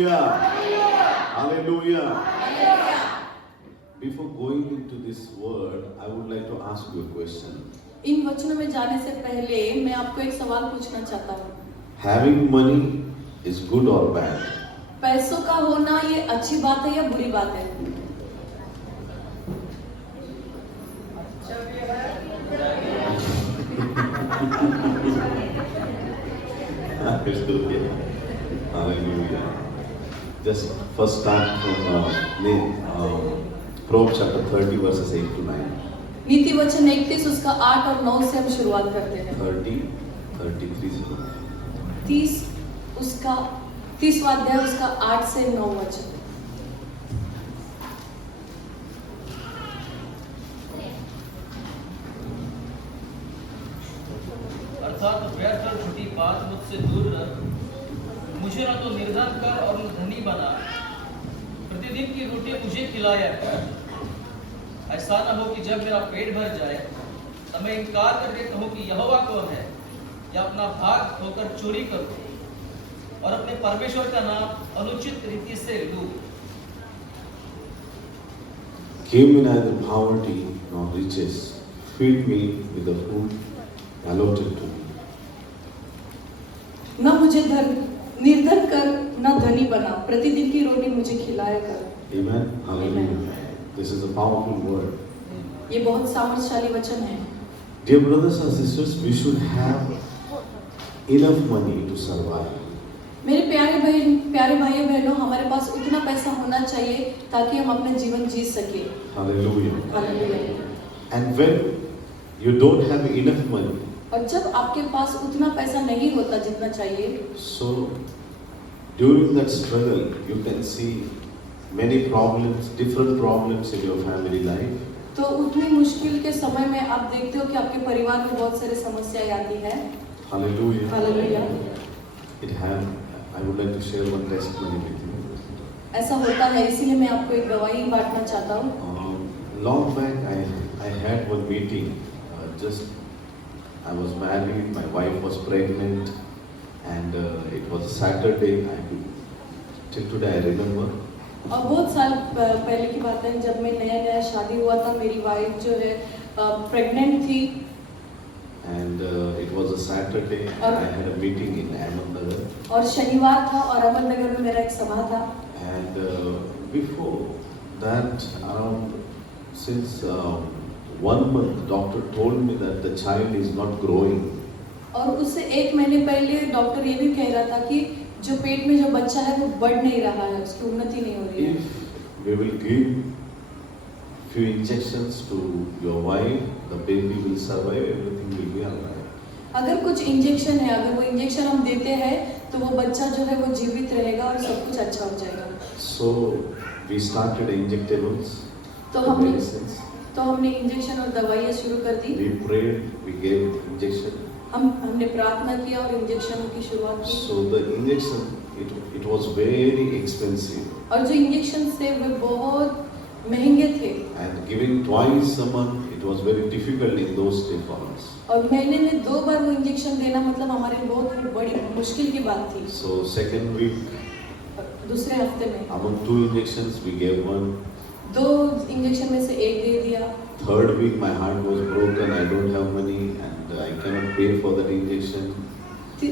Hallelujah. Hallelujah. Before going into this word, I would like to ask you a question. इन वचनों में जाने से पहले मैं आपको एक सवाल पूछना चाहता हूँ। Having money is good or bad? पैसों का होना ये अच्छी बात है या बुरी बात है? Hallelujah. Just first start from Proverbs chapter 30 verses 8 to 9. नीति वचन 31 उसका 8 और 9 से हम शुरुआत करते हैं। 33 30 उसका 30वां अध्याय उसका 8 से 9 वचन। अर्थात व्यर्थ और झूठी बात मुझसे दूर रख, मुझे न तो निर्धन कर और न धनी बना, प्रतिदिन की रोटी मुझे खिलाया कर। ऐसा न हो कि जब मेरा पेट भर जाए तब मैं इनकार करके कहूँ कि यहोवा कौन है, या अपना भाग होकर चोरी करूँ और अपने परमेश्वर का नाम अनुचित रीति से लूँ। Give me neither poverty nor riches. Feed me with the food allotted to me. न मुझे निर्धन कर न धनी बना, प्रतिदिन की रोटी मुझे खिलाया कर। Amen. Hallelujah. This is a powerful word. ये बहुत सामर्थ्यशाली वचन है। Dear brothers and sisters, we should have enough money to survive. मेरे प्यारे भाइयों बहनों, हमारे पास उतना पैसा होना चाहिए ताकि हम अपना जीवन जी सके। Hallelujah. Hallelujah. And when you don't have enough money, और जब आपके पास उतना पैसा नहीं होता जितना चाहिए, so during that struggle, you can see many problems, different problems in your family life. तो उतनी मुश्किल के समय में आप देखते हो कि आपके परिवार में बहुत सारी समस्याएं आती हैं। Hallelujah. Hallelujah. I would like to share one testimony with you. ऐसा होता है, इसीलिए मैं आपको एक गवाही बांटना चाहता हूँ। Long back, I had one meeting. I was married, my wife was pregnant, and it was a Saturday. Till today I remember. और बहुत साल पहले की बात है, जब मैं नया शादी हुआ था, मेरी वाइफ जो है प्रेग्नेंट थी। And it was a Saturday. I had a meeting in Ahmednagar. और शनिवार था और अहमदनगर में मेरा एक सभा था। And before that, since 1 month, doctor told me that the child is not growing. और उससे 1 महीने पहले डॉक्टर ये भी कह रहा था कि जो पेट में जो बच्चा है वो बढ़ नहीं रहा है, उसकी उन्नति नहीं हो रही है। If we will give few injections to your wife, the baby will survive, everything will be alright. अगर कुछ इंजेक्शन है, अगर वो इंजेक्शन हम देते हैं तो वो बच्चा जो है वो जीवित रहेगा और सब कुछ अच्छा हो जाएगा। So we started injectables, तो हमने इंजेक्शन और दवाइयाँ शुरू कर दी। We prayed, we gave injection. हमने प्रार्थना किया और इंजेक्शन की शुरुआत की। So the injection, it was very expensive. और जो इंजेक्शन थे वो बहुत महंगे थे। And giving twice a month, it was very difficult in those days for us. और महीने में 2 बार वो इंजेक्शन देना मतलब हमारे लिए बहुत बड़ी मुश्किल की बात थी। So second week, दूसरे हफ्ते में among 2 injections, we gave 1. 2 इंजेक्शन में से 1 दे दिया। Third week, my heart was broken. I don't have money and I cannot pay for that injection.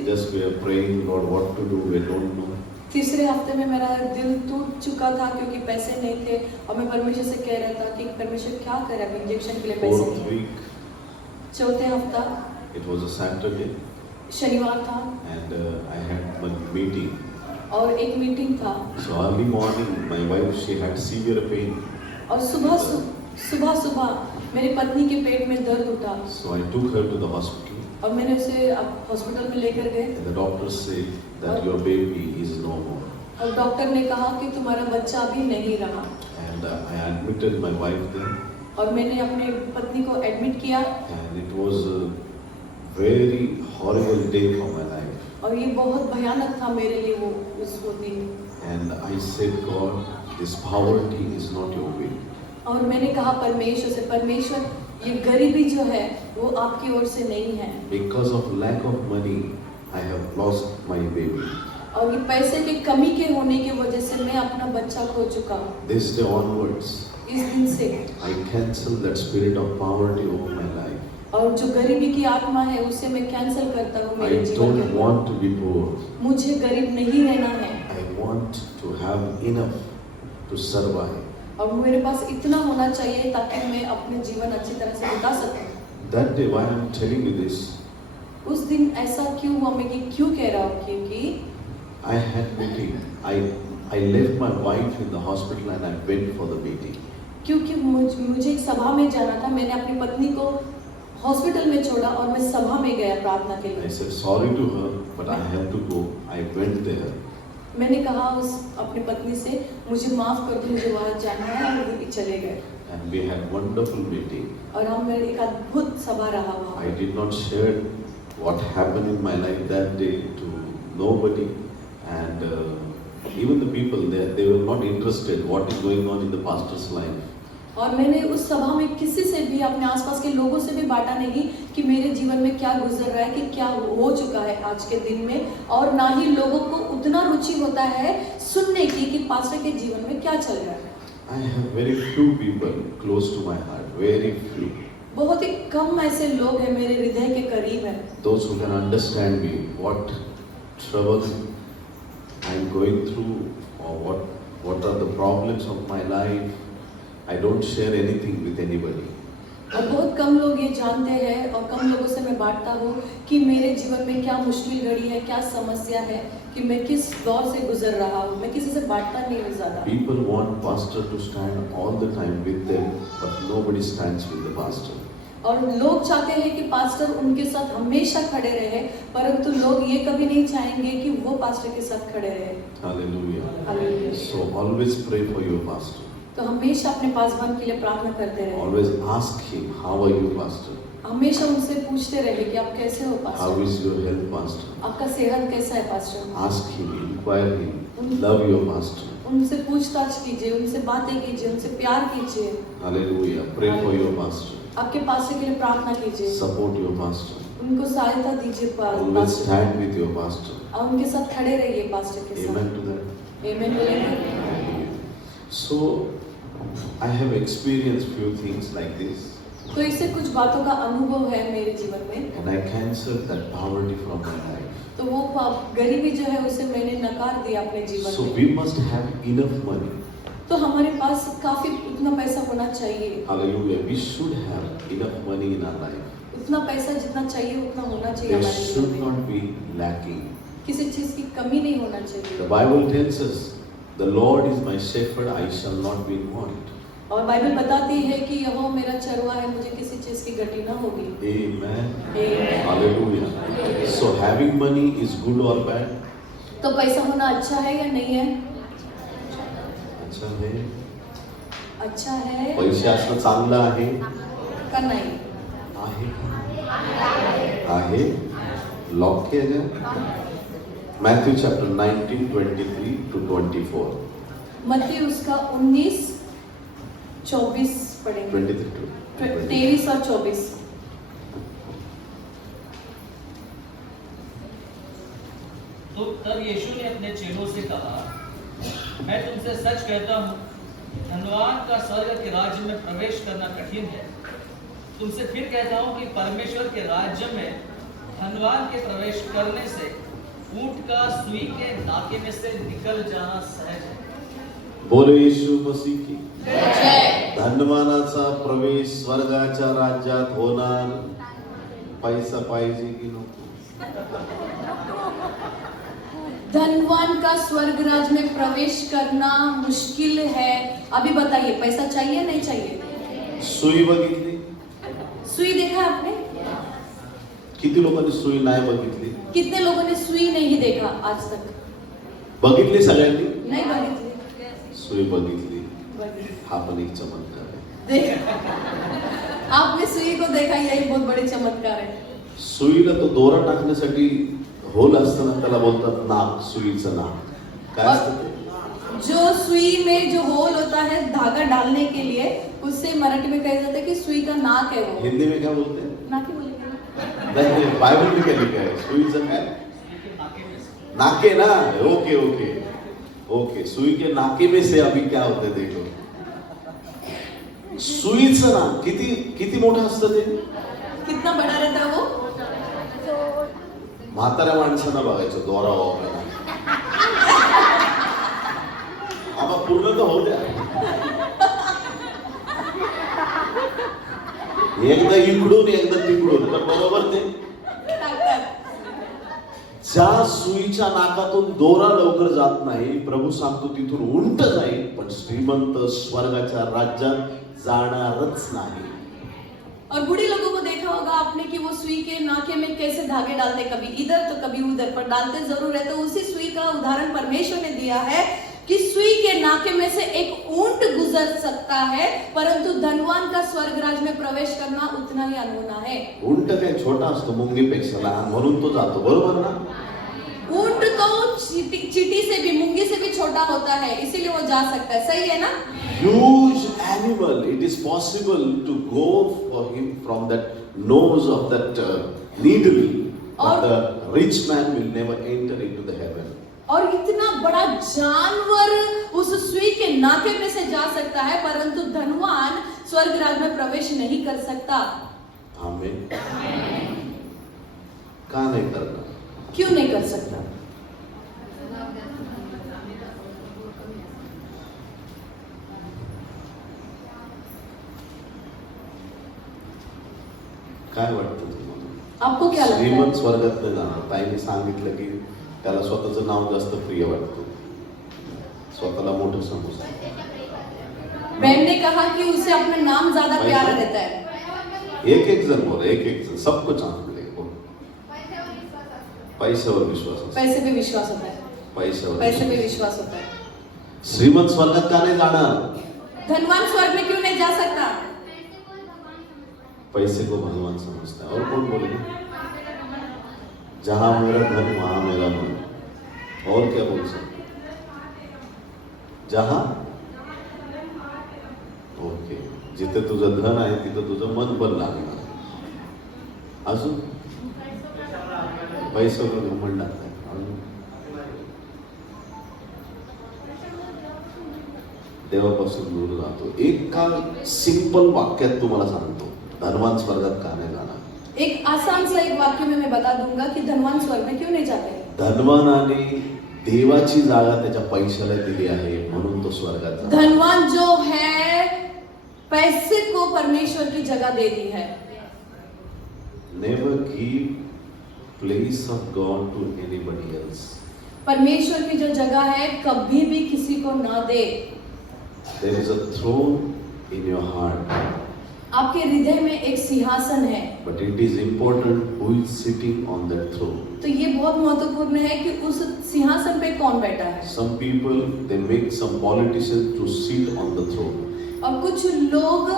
Just we are praying, Lord, what to do? We don't know. तीसरे हफ्ते में मेरा दिल टूट चुका था क्योंकि पैसे नहीं थे और मैं परमेश्वर से कह रहा था कि परमेश्वर क्या करे, अब इंजेक्शन के लिए पैसे Fourth नहीं। week, चौथे हफ्ता it was a Saturday शनिवार था and I had one meeting. और एक मीटिंग था। So early morning, my wife, she had severe pain. और सुबह मेरी पत्नी के पेट में दर्द उठा। So I took her to the hospital. और मैंने उसे हॉस्पिटल में लेकर गए। And the doctor said that your baby is no more. और डॉक्टर ने कहा कि तुम्हारा बच्चा अभी नहीं रहा। And I admitted my wife there. और मैंने अपने पत्नी को एडमिट किया। And it was a very horrible day for my life. और ये बहुत भयानक था मेरे लिए वो दिन। And I said, God, this poverty is not your will. और मैंने कहा परमेश्वर से, परमेश्वर ये गरीबी जो है वो आपकी ओर से नहीं है। Because of lack of money, I have lost my baby. और ये पैसे की कमी के होने की वजह से मैं अपना बच्चा खो चुका हूँ। This day onwards, इस दिन से I cancel that spirit of poverty over my life. और जो गरीबी की आत्मा है उसे मैं कैंसिल करता हूँ I मेरे जीवन don't में। want to be poor. मुझे गरीब नहीं रहना है I want to have enough to survive. और मेरे पास इतना होना चाहिए ताकि मैं अपने जीवन अच्छी तरह से बिता सकूं। That day, why I'm telling you this, उस दिन ऐसा क्यों हुआ, मैं कि क्यों कह रहा हूँ, क्योंकि I had meeting. I left my wife in the hospital and I went for the meeting. क्योंकि मुझे एक सभा में जाना था। मैंने अपनी पत्नी को हॉस्पिटल में छोड़ा और मैं सभा में गया प्रार्थना के I लिए। said sorry to her, but I have to go. I went there. मैंने कहा उस अपनी पत्नी से, मुझे माफ कर दो, मुझे वहाँ जाना है, और वो चले गए। And we had wonderful meeting. और हम एक अद्भुत सभा रहा वहाँ। I did not share what happened in my life that day to nobody, and even the people there, they were not interested what is going on in the pastor's life. और मैंने उस सभा में किसी से भी, अपने आसपास के लोगों से भी बांटा नहीं कि मेरे जीवन में क्या गुजर रहा है, कि क्या हो चुका है आज के दिन में, और ना ही लोगों को उतना रुचि होता है सुनने की कि पास्टर के जीवन में क्या चल रहा है। I have very few people close to my heart, very few. बहुत ही कम ऐसे लोग हैं मेरे हृदय के करीब हैं, Those who can understand me, what troubles I am going through, or what are the problems of my life. I don't share anything with anybody. और बहुत कम लोग ये जानते हैं और कम लोगों से मैं बांटता हूँ कि मेरे जीवन में क्या मुश्किल घड़ी है, क्या समस्या है, कि मैं किस दौर से गुजर रहा हूँ। मैं किसी से बांटता नहीं हूँ ज़्यादा। People want pastor to stand all the time with them, but nobody stands with the pastor. और लोग चाहते हैं कि पास्टर उनके साथ हमेशा खड़े रहे, परंतु लोग ये कभी नहीं चाहेंगे कि वो पास्टर के साथ खड़े रहे। Hallelujah. Hallelujah. So always pray for your pastor. तो हमेशा अपने पासवान के लिए प्रार्थना करते रहे। Always ask him, how are you, pastor? हमेशा उनसे पूछते रहे कि आप कैसे हो How pastor, is your health, pastor? आपका सेहत कैसा है pastor. Ask him, inquire him, love your pastor. उनसे पूछताछ कीजिए, उनसे बातें कीजिए, उनसे प्यार कीजिए। Hallelujah. Pray for your pastor. आपके पास्टर के लिए प्रार्थना कीजिए, Support your pastor. उनको सहायता दीजिए Always pastor, stand with your pastor. और उनके साथ खड़े रहिए पास्टर के Amen साथ। to that. आमीन बोलेंगे। So I have experienced few things like this, तो इससे कुछ बातों का अनुभव है मेरे जीवन में। and I canceled that poverty from my life. तो वो गरीबी जो है उसे मैंने नकार दिया अपने जीवन So में। we must have enough money. तो हमारे पास काफी उतना पैसा होना चाहिए, Hallelujah. We should have enough money in our life. उतना पैसा जितना चाहिए उतना होना चाहिए There हमारे should जीवन में। not be lacking. किसी चीज की कमी नहीं होना चाहिए। The Bible tells us, the Lord is my shepherd, I shall not be in want. और बाइबल बताती है कि यहोवा मेरा चरवा है, मुझे किसी चीज की घटी ना होगी। Amen. Amen. Hallelujah. So having money is good or bad? तो पैसा होना अच्छा है या नहीं है? अच्छा है. अच्छा है पैसे असणं चांगलं आहे. का नहीं? आहे. लॉक किया जाए. Matthew chapter 19, 23 to 24. मत्ती उसका 19, 24 पढ़ेंगे। 23 to 23 और 24। तो तब यीशु ने अपने चेलों से कहा, मैं तुमसे सच कहता हूँ, धनवान का स्वर्ग के राज्य में प्रवेश करना कठिन है। तुमसे फिर कहता हूँ कि परमेश्वर के राज्य में धनवान के प्रवेश करने से ऊंट का सुई के नाके में से निकल जाना सहज है। बोलो येशू मसीह की. जय। धनवानाचा प्रवेश स्वर्गाच्या राज्यात होणार. पैसा पाहिजे की नको? धनवान का स्वर्ग राज में प्रवेश करना मुश्किल है। अभी बताइए, पैसा चाहिए नहीं चाहिए? सुई बघितली? सुई देखा आपने? किती लोकांनी सुई नाही बघितली? कितने लोगों ने सुई नहीं देखा आज तक? बघितली सगळ्यांनी? नहीं बघितली। सुई बघितली. बघितली। हा पण एक चमत्कार आहे. देखा, आपने सुई को देखा, यही बहुत बड़ी चमत्कार है। सुईला तो दोरा टाकण्यासाठी होल असतं ना, त्याला बोलतात नाक, सुईचं नाक. काय असतं ते? जो सुई में जो होल होता है धागा डालने के लिए, उससे मराठी में कहा जाता है कि सुई का नाक है वो। हिंदी में क्या बोलते हैं? नाक ही बोलेंगे ना? नहीं, बाइबल में क्या लिखा है? सुईचं काय? नाके ना, ओके ओके ओके, सुई के नाके में से अभी क्या होते देखो. सुईचं ना किती किती मोठं असतं ते. कितना बड़ा रहता है वो? म्हाताऱ्या माणसांना बघायचं दोरा वापरायला. आबा पूर्ण तर होऊ द्या. एकदा इकडून एकदा तिकडून, तर बरोबर ते. ज्या सुईच्या नाकातून दोरा लवकर जात नाही, प्रभू सांगतो तिथून उंट जाईल, पण श्रीमंत स्वर्गाच्या राज्यात जाणारच नाही. और बूढ़े लोगों को देखा होगा आपने कि वो सुई के नाके में कैसे धागे डालते, कभी इधर तो कभी उधर, पर डालते जरूर है. तो उसी सुई का उदाहरण परमेश्वर ने दिया है कि सुई के नाके में से एक ऊंट गुजर सकता है, परंतु धनवान का स्वर्ग राज में प्रवेश करना उतना ही अनहोना है. उंट काय छोटा असतो, मुंगीपेक्षा लहान, म्हणून तो जातो. बरोबर ना? ऊंट तो चींटी से भी, मूंगी से भी छोटा होता है, इसीलिए वो जा सकता है. सही है ना? Huge animal, it is possible to go for him from that nose of that needle, but the rich man will never enter into the heaven. और इतना बड़ा जानवर उस सुई के नाके में से जा सकता है, परंतु धनवान स्वर्ग राज में प्रवेश नहीं कर सकता. आमेन. का नाही करणार? क्यों नहीं कर सकता? काय वाटतं तुम्हाला? आपको क्या लगता श्रीमंत है? स्वर्गात नाही जाणार. ताईने सांगितलं की त्याला स्वतःचं नाव जास्त प्रिय वाटतं, स्वतःला मोठं समजतं. बहन ने कहा कि उसे अपना नाम ज्यादा प्यारा रहता है. एक एक जण बोला, एक एक जण, सबको चांस मिलेगा. बोलो. पैशावर विश्वास असतो. पैसे पे विश्वास होता है. पैशावर पैसे पे विश्वास. विश्वास होता है. श्रीमंत स्वर्गात का नाही जाणार? धनवान स्वर्ग में क्यों नहीं जा सकता? पैसे को भगवान समझता है. और कौन बोलेगा? जहां मेरा धन वहां मेरा मन. और क्या बोल सकते? जहां, ओके, जिथे तुझं धन आहे तिथं तुझं मन पण लागणार. अजून पैशावर घमंड आहे. अजून देवापासून दूर जातो. एका सिंपल वाक्यात तुम्हाला सांगतो, धनवान स्वर्गात का नाही जाणार? एक आसान सा एक वाक्य में मैं बता दूंगा कि धनवान स्वर्ग में क्यों नहीं जाते. धनवानाने देवाची जागा त्याच्या पैशाला दिली आहे, म्हणून तो स्वर्गात जातो. धनवान जो है पैसे को परमेश्वर की जगह दे दी है. Never give place of God to anybody else. परमेश्वर की जो जगह है कभी भी किसी को ना दे. There is a throne in your heart, आपके हृदय में एक सिंहासन है, but it is important who is sitting on that throne. तो ये बहुत महत्वपूर्ण है कि उस सिंहासन पे कौन बैठा है. Some people they make some politician to sit on the throne. और कुछ लोग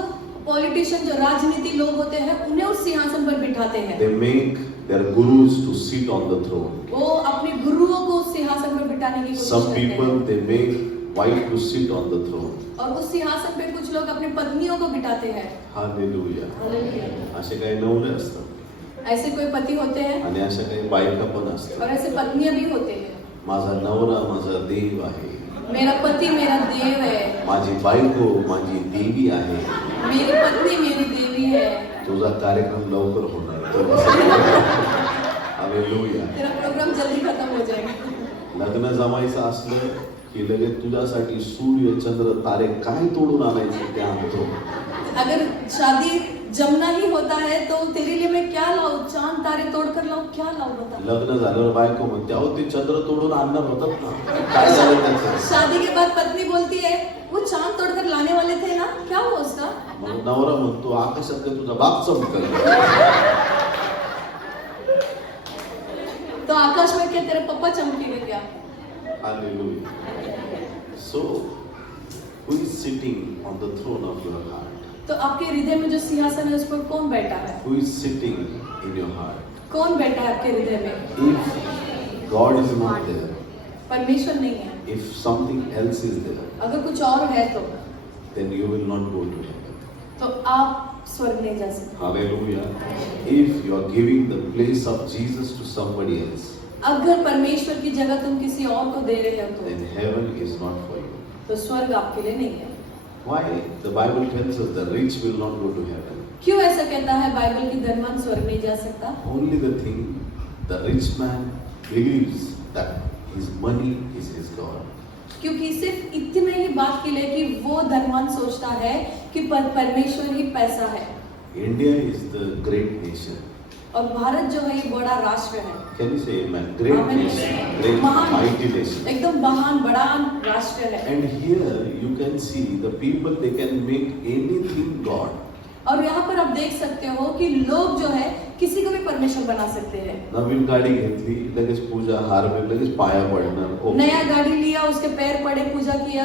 पॉलिटिशियन जो राजनीति लोग होते हैं उन्हें उस सिंहासन पर बिठाते हैं. They make their gurus to sit on the throne. वो अपने गुरुओं को उस सिंहासन पर बिठाने की कोशिश Some करते हैं. people they make wife to sit on the throne. और उस सिंहासन पे कुछ लोग अपनी पत्नियों को बिठाते हैं. Hallelujah. हालेलुया. असे काही नवरे असतात ऐसे कोई पति होते हैं आणि अशा काही बायका पण और असतात. ऐसे पत्नियां भी होते हैं. माझा नवरा माझा देव आहे, मेरा पति मेरा देव है, माझी बायको माझी देवी आहे. मेरी पत्नी मेरी देवी है. तुझा कार्यक्रम लवकर होणार. हालेलुया. तेरा प्रोग्राम जल्दी खत्म हो जाएगा. लग्न जमायचं असलं की लगेच तुझ्यासाठी सूर्य चंद्र तारे काय तोडून आणायचे ते आणतो. अगर शादी जमना ही होता है तो तेरे लिए मैं क्या लाऊं, चांद तारे तोड़कर लाऊं, क्या लाऊं बता. लग्न झाल्यावर बायको म्हणते, अहो ते चंद्र तोडून आणणार होतात ना, काय झालं त्याचं? शादी के बाद पत्नी बोलती है वो चांद तोड़कर लाने वाले थे ना, क्या हुआ उसका. मग नवरा म्हणतो, आकाशात काय तुझा बाप चमकल? तो आकाश में क्या तेरे पप्पा चमकेंगे क्या. Hallelujah. So who is sitting on the throne of your heart? तो आपके हृदय में जो सिंहासन है उस पर कौन बैठा है. Who is sitting in your heart? कौन बैठा है आपके हृदय में. If God is not there, परमेश्वर नहीं है, if something else is there, अगर कुछ और है तो then you will not go to heaven. तो आप स्वर्ग नहीं जा सकते. Hallelujah. If you are giving the place of Jesus to somebody else, अगर परमेश्वर की जगह तुम किसी और को दे रहे हो then heaven is not for you. तो स्वर्ग आपके लिए नहीं है। Why? The Bible tells us the rich will not go to heaven. क्यों ऐसा कहता है बाइबल की धनवान स्वर्ग नहीं जा सकता? Only the thing, the rich man believes that his money is his God. क्योंकि सिर्फ इतने ही बात के लिए कि वो धनवान सोचता है कि परमेश्वर ही पैसा है। India is the great nation. और भारत जो है ये बड़ा राष्ट्र है। Can you say amen? Great Amen. nation, great महान, mighty nation. एकदम महान बड़ा राष्ट्र है। And here you can see the people, they can make anything God. और यहाँ पर आप देख सकते हो कि लोग जो है किसी को भी परमेश्वर बना सकते हैं। नवीन गाडी घेतली, लगेच पूजा, हार में लगेच पाया पडणार. Okay. नया गाड़ी लिया, उसके पैर पड़े, पूजा किया,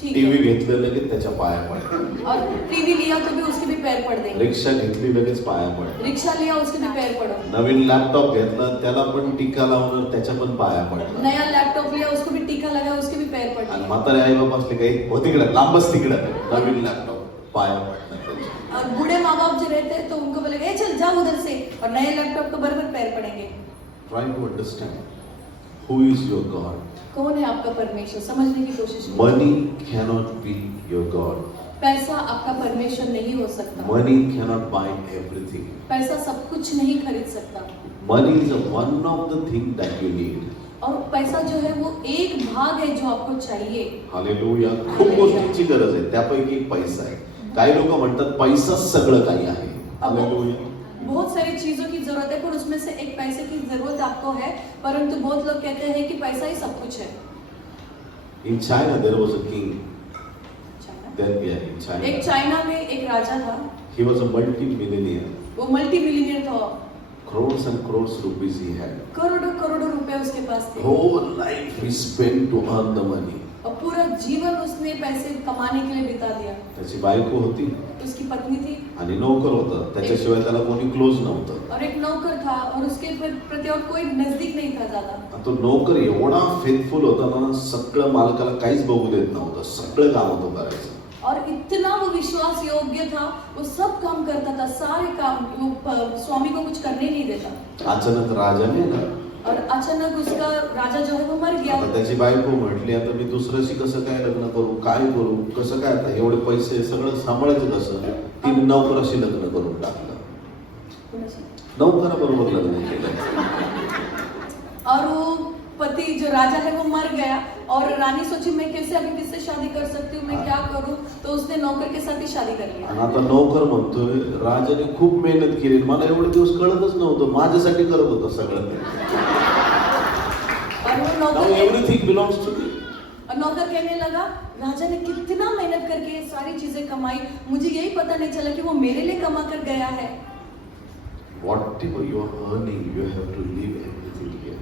ठीक टीव्ही है। घेतलं, लगेच त्याच्या पाया पडणार. और टीवी लिया तो भी उसके भी पैर पड़ देंगे। रिक्षा घेतली, लगेच पाया पडणार. रिक्शा लिया, उसके भी पैर पड़ो। नवीन लॅपटॉप घेतला, त्याला पण टीका लावणार, त्याच्या पण पाया पडणार. नया लैपटॉप लिया, उसको भी टीका लगा, उसके भी पैर पड़ आणि गए। म्हातारे आई बाबा असले काही हो तिकडे लांबच तिकडे नवीन लॅपटॉप पाया पडणार त्याच्या. और बूढ़े माँ बाप जो रहते हैं तो उनको बोलेंगे ए चल जाओ उधर से, और नए लैपटॉप को बराबर पैर पड़ेंगे। Try to understand who is your God. कौन है आपका परमेश्वर, समझने की कोशिश करो। Money cannot be your God. पैसा आपका परमेश्वर नहीं हो सकता। Money cannot buy everything. पैसा सब कुछ नहीं खरीद सकता। Money is one of the things that you need. और पैसा जो है वो एक भाग है जो आपको चाहिए। हालेलुया. खूप गोष्टींची गरज आहे, त्यापैकी एक पैसा आहे. काही लोक म्हणतात पैसा सगळं काही आहे. हालेलुया. बहुत सारी चीजों की जरूरत है, पर उसमें से एक पैसे की जरूरत आपको है, परंतु बहुत लोग कहते हैं कि पैसा ही सब कुछ है। In China there was a king. China? There, yeah, in China. एक चाइना में एक राजा था, He was a multi-millionaire. वो मल्टी मिलियनियर था, Crores and crores rupees he had. करोड़ों करोड़ों रुपए उसके पास थे, Whole life he spent to earn the money. और पूरा जीवन उसने पैसे कमाने के लिए बिता दिया। त्याची बायको होती उसकी पत्नी थी आणि नोकर होता, त्याच्याशिवाय त्याला कोणी क्लोज नव्हतं. और एक नौकर था, और उसके प्रति और कोई नजदीक नहीं था ज्यादा। आणि तो नोकर एवढा फेथफुल होता ना, सगळं मालकाला काहीच बघू देत नव्हतं, सगळं काम तो करायचं. और इतना वो विश्वास योग्य था, वो सब काम करता था, सारे काम, वो स्वामी को कुछ करने नहीं देता। अचानक राजाने ना, और अचानक उसका राजा जो है वो मर गया। आता त्याची बायको म्हटली, आता मी दुसऱ्याशी कसं काय लग्न करू, काय करू, कसं काय, आता एवढे पैसे सगळं सांभाळायचं कसं. तिने नोकराशी लग्न करून टाकलं, नोकराबरोबर लग्न केलं. और वो पति जो राजा है वो मर गया, और रानी सोची मैं कैसे अभी किससे शादी कर सकती हूँ, मैं क्या करूँ, तो उसने नौकर के साथ ही शादी कर लिया। आणि आता नोकर म्हणतोय, राजाने खूप मेहनत केली, मला एवढे दिवस कळतच नव्हतं, माझ्यासाठी करत होतं सगळं ते. और वो Now नौकर everything belongs to me. और नौकर कहने लगा, राजा ने कितना मेहनत करके ये सारी चीजें कमाई, मुझे यही पता नहीं चला कि वो मेरे लिए कमा कर गया है। Whatever you are earning, you have to leave everything here.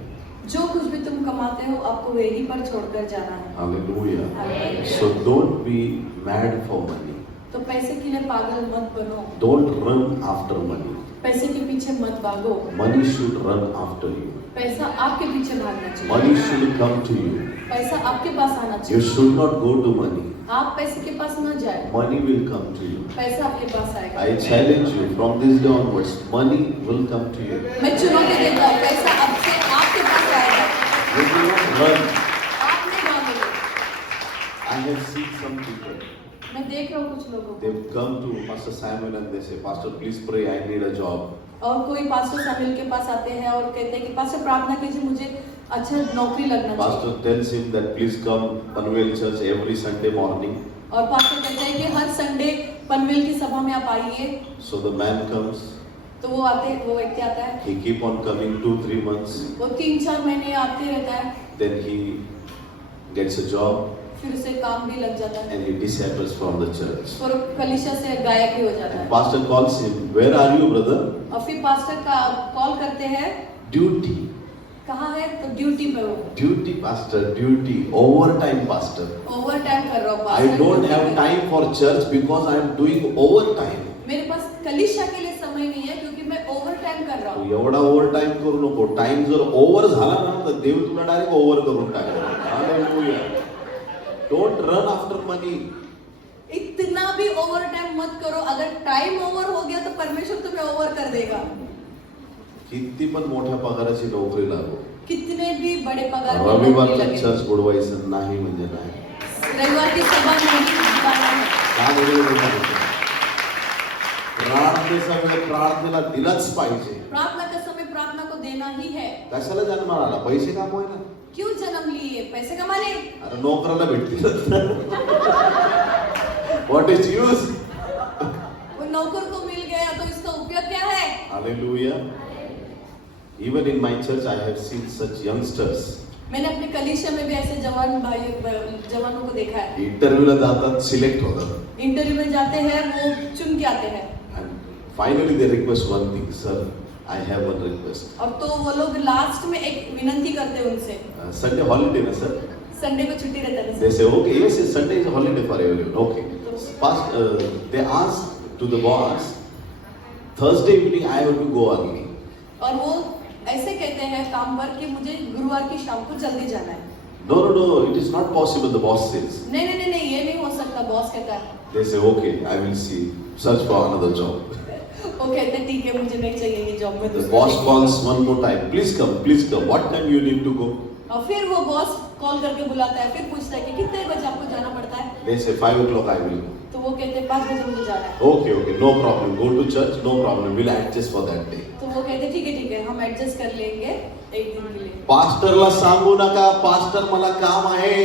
जो कुछ भी तुम कमाते हो आपको यहीं पर छोड़कर जाना है। Hallelujah. Hallelujah. So don't be mad for money. तो पैसे के लिए पागल मत बनो, Don't run after money. पैसे के पीछे मत भागो, Money should run after you. पैसा आपके पीछे भागना चाहिए। Money should come to you. पैसा आपके पास आना You चाहिए। should not go to money. आप पैसे के पास न जाए, Money will come to you. पैसा आपके पास आएगा। I challenge you from this day onwards, money will come to you. मैं चुनौती देता हूँ, पैसा आपसे आपके पास आएगा, You will not run. आप नहीं भागोगे। I have seen some people. मैं देख रहा हूँ कुछ लोगों को, They've come to Pastor Samuel and they say, Pastor, please pray, I need a job. और कोई पास्टर सामुएल के पास आते हैं और कहते हैं कि पास्टर प्रार्थना कीजिए, मुझे अच्छा नौकरी लगना चाहिए। Pastor tells him that please come Panvel Church every Sunday morning. और पास्टर कहते हैं कि हर संडे पनवेल की सभा में आप आइए। So the man comes, तो वो व्यक्ति आता है, he keep on coming 2-3 months, वो 3-4 महीने आते रहता है, then he gets a job फिर उसे काम भी लग जाता है and he disappears from the church. और कलीसिया से गायब भी हो जाता है। Pastor calls him, where are you brother? और फिर पास्टर का कॉल करते हैं, Duty. कहाँ है, तो ड्यूटी पे हो, Duty pastor, duty, overtime pastor. Over time कर रहा हूँ I pastor. don't have time for church because I am doing overtime. मेरे पास कलीसिया के लिए समय नहीं है क्योंकि मैं ओवर टाइम कर रहा तू हूँ। एवढा ओव्हरटाईम करू नको. टाइम जर ओव्हर झाला ना तर देव तुला डायरेक्ट ओव्हर करून टाकेल. Hallelujah. Don't run after money. इतना भी ओवर टाइम मत करो, अगर टाइम ओवर हो गया तो परमेश्वर तुम्हें ओवर कर देगा। किती पण मोठ्या पगाराची नोकरी लागो, कितने भी बड़े पगार के नौकरी रविवारचं लगे, चर्च बुडवायचं नाही म्हणजे नाही. रविवार की सभा नहीं बुलाना है. का बरोबर? प्रार्थनेचा वेळ प्रार्थनेला दिलाच पाहिजे. प्रार्थना का समय प्रार्थना को देना ही है. कशाला जन्माला आला? पैसे कमवायला? क्यों जन्म लिए? पैसे कमाने. अरे नोकराला भेटतील. What is use? वो नौकर को मिल गया तो इसका उपयोग क्या है? Hallelujah. Even in my church I have seen such youngsters. मैंने अपने कलीसिया में भी ऐसे जवानों को देखा है. इंटरव्यूला जातात, सिलेक्ट होतात. इंटरव्यू में जाते हैं, वो चुन के आते हैं. And finally they request one thing, sir, I have one request. और तो वो लोग लास्ट में एक विनंती करते हैं उनसे. Sunday holiday ना sir? संडे को छुट्टी रहता है. They say, okay, yes, Sunday is a holiday for everyone. Okay. Past, they asked to the boss, Thursday evening I have to go early. और वो ऐसे कहते हैं काम पर कि मुझे गुरुवार की शाम को जल्दी जाना है. No, no, no, it is not possible, the boss says. नहीं नहीं नहीं नहीं, ये नहीं हो सकता, बॉस कहता है. They say, okay, I will see, search for another job. वो कहते हैं ठीक है, मुझे नहीं चाहिए ये जॉब में. The boss calls one more time, please come, what time you need to go? और फिर वो बॉस कॉल करके बुलाता है, फिर पूछता है कि कितने बजे आपको जाना पड़ता है. They say, 5 o'clock I will go. तो वो कहते हैं 5 बजे मुझे जाना है. Okay, okay, no problem, go to church, no problem, we'll adjust for that day. तो वो कहते हैं ठीक है, हम एडजस्ट कर लेंगे एक दिन के लिए. पास्टरला सांगू नका, पास्टर मला काम आहे.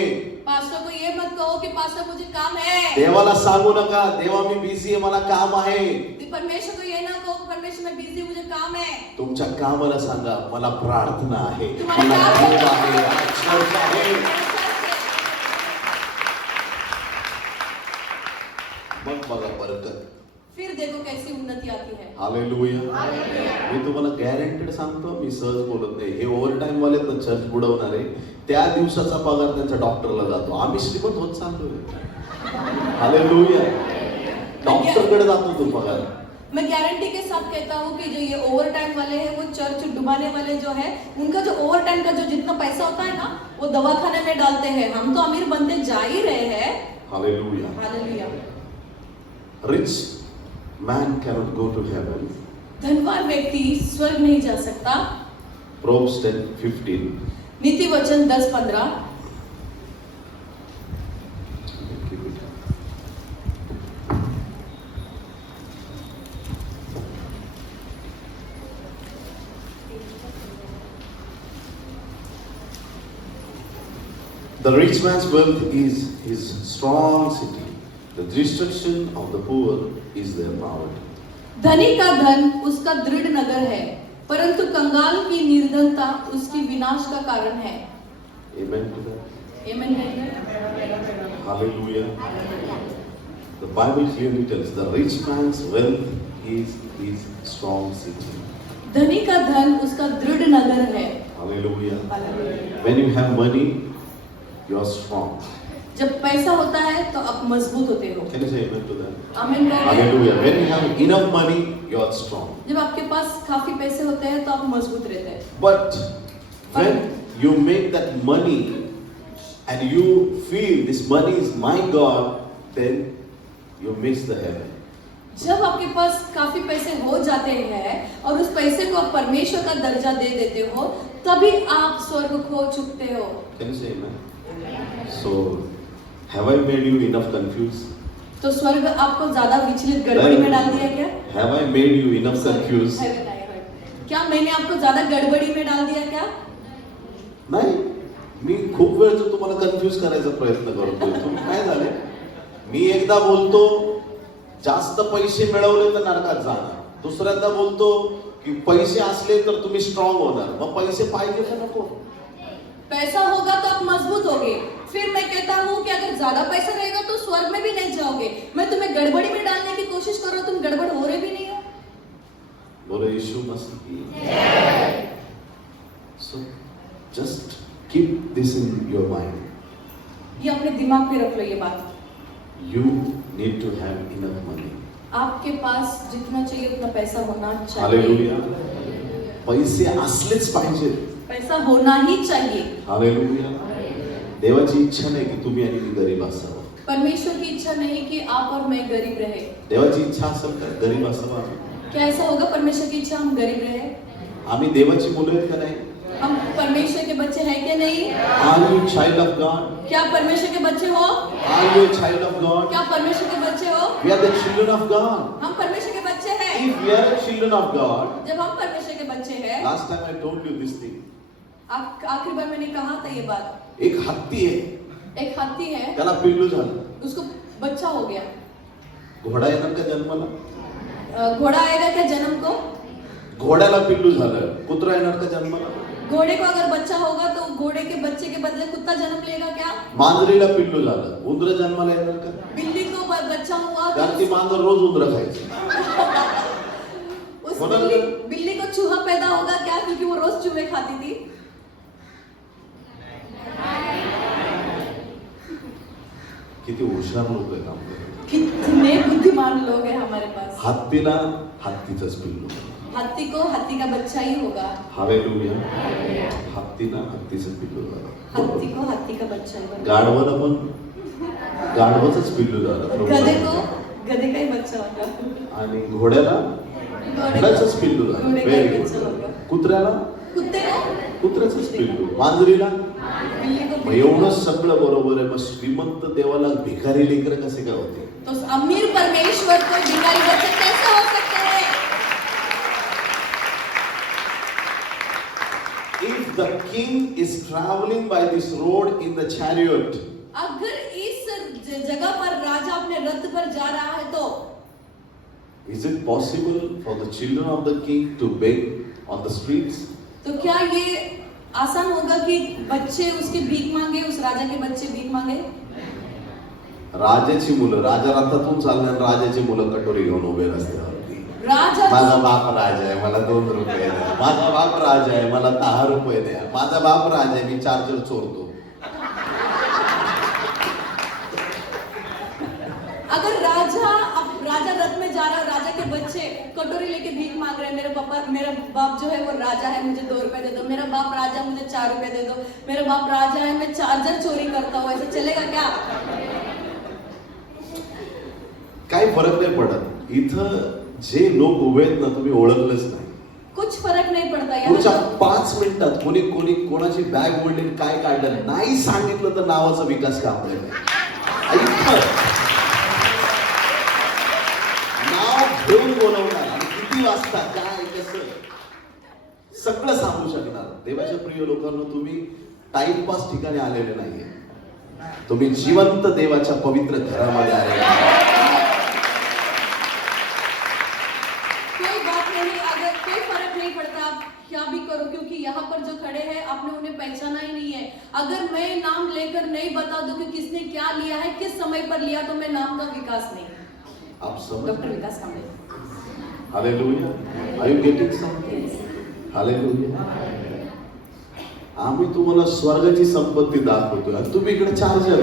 पास्टर को ये मत कहो कि पास्टर मुझे काम है. देवाला सांगू नका, देवा मी बिझी आहे, मला काम आहे. परमेश्वर को ये ना कहो कि परमेश्वर मैं बिजी, मुझे काम है. तुमच्या कामाला सांगा, मला प्रार्थना आहे, तुम्हाला मला काम भूक आहे. आहे, चर्च आहे. मग बघा बरकत. फिर देखो कैसी उन्नति आती है. हालेलुया. मी तुम्हाला गॅरंटेड सांगतो, मी सहज बोलत नाही. हे ओव्हर टाइम वाले तर चर्च बुडवणारे, त्या दिवसाचा पगार त्यांच्या डॉक्टरला जातो. आम्ही श्रीमंत होत चाललोय. हालेलुया. डॉक्टरकडे जातो तो पगार. मैं गारंटी के साथ कहता हूँ कि जो ये ओवर टाइम वाले हैं, वो चर्च डुबाने वाले जो है, उनका जो ओवर टाइम का जो जितना पैसा होता है ना, वो दवाखाने में डालते हैं. हम तो अमीर बनते जा ही रहे हैं. Hallelujah. Hallelujah. Rich man cannot go to heaven. धनवान व्यक्ति स्वर्ग नहीं जा सकता. Proverbs 10:15. नीति वचन 10:15. The rich man's wealth is his strong city. The destruction of the poor is their poverty. धनी का धन उसका दृढ़ नगर है, परंतु कंगाल की निर्धनता उसकी विनाश का कारण है. Amen to that. Amen. Hallelujah. The Bible clearly tells the rich man's wealth is his strong city. धनी का धन उसका दृढ़ नगर है. Hallelujah. Hallelujah. When you have money, you are strong. जब पैसा होता है तो आप मजबूत होते हो. Can you say amen to that? आमीन. Hallelujah. When you have enough money, you are strong. जब आपके पास काफी पैसे होते हैं तो आप मजबूत रहते हैं. But when you make that money and you feel this money is my God, then you miss the heaven. जब आपके पास काफी पैसे हो जाते हैं और उस पैसे को आप परमेश्वर का दर्जा दे देते हो, तभी आप स्वर्ग खो चुकते हो. Can you say amen? So, have I made you enough confused? तो स्वर्ग आपको ज्यादा विचलित गड़बड़ी में डाल दिया क्या? Have I made you enough confused? क्या मैंने आपको ज्यादा गड़बड़ी में डाल दिया क्या? नाही, मी खूप वेळ तर तुम्हाला कन्फ्यूज करायचा प्रयत्न करतोय. तुम्ही काय झाले? मी एकदा बोलतो जास्त पैसे मिळवले तर नरकात जाणार. दुसऱ्यांदा बोलतो की पैसे असले तर तुम्ही स्ट्रॉंग होणार. मग पैसे पाहिजे का नको? पैसा होगा तो आप मजबूत होगे. फिर मैं कहता हूँ कि अगर ज्यादा पैसा रहेगा तो स्वर्ग में भी नहीं जाओगे. मैं तुम्हें गड़बड़ी में डालने की कोशिश कर रहा हूँ, तुम गड़बड़ हो रहे भी नहीं हो. बोलो यीशु मसीह. So just keep this in your mind. ये अपने दिमाग में रख लो ये बात. You need to have enough money. आपके पास जितना चाहिए उतना पैसा होना चाहिए. हालेलुया. पैसे असलेच पाहिजे. पैसा होना ही चाहिए. हालेलुया. देवाची इच्छा नाही की तुम्ही आणि मी गरीब असावं. परमेश्वर की इच्छा नहीं कि आप और मैं गरीब रहे. देवाची इच्छा असेल तर गरीब असावं. क्या ऐसा होगा? परमेश्वर की इच्छा हम गरीब रहे. आम्ही देवाची मुलं आहेत का नाही? हम परमेश्वर के बच्चे हैं कि नहीं? Are you a child of God? क्या परमेश्वर के बच्चे हो? Are you a child of God? क्या परमेश्वर के बच्चे हो? We are the children of God. हम परमेश्वर के बच्चे हैं। If we are the children of God, जब हम परमेश्वर के बच्चे हैं, last time I told you this thing. आखिरी बार मैंने कहा था ये बात। एक हत्ती आहे, एक हाथी है, त्याला पिल्लू झालं. उसको बच्चा हो गया। घोडा येणार का जन्माला? घोड़ा आएगा क्या जन्म को? घोड्याला पिल्लू झालं, कुत्रा येणार का जन्माला? घोड़े को अगर बच्चा होगा तो घोड़े के बच्चे के बदले कुत्ता जन्म लेगा क्या? मांजरीला पिल्लू झालं, उंदर जन्माला येणार का? बिल्ली को बच्चा हुआ कारण ती मांजर रोज उंदर खायची. उस होना बिल्ली को चूहा पैदा होगा क्या? क्योंकि वो रोज चूहे खाती थी। किती हुशार लोक आहेत आपल्याकडे. कितने बुद्धिमान लोग हैं हमारे पास। हत्तीला हत्तीचंच पिल्लू. हाथी को हाथी का बच्चा ही होगा। हालेलुया. हत्तीला हत्तीचं पिल्लू झालं. हाथी को हाथी का बच्चा ही होगा। गाढवाला पण गाढवाचंच पिल्लू झालं. गधे को गधे का ही बच्चा होगा। आणि घोड्याला घोड्याचंच पिल्लू झालं. घोड़े का Very ही good. बच्चा होगा। कुत्र्याला कुत्ते को कुत्र्याचंच पिल्लू. मांजरीला बिल्ली को मग एवढं सगळं बरोबर आहे. मग श्रीमंत देवाला भिकारी लेकर कसे काय होते? तो अमीर परमेश्वर को भिखारी बच्चे कैसे हो सकते हैं? If the king is traveling by this road in the chariot, अगर इस जगह पर राजा अपने रथ पर जा रहा है तो is it possible for the children of the king to beg on the streets? तो क्या ये आसान होगा कि बच्चे उसके भीख मांगे, उस राजा के बच्चे भीख मांगे? राजाची मुलं, राजा रथातून चालले आणि राजाची मुलं कटोरी घेऊन उभे रस्त्यावरती. राजा माझा बाप राजा आहे, मला 2 रुपये द्या. माझा बाप राजा आहे, मला 10 रुपये द्या. माझा बाप राजा आहे, मी चार्जर चोरतो. अगर राजा रथ में जा रहा है, राजा के बच्चे कटोरी लेके भीख मांग रहे हैं, मेरा बाप जो है वो राजा है, मुझे 2 रुपए दे दो. मेरा बाप राजा, मुझे 4 रुपए दे दो. मेरा बाप राजा है, मैं चार्जर चोरी करता हूँ, ऐसे चलेगा क्या? काही फरक नाही पडत. इथं जे लोक उभे आहेत ना, तुम्ही ओळखलंच नाही. कुछ फरक नहीं पड़ता पुढच्या यहाँ. 5 मिनिटात कोणी कोणाची बॅग ओढली काय काढलं नाही सांगितलं तर नावाचा विकास काम नाही. नाव घेऊन बोलवणार आणि किती वाजता काय कसं सगळं सांगू शकणार. देवाच्या प्रिय लोकांना, तुम्ही टाइमपास ठिकाणी आलेले नाहीये. तुम्ही जिवंत देवाच्या पवित्र घरामध्ये आलेले. कोई बात नहीं, अगर कोई फर्क नहीं पड़ता आप क्या भी करो, क्योंकि यहाँ पर जो खड़े हैं आपने उन्हें पहचाना ही नहीं है. अगर मैं नाम लेकर नहीं बता दूं कि किसने क्या लिया है, किस समय पर लिया, तो मैं नाम का विकास नहीं. आप समझ. Doctor Vikas Kamble. Hallelujah. Are you getting something? Hallelujah. आम्ही तुम्हाला स्वर्गाची संपत्ती दाखवतोय आणि तुम्ही इकडे चार्जर.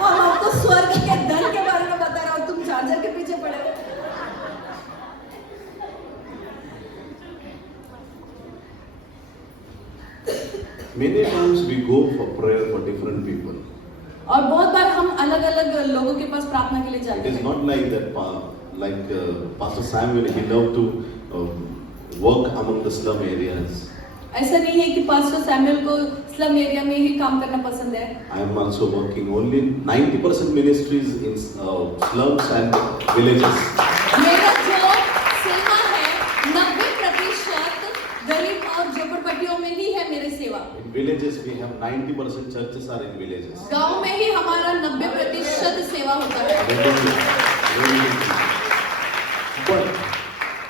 हम आपको स्वर्ग के धन के बारे में बता रहा हूँ, तुम चार्जर के पीछे पड़े हो. Many times we go for prayer for different people. और बहुत बार हम अलग अलग लोगों के पास प्रार्थना के लिए It जाते is हैं. not like that. Pastor Samuel, he loved to work among the slum areas. ऐसा नहीं है कि पास्टर सैमुअल को स्लम एरिया में ही काम करना पसंद है. I am also working only 90% ministries in slums and villages. मेरा जो सेवा है 90% गरीब और झोपड़पट्टियों में ही है मेरी सेवा. In villages we have 90% churches are in villages. गांव में ही हमारा 90% सेवा होता है. But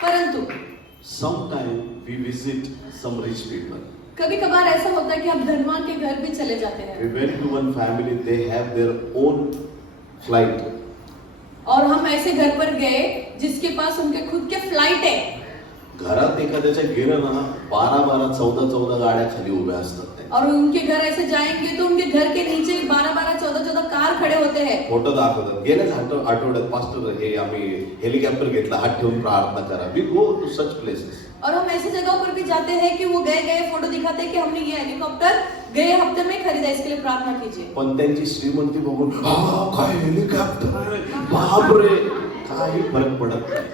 परंतु sometimes we visit some rich people. कभी कभार ऐसा होता है कि हम धनवान के घर भी चले जाते हैं. We went to one family, they have their own flight. और हम ऐसे घर पर गए जिसके पास उनके खुद के फ्लाइट है. घरात एखाद्याच्या गेलं ना 12 14 गाड्या खाली उभ्या असतात. और उनके घर ऐसे जाएंगे तो उनके घर के नीचे 12 14 कार खड़े होते हैं. फोटो दाखवतात. गेल्याच आठवड्यात पास्टर हे आम्ही हेलिकॉप्टर घेतला, हात ठेवून प्रार्थना करा. We go to such places. और हम ऐसी जगहों पर भी जाते हैं कि वो गए फोटो दिखाते हैं कि हमने ये हेलीकॉप्टर गए हफ्ते में खरीदा, इसके लिए प्रार्थना कीजिए. पण त्यांची श्रीमंती बघून काय हेलिकॉप्टर आहे, बापरे, काही फरक पडत नाही.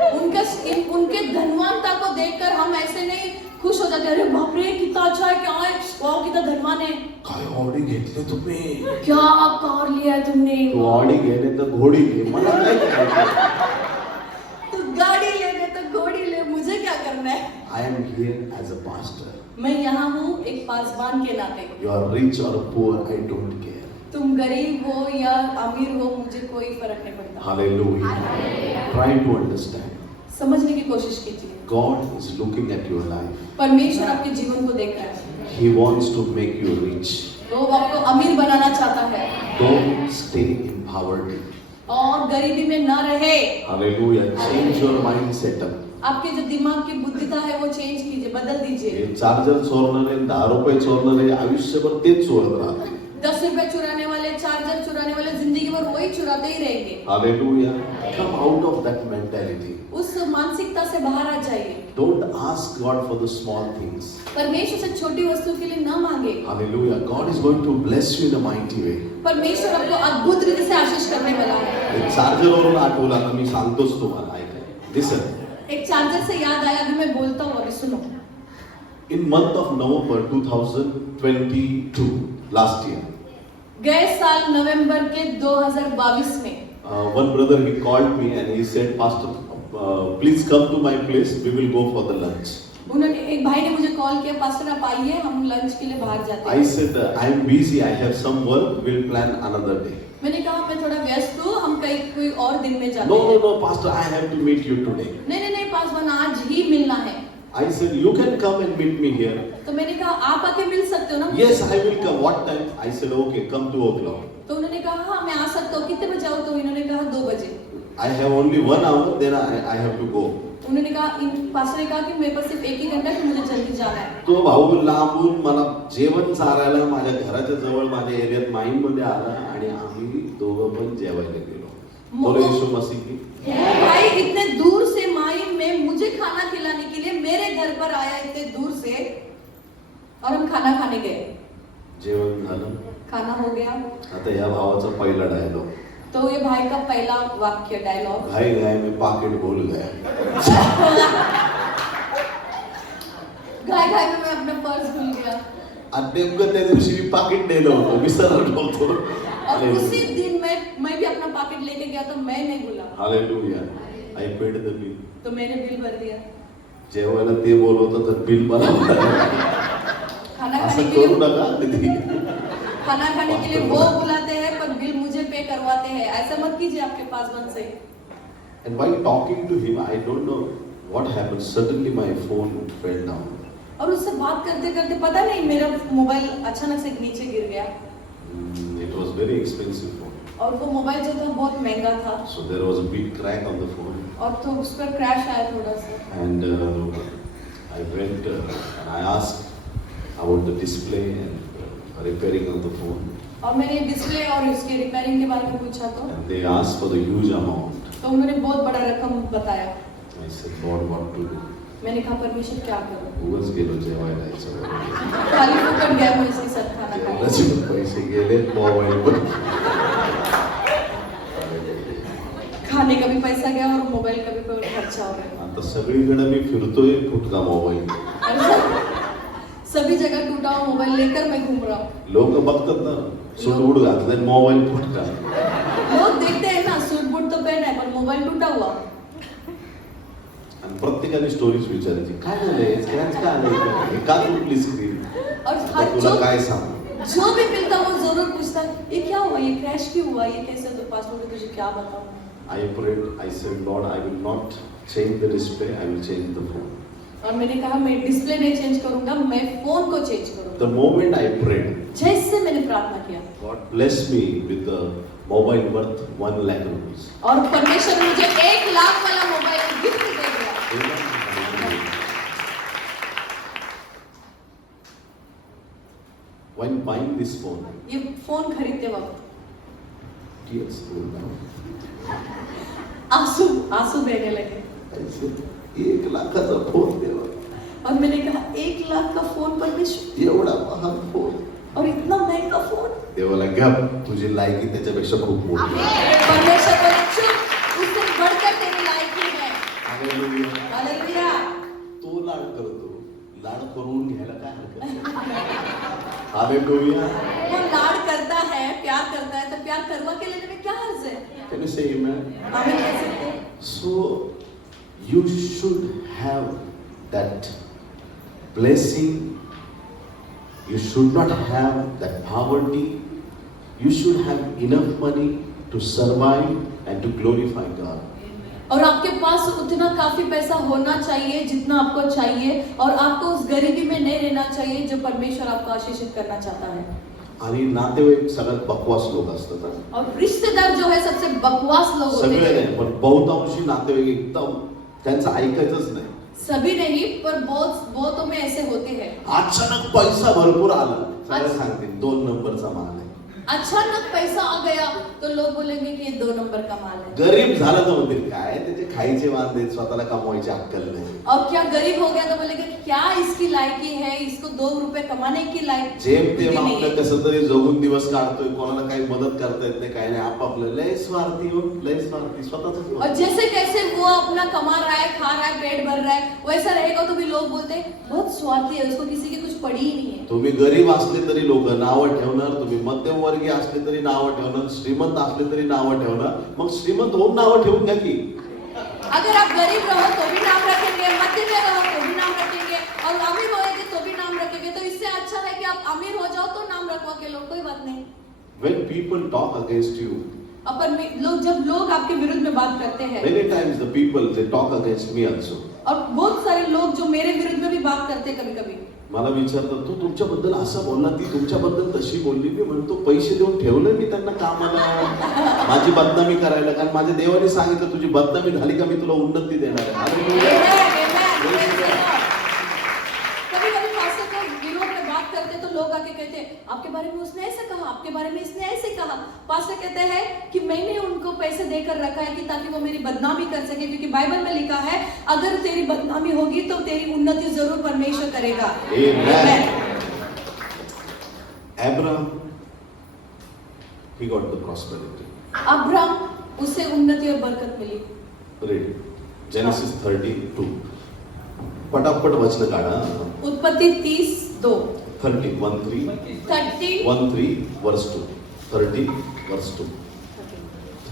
उनके धनवानता को देखकर हम ऐसे नहीं खुश हो जाते, अरे बाप रे कितना अच्छा है, क्या है, वाह कितना धनवान है, काय ऑडी घेतले तुम्ही? क्या कार लिया है तुमने, तू ऑडी घेणे तर घोडी घे, मला काय करायचं? तू गाड़ी लेने तो घोड़ी ले, मुझे क्या करना है? I am here as a pastor. मैं यहाँ हूँ एक पासवान के नाते। You are rich or poor, I don't care. तुम गरीब हो या अमीर हो, मुझे कोई फर्क नहीं पड़ता। Hallelujah. Try to understand. समझने की कोशिश कीजिए। God is looking at your life. परमेश्वर आपके जीवन को देख रहा है। He wants to make you rich. वो आपको अमीर बनाना चाहता है। Don't stay in poverty. और गरीबी में न रहे। Hallelujah. Change your mind setup. आपके जो दिमाग की बुद्धिता है वो चेंज कीजिए, बदल दीजिए। हे चार्जर चोरणारे, 10 रुपये चोरणारे आयुष्यभर तेच चोरत राहते. 10 रुपए चुराने वाले, चार्जर चुराने वाले जिंदगी भर वही चुराते ही रहेंगे। Hallelujah. Come out of that mentality. उस मानसिकता से बाहर आ जाइए। Don't ask God for the small things. परमेश्वर से छोटी वस्तु के लिए न मांगे। Hallelujah. God is going to bless you in a mighty way. परमेश्वर आपको अद्भुत रीति से आशीष करने वाला है। चार्जरवरून आठवला ना, मी सांगतोच तुम्हाला. ऐका. Listen. एक चार्जर से याद आया, अभी मैं बोलता हूँ, अभी सुनो। In month of November 2022, last year, गए साल नवंबर के 2022 में one brother he called me and he said, Pastor, please come to my place. We will go for the lunch. उन्होंने एक भाई ने मुझे कॉल किया, पास्टर आप आइए, हम लंच के लिए बाहर जाते I हैं। said, I am busy. I have some work. We'll plan another day. मैंने कहा मैं थोड़ा व्यस्त हूँ, हम कहीं कोई और दिन में जाते No, हैं। no, no, Pastor. I have to meet you today. नहीं पासवान, आज ही मिलना है। I said, you can come and meet me here. तो मैंने कहा आप आके मिल सकते हो ना? Yes, I will come. What time? I said, okay, come 2 o'clock. तो उन्होंने कहा हाँ मैं आ सकता हूँ, कितने बजे आओ? तो इन्होंने कहा 2 बजे। I have only 1 hour. Then I have to go. उन्होंने कहा, पास्टर ने कहा कि मेरे पास सिर्फ 1 ही घंटा है, तो मुझे जल्दी जाना है। तो भाऊ लांबून मला जेवण चारायला माझ्या घराच्या जवळ माझ्या एरियात माहीममध्ये आला आणि आम्ही दोघं पण जेवायला गेलो. बोलो यीशु मसीह की. वो भाई इतने दूर से माइम में मुझे खाना खिलाने के लिए मेरे घर पर आया, इतने दूर से, और हम खाना खाने गए। जेवण झालं. खाना हो गया। आता या भावाचा पहिला डायलॉग. तो ये भाई का पहला वाक्य डायलॉग, घाई घाई में पाकिट भूल गया. घाई घाई में मैं अपना पर्स भूल गया। आणि नेमकं त्या दिवशी मी पाकिट नेलं होतं, विसरलो होतो. और उसी दिन मैं भी अपना पाकिट लेके गया, तो मैं नहीं भूला। Hallelujah. I paid the bill. तो मैंने बिल भर दिया। जेवायला ते बोलवतं तर बिल मला खाना खाने असं के करू लिए नका कधी. खाना खाने के लिए वो बुलाते हैं पर बिल मुझे पे करवाते हैं, ऐसा मत कीजिए आपके पासवान से। And while talking to him, I don't know what happened. Suddenly my phone fell down. और उससे बात करते करते पता नहीं मेरा मोबाइल अचानक से नीचे गिर गया। It was very expensive phone. और वो मोबाइल जो था बहुत महंगा था, So there was a big crack on the phone. और तो उस पर क्रैश आया थोड़ा सा। And I went and I asked about the display and repairing of the phone. और मैंने डिस्प्ले और उसके रिपेयरिंग के बारे में पूछा, And they asked for the huge amount. तो उन्होंने बहुत बड़ा रकम बताया। I said, Lord, what to do? मैंने कहा परमेश्वर क्या करूं? उगाच गेलो जेवायला याच्यावर. खाली फुकट गया मैं इसके साथ खाना खाने। जेवणाचे पण पैसे गेले, मोबाईल पण. खाने का भी पैसा गया और मोबाइल का भी खर्चा हो गया। आता सगळीकडे मी फिरतोय फुटका मोबाईल. सभी जगह टूटा हुआ मोबाइल लेकर मैं घूम रहा हूँ। लोक बघतात ना, सूट उड घातलंय, मोबाईल फुटका. लोग देखते हैं ना, सूट बूट तो पहना है पर मोबाइल टूटा हुआ। आणि प्रत्येकाने स्टोरीज विचारायची, काय झालंय, स्क्रॅच का आलंय, हे का तुटली स्क्रीन. और आता तुला काय सांगू. जो भी मिलता वो जरूर पूछता ये क्या हुआ, ये क्रैश क्यों हुआ, ये कैसे, तो पासवर्ड तुझे क्या बताऊं। I prayed, I said, Lord, I will not change the display, I will change the phone. और मैंने कहा मैं डिस्प्ले नहीं चेंज करूंगा, मैं फोन को चेंज करूंगा। The moment I prayed, जैसे मैंने प्रार्थना किया, God blessed me with a mobile worth 1 lakh rupees. और परमेश्वर ने मुझे 1 लाख वाला मोबाइल गिफ्ट दे दिया। When buying this phone, ये फोन खरीदते वक्त tears rolled down. आंसू आंसू बहने लगे। I said, 1 लाखाचा फोन देवा, और मैंने कहा 1 लाख का फोन परमेश्वर, एवढा महान फोन. और इतना महंगा फोन। देवाला घ्या, तुझी लायकी त्याच्यापेक्षा खूप मोठी आहे. परमेश्वर बोले चुप, उससे बढ़कर तेरी लायकी है। हालेलुया. हालेलुया. तो लाड करतो, लाड करून घ्यायला काय हरकत आहे? हालेलुया. वो लाड करता है, प्यार करता है, तो प्यार करवा के लेने में क्या हर्ज है? Can you say amen? आमीन कह सकते हैं. So you should have that blessing. You should not have that poverty. You should have enough money to survive and to glorify God. और आपके पास उतना काफी पैसा होना चाहिए जितना आपको चाहिए, और आपको उस गरीबी में नहीं रहना चाहिए जो परमेश्वर आपको आशीषित करना चाहता है. आणि नातेवाईक सगळ्यात बकवास लोक असतात हा. और रिश्तेदार जो है सबसे बकवास लोग होते सगळे हैं. नाही पण बहुतांशी नातेवाईक एकदम त्यांचं ऐकायचंच नाही. सभी नहीं, पर बहुतों में ऐसे होते हैं. अचानक पैसा भरपूर आला, सगळं सांगतील 2 नंबरचा माल आहे. अचानक पैसा आ गया तो लोग बोलेंगे कि ये 2 नंबर का माल है. गरीब झालं तर म्हणतील काय त्याचे खायचे वांदे, स्वतःला कमवायची अक्कल नाही. और क्या गरीब हो गया तो बोलेंगे कि क्या इसकी लायकी है, इसको 2 रुपए कमाने की लायक जेम बुद्धी तेम नहीं आपलं है. कसं तरी जगून दिवस काढतोय, कोणाला काही मदत करता येत नाही, काय नाही, आपापलं लय स्वार्थी हो, लय स्वार्थी स्वतःच. और जैसे कैसे वो अपना कमा रहा है, खा रहा है, पेट भर रहा है, वैसा रहेगा तो भी लोग बोलते हैं बहुत स्वार्थी है, उसको किसी की कुछ पड़ी ही नहीं है. तुम्ही गरीब असले तरी लोक नावं ठेवणार, तुम्ही मध्यमवर्गीय असले तरी नावं ठेवणार, श्रीमंत असले तरी नावं ठेवणार. मग श्रीमंत होऊन नावं ठेवून घ्या की. अगर आप गरीब रहो तो भी नाम रखेंगे, मध्य में रहो तो भी नाम रखेंगे, और अमीर होएंगे तो भी नाम रखेंगे. तो इससे अच्छा है कि आप अमीर हो जाओ तो नाम रखवा के लो, कोई बात नहीं. When people talk against you, अपन जब लोग आपके विरुद्ध में बात करते हैं, many times the people they talk against me also. और बहुत सारे लोग जो मेरे विरुद्ध में भी बात करते हैं कभी कभी. मला विचारतात तू तुमच्याबद्दल असं बोलला, ती तुमच्याबद्दल तशी बोलली. मी म्हणतो पैसे देऊन ठेवलं मी त्यांना कामाला माझी बदनामी करायला, कारण माझ्या देवाने सांगितलं तुझी बदनामी झाली का मी तुला उन्नती देणार आहे. हालेलुया. कभी कभी पास्टर को विरोध में बात करते तो लोग आके कहते हैं आपके बारे में उसने ऐसे कहा, आपके बारे में इसने ऐसे कहा. पास्टर कहते हैं कि मैंने उनको पैसे देकर रखा है कि ताकि वो मेरी बदनामी कर सके, क्योंकि बाइबल में लिखा है अगर तेरी बदनामी होगी तो तेरी उन्नति जरूर परमेश्वर करेगा. Amen. Abraham, he got the prosperity. Abraham उसे उन्नति और बरकत मिली. Read Genesis 32. पटापट वचन काढा. उत्पत्ति 30:2. 30 1-3 30 1-3 verse 2. 30 verse 2.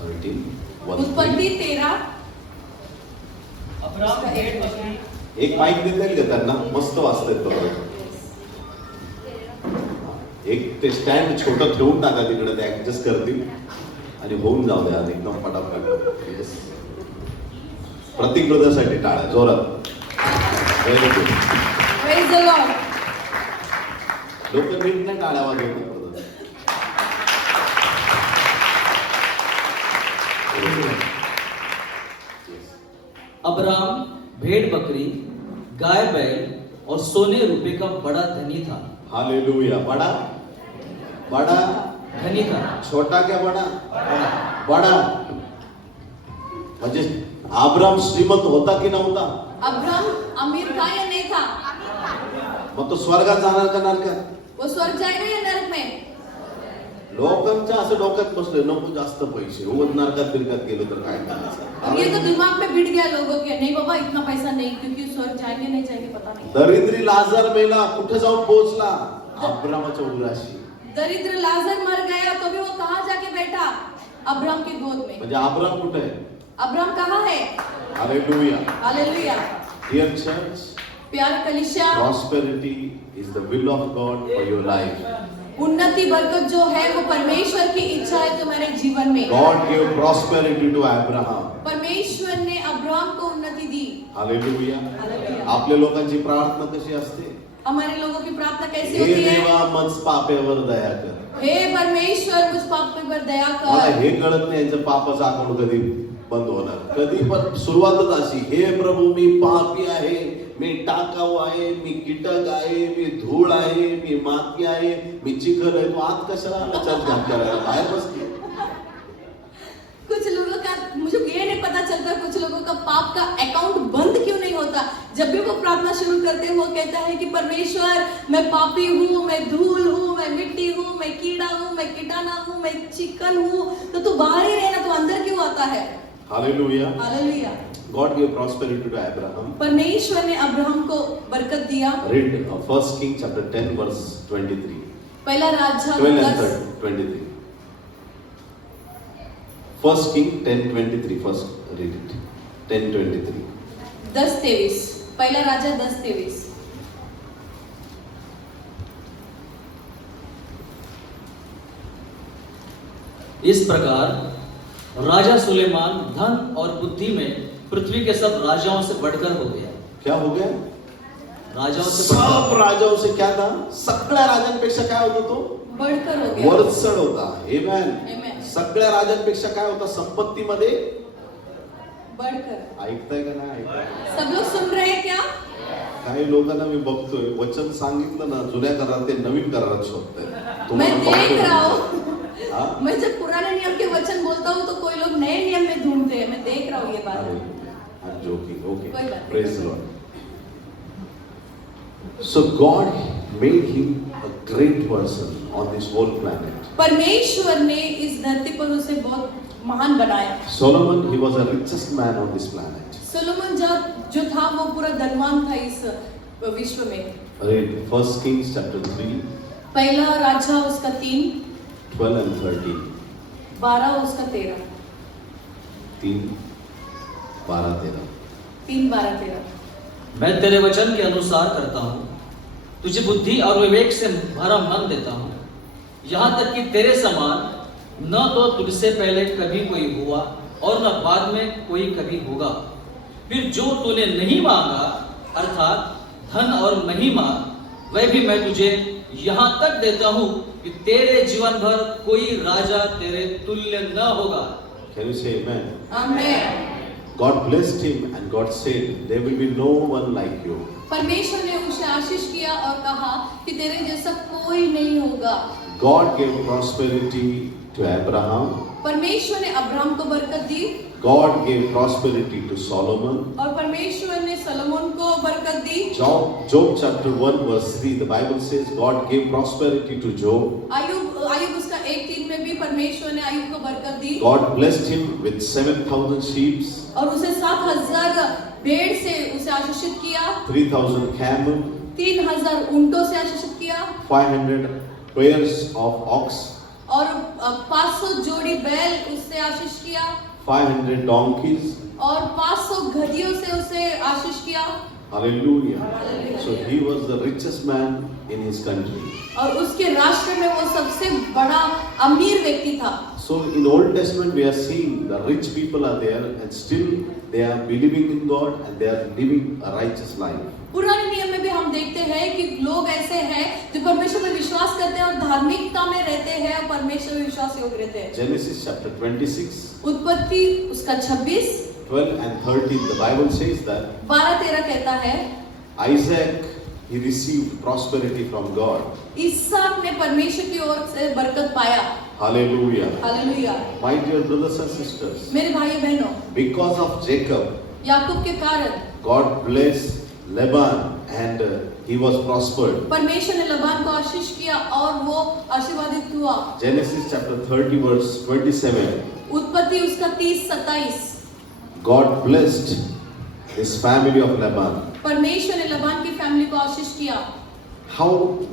30 1-3. उत्पत्ति 13. अब्राहम भेड़ बकरी एक माईक देता येईल का त्यांना? मस्त वाचतायत बघा. एक ते स्टँड छोटं ठेवून टाका तिकडे, ते ऍडजस्ट करतील आणि होऊन जाऊ द्या एकदम पटापट. Yes. प्रतीक ब्रदरसाठी टाळ्या जोरात. Very good. Praise the Lord. लोक नीट नाही टाळ्या वाजवतात brother. अब्राहम भेड़ बकरी, गाय बैल और सोने रुपए का बड़ा धनी था. हालेलुया. बडा बडा धनी था. छोटा क्या बडा बडा. म्हणजे अब्राम श्रीमंत होता की नव्हता? अब्राहम अमीर था या नहीं था? मग तो स्वर्गात जाणार का नरकात? वो स्वर्ग जाएगा या नरक में? लोकांच्या असं डोक्यात बसले नको जास्त पैसे, उगाच नरकात बिरकात गेलो तर काय और ये तो करायचं. दिमाग में बिठ गया लोगों के, नहीं बाबा इतना पैसा नहीं, क्योंकि स्वर्ग जाएंगे नहीं जाएंगे पता नहीं. दरिद्री लाजार मेला, कुठे जाऊन पोहोचला? अब्रामाच्या उराशी. दरिद्र लाजर मर गया तो भी वो कहाँ जाके बैठा? अब्राहम की गोद में. म्हणजे अब्राम कुठे आहे? अब्राहम कहाँ है? हालेलुया. हालेलुया. डियर चर्च, प्यार कलिसिया, prosperity is the will of God for your life. उन्नति बरकत जो है वो परमेश्वर की इच्छा है तुम्हारे जीवन में. God gave prosperity to Abraham. परमेश्वर ने अब्राहम को उन्नति दी. हालेलुया. हालेलुया. आपल्या लोकांची प्रार्थना कशी असते? हमारे लोगों की प्रार्थना कैसी हे होती है? देवा मज पाप्यावर दया कर. हे परमेश्वर मुझ पापी पर दया मला कर. हे कळत नाही यांचं पापाचं अकाउंट कधी बंद होणार. कधी पण सुरुवातच अशी, हे प्रभू मी पापी आहे, मी टाकाऊ आहे, मी कीटक आहे, मी धूळ आहे, मी माती आहे, मी चिखल आहे. तू आत कशाला आला चर्च घात करायला? बाहेर बसली. कुछ लोगों का मुझे ये नहीं पता चलता, कुछ लोगों का पाप का अकाउंट बंद क्यों नहीं होता? जब भी वो प्रार्थना शुरू करते हैं वो कहता है कि परमेश्वर मैं पापी हूँ, मैं धूल हूँ, मैं मिट्टी हूँ, मैं कीड़ा हूँ, मैं कीटाणु हूँ, मैं चिकन हूँ. तो तू बाहर ही रहना, तू अंदर क्यों आता है? Hallelujah. Hallelujah. God gave prosperity to Abraham. परमेश्वर ने अब्राहम को बरकत दिया। Read 1 King chapter 10 verse 23. पहला राजा 12 and 10 23. 1 King 10:23. First read it. 10:23. 10:23 पहला राजा 10:23। इस प्रकार राजा सुलेमान धन और बुद्धि में पृथ्वी के सब राजाओं से बढ़कर हो गया। क्या हो गया? राजाओं से सब राजाओं से क्या था? सगळ्या राजांपेक्षा काय होता तो? बढ़कर हो गया। वरचढ होता. Amen. Amen. सगळ्या राजांपेक्षा काय होता संपत्तीमध्ये? बढ़कर। ऐकताय का नाही ऐकताय? सब लोग सुन रहे हैं क्या? काही लोकांना मी बघतोय वचन सांगितलं ना जुन्या करारात ते नवीन करारात शोधताय. मैं देख रहा हूँ हाँ? मैं जब पुराने नियम के वचन बोलता हूँ तो कोई लोग नए नियम में ढूंढते हैं। मैं देख रहा हूँ ये बात। I'm joking. Okay. कोई बात नहीं। Praise the Lord. So God made him a great person on this whole planet. परमेश्वर ने इस धरती पर उसे बहुत महान बनाया। Solomon, he was the richest man on this planet. Solomon जो था वो पूरा धनवान था इस विश्व में। Read 1 Kings chapter 3, पहला राजा उसका 3, 12 and 13. 12 उसका 13, 3, 12, 13. 3, 12, 13। मैं तेरे वचन के अनुसार करता हूँ, तुझे बुद्धि और विवेक से भरा मन देता हूँ, यहाँ तक कि तेरे समान न तो तुझसे पहले कभी कोई हुआ और न बाद में कोई कभी होगा। फिर जो तूने नहीं मांगा अर्थात धन और महिमा, वह भी मैं तुझे यहाँ तक देता हूँ कि तेरे जीवन भर कोई राजा तेरे तुल्य न होगा। Can you say amen? आमीन। God blessed him and God said, there will be no one like you. परमेश्वर ने उसे आशीष किया और कहा कि तेरे जैसा कोई नहीं होगा। God gave prosperity to Abraham. परमेश्वर ने अब्राहम को बरकत दी God gave prosperity to Solomon. और परमेश्वर ने सलोमन को बरकत दी। Job chapter 1 verse 3, the Bible says God gave prosperity to Job. Ayub उसका 1:3 में भी परमेश्वर ने आयुब को बरकत दी God blessed him with 7,000 sheep, और उसे 7,000 भेड़ से उसे आशीषित किया, 3,000 camel, 3,000 ऊंटों से आशीषित किया 500 pairs of ox, और 500 जोड़ी बैल उससे आशीष किया 500 donkeys. और 500 गधियों से उसे आशीष किया। Hallelujah. Hallelujah. So he was the richest man in his country. और उसके राष्ट्र में वो सबसे बड़ा अमीर व्यक्ति था। So in Old Testament we are seeing the rich people are there and still they are believing in God and they are living a righteous life. पुराने नियम में भी हम देखते हैं कि लोग ऐसे हैं जो परमेश्वर में विश्वास करते हैं और धार्मिकता में रहते हैं और परमेश्वर में विश्वास योग्य रहते हैं। Genesis chapter 26, उत्पत्ति उसका 26, 12 and 13, the Bible says that 12-13 कहता है Isaac, he received prosperity from God. इसहाक ने परमेश्वर की ओर से बरकत पाया। Hallelujah. Hallelujah. My dear brothers and sisters, मेरे भाई बहनों, because of Jacob, याकूब के कारण God blessed Laban and he was prospered. परमेश्वर ने लबान को आशीष किया और वो आशीर्वादित हुआ। Genesis chapter 30 verse 27, उत्पत्ति उसका 30-27, God blessed this family of Laban. परमेश्वर ने लबान की फैमिली को आशीष किया। How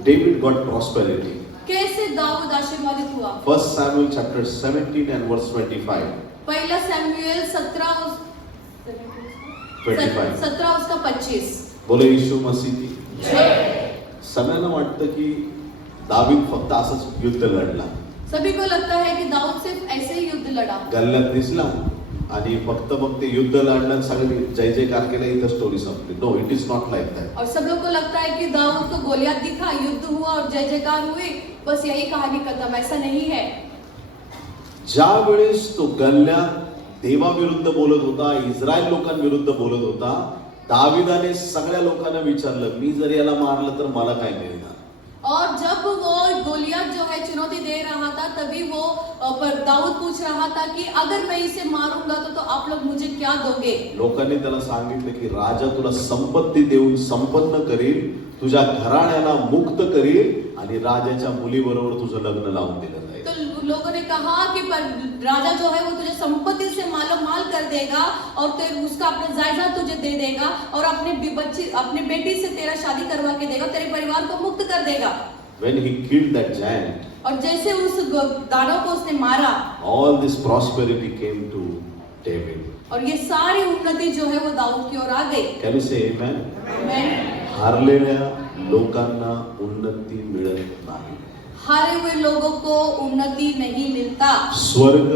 David got prosperity? कैसे दाऊद आशीर्वादित हुआ? 1 Samuel chapter 17 and verse 25. पहला सैमुएल 17 उसका 25। बोले यीशु मसीह की सगळ्यांना वाटतं की दावीद फक्त असंच युद्ध लढला, सभी को लगता है कि दाऊद सिर्फ ऐसे ही युद्ध लड़ा गल्ल्यात दिसला आणि फक्त मग ते युद्ध लढलं आणि सगळे जय जयकार केला, इथं स्टोरी संपली. No, it is not like that. और सब लोग को लगता है कि दाऊद को गोलियत दिखा, युद्ध हुआ और जय जयकार हुई, बस यही कहानी खत्म। ऐसा नहीं है। ज्या वेळेस तो गल्ल्यात देवाविरुद्ध बोलत होता, इस्रायल लोकांविरुद्ध बोलत होता, दाविदाने सगळ्या लोकांना विचारलं, मी जर याला मारलं तर मला काय मिळणार? और जब वो गोलियत जो है चुनौती दे रहा था, तभी वो पर दाऊद पूछ रहा था कि अगर मैं इसे मारूंगा तो आप लोग मुझे क्या दोगे? लोकांनी त्याला सांगितलं की राजा तुला संपत्ती देऊन संपन्न करेल, तुझ्या घराण्याला मुक्त करेल आणि राजाच्या मुलीबरोबर तुझं लग्न लावून दिलं जाईल. तो लोगों ने कहा कि पर राजा जो है वो तुझे संपत्ति से मालो माल कर देगा और तेरे उसका अपना जायदाद तुझे दे देगा और अपने बेटी से तेरा शादी करवा के देगा, तेरे परिवार को मुक्त कर देगा। When he killed that giant, और जैसे उस दानव को उसने मारा, all this prosperity came to David. और ये सारी उन्नति जो है वो दाऊद की ओर आ गई। Can you say amen? आमेन। हारलेल्या लोकांना उन्नती मिळत नाही. हारे हुए लोगों को उन्नति नहीं मिलता। स्वर्ग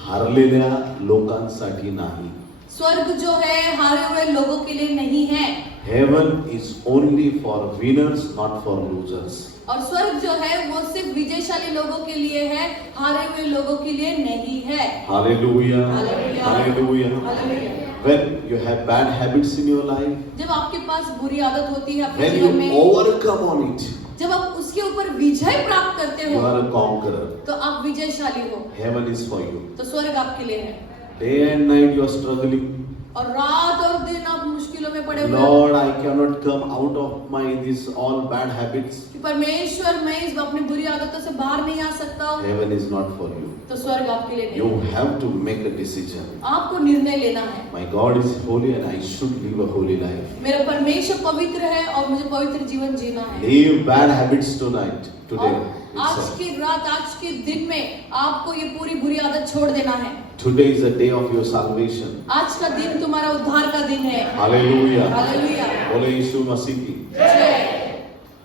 हारलेल्या लोकांसाठी नाही. स्वर्ग जो है हारे हुए लोगों के लिए नहीं है। Heaven is only for winners, not for losers. और स्वर्ग जो है वो सिर्फ विजयशाली लोगों के लिए है, हारे हुए लोगों के लिए नहीं है। Hallelujah. Hallelujah. Hallelujah. Hallelujah. When you have bad habits in your life, जब आपके पास बुरी आदत होती है अपने when जीवन you में, overcome on it, जब आप उसके ऊपर विजय प्राप्त करते you हो are a conqueror. तो आप विजयशाली हो। Heaven is for you. तो स्वर्ग आपके लिए है। Day and night you are struggling. और रात और दिन आप मुश्किलों में पड़े हुए हो Lord, I cannot come out of my this all bad habits. कि परमेश्वर मैं इस अपनी बुरी आदतों से बाहर नहीं आ सकता हूँ, Heaven is not for you. तो स्वर्ग आपके लिए You नहीं। have to make a decision. आपको निर्णय लेना है। My God is holy and I should live a holy life. मेरा परमेश्वर पवित्र है और मुझे पवित्र जीवन जीना है। Leave bad habits tonight, today. और आज की रात, आज के दिन में आपको ये पूरी बुरी आदत छोड़ देना है। Today is the day of your salvation. आज का दिन तुम्हारा उद्धार का दिन है। Hallelujah. हालेलुया। बोले यीशु मसीह की. जय।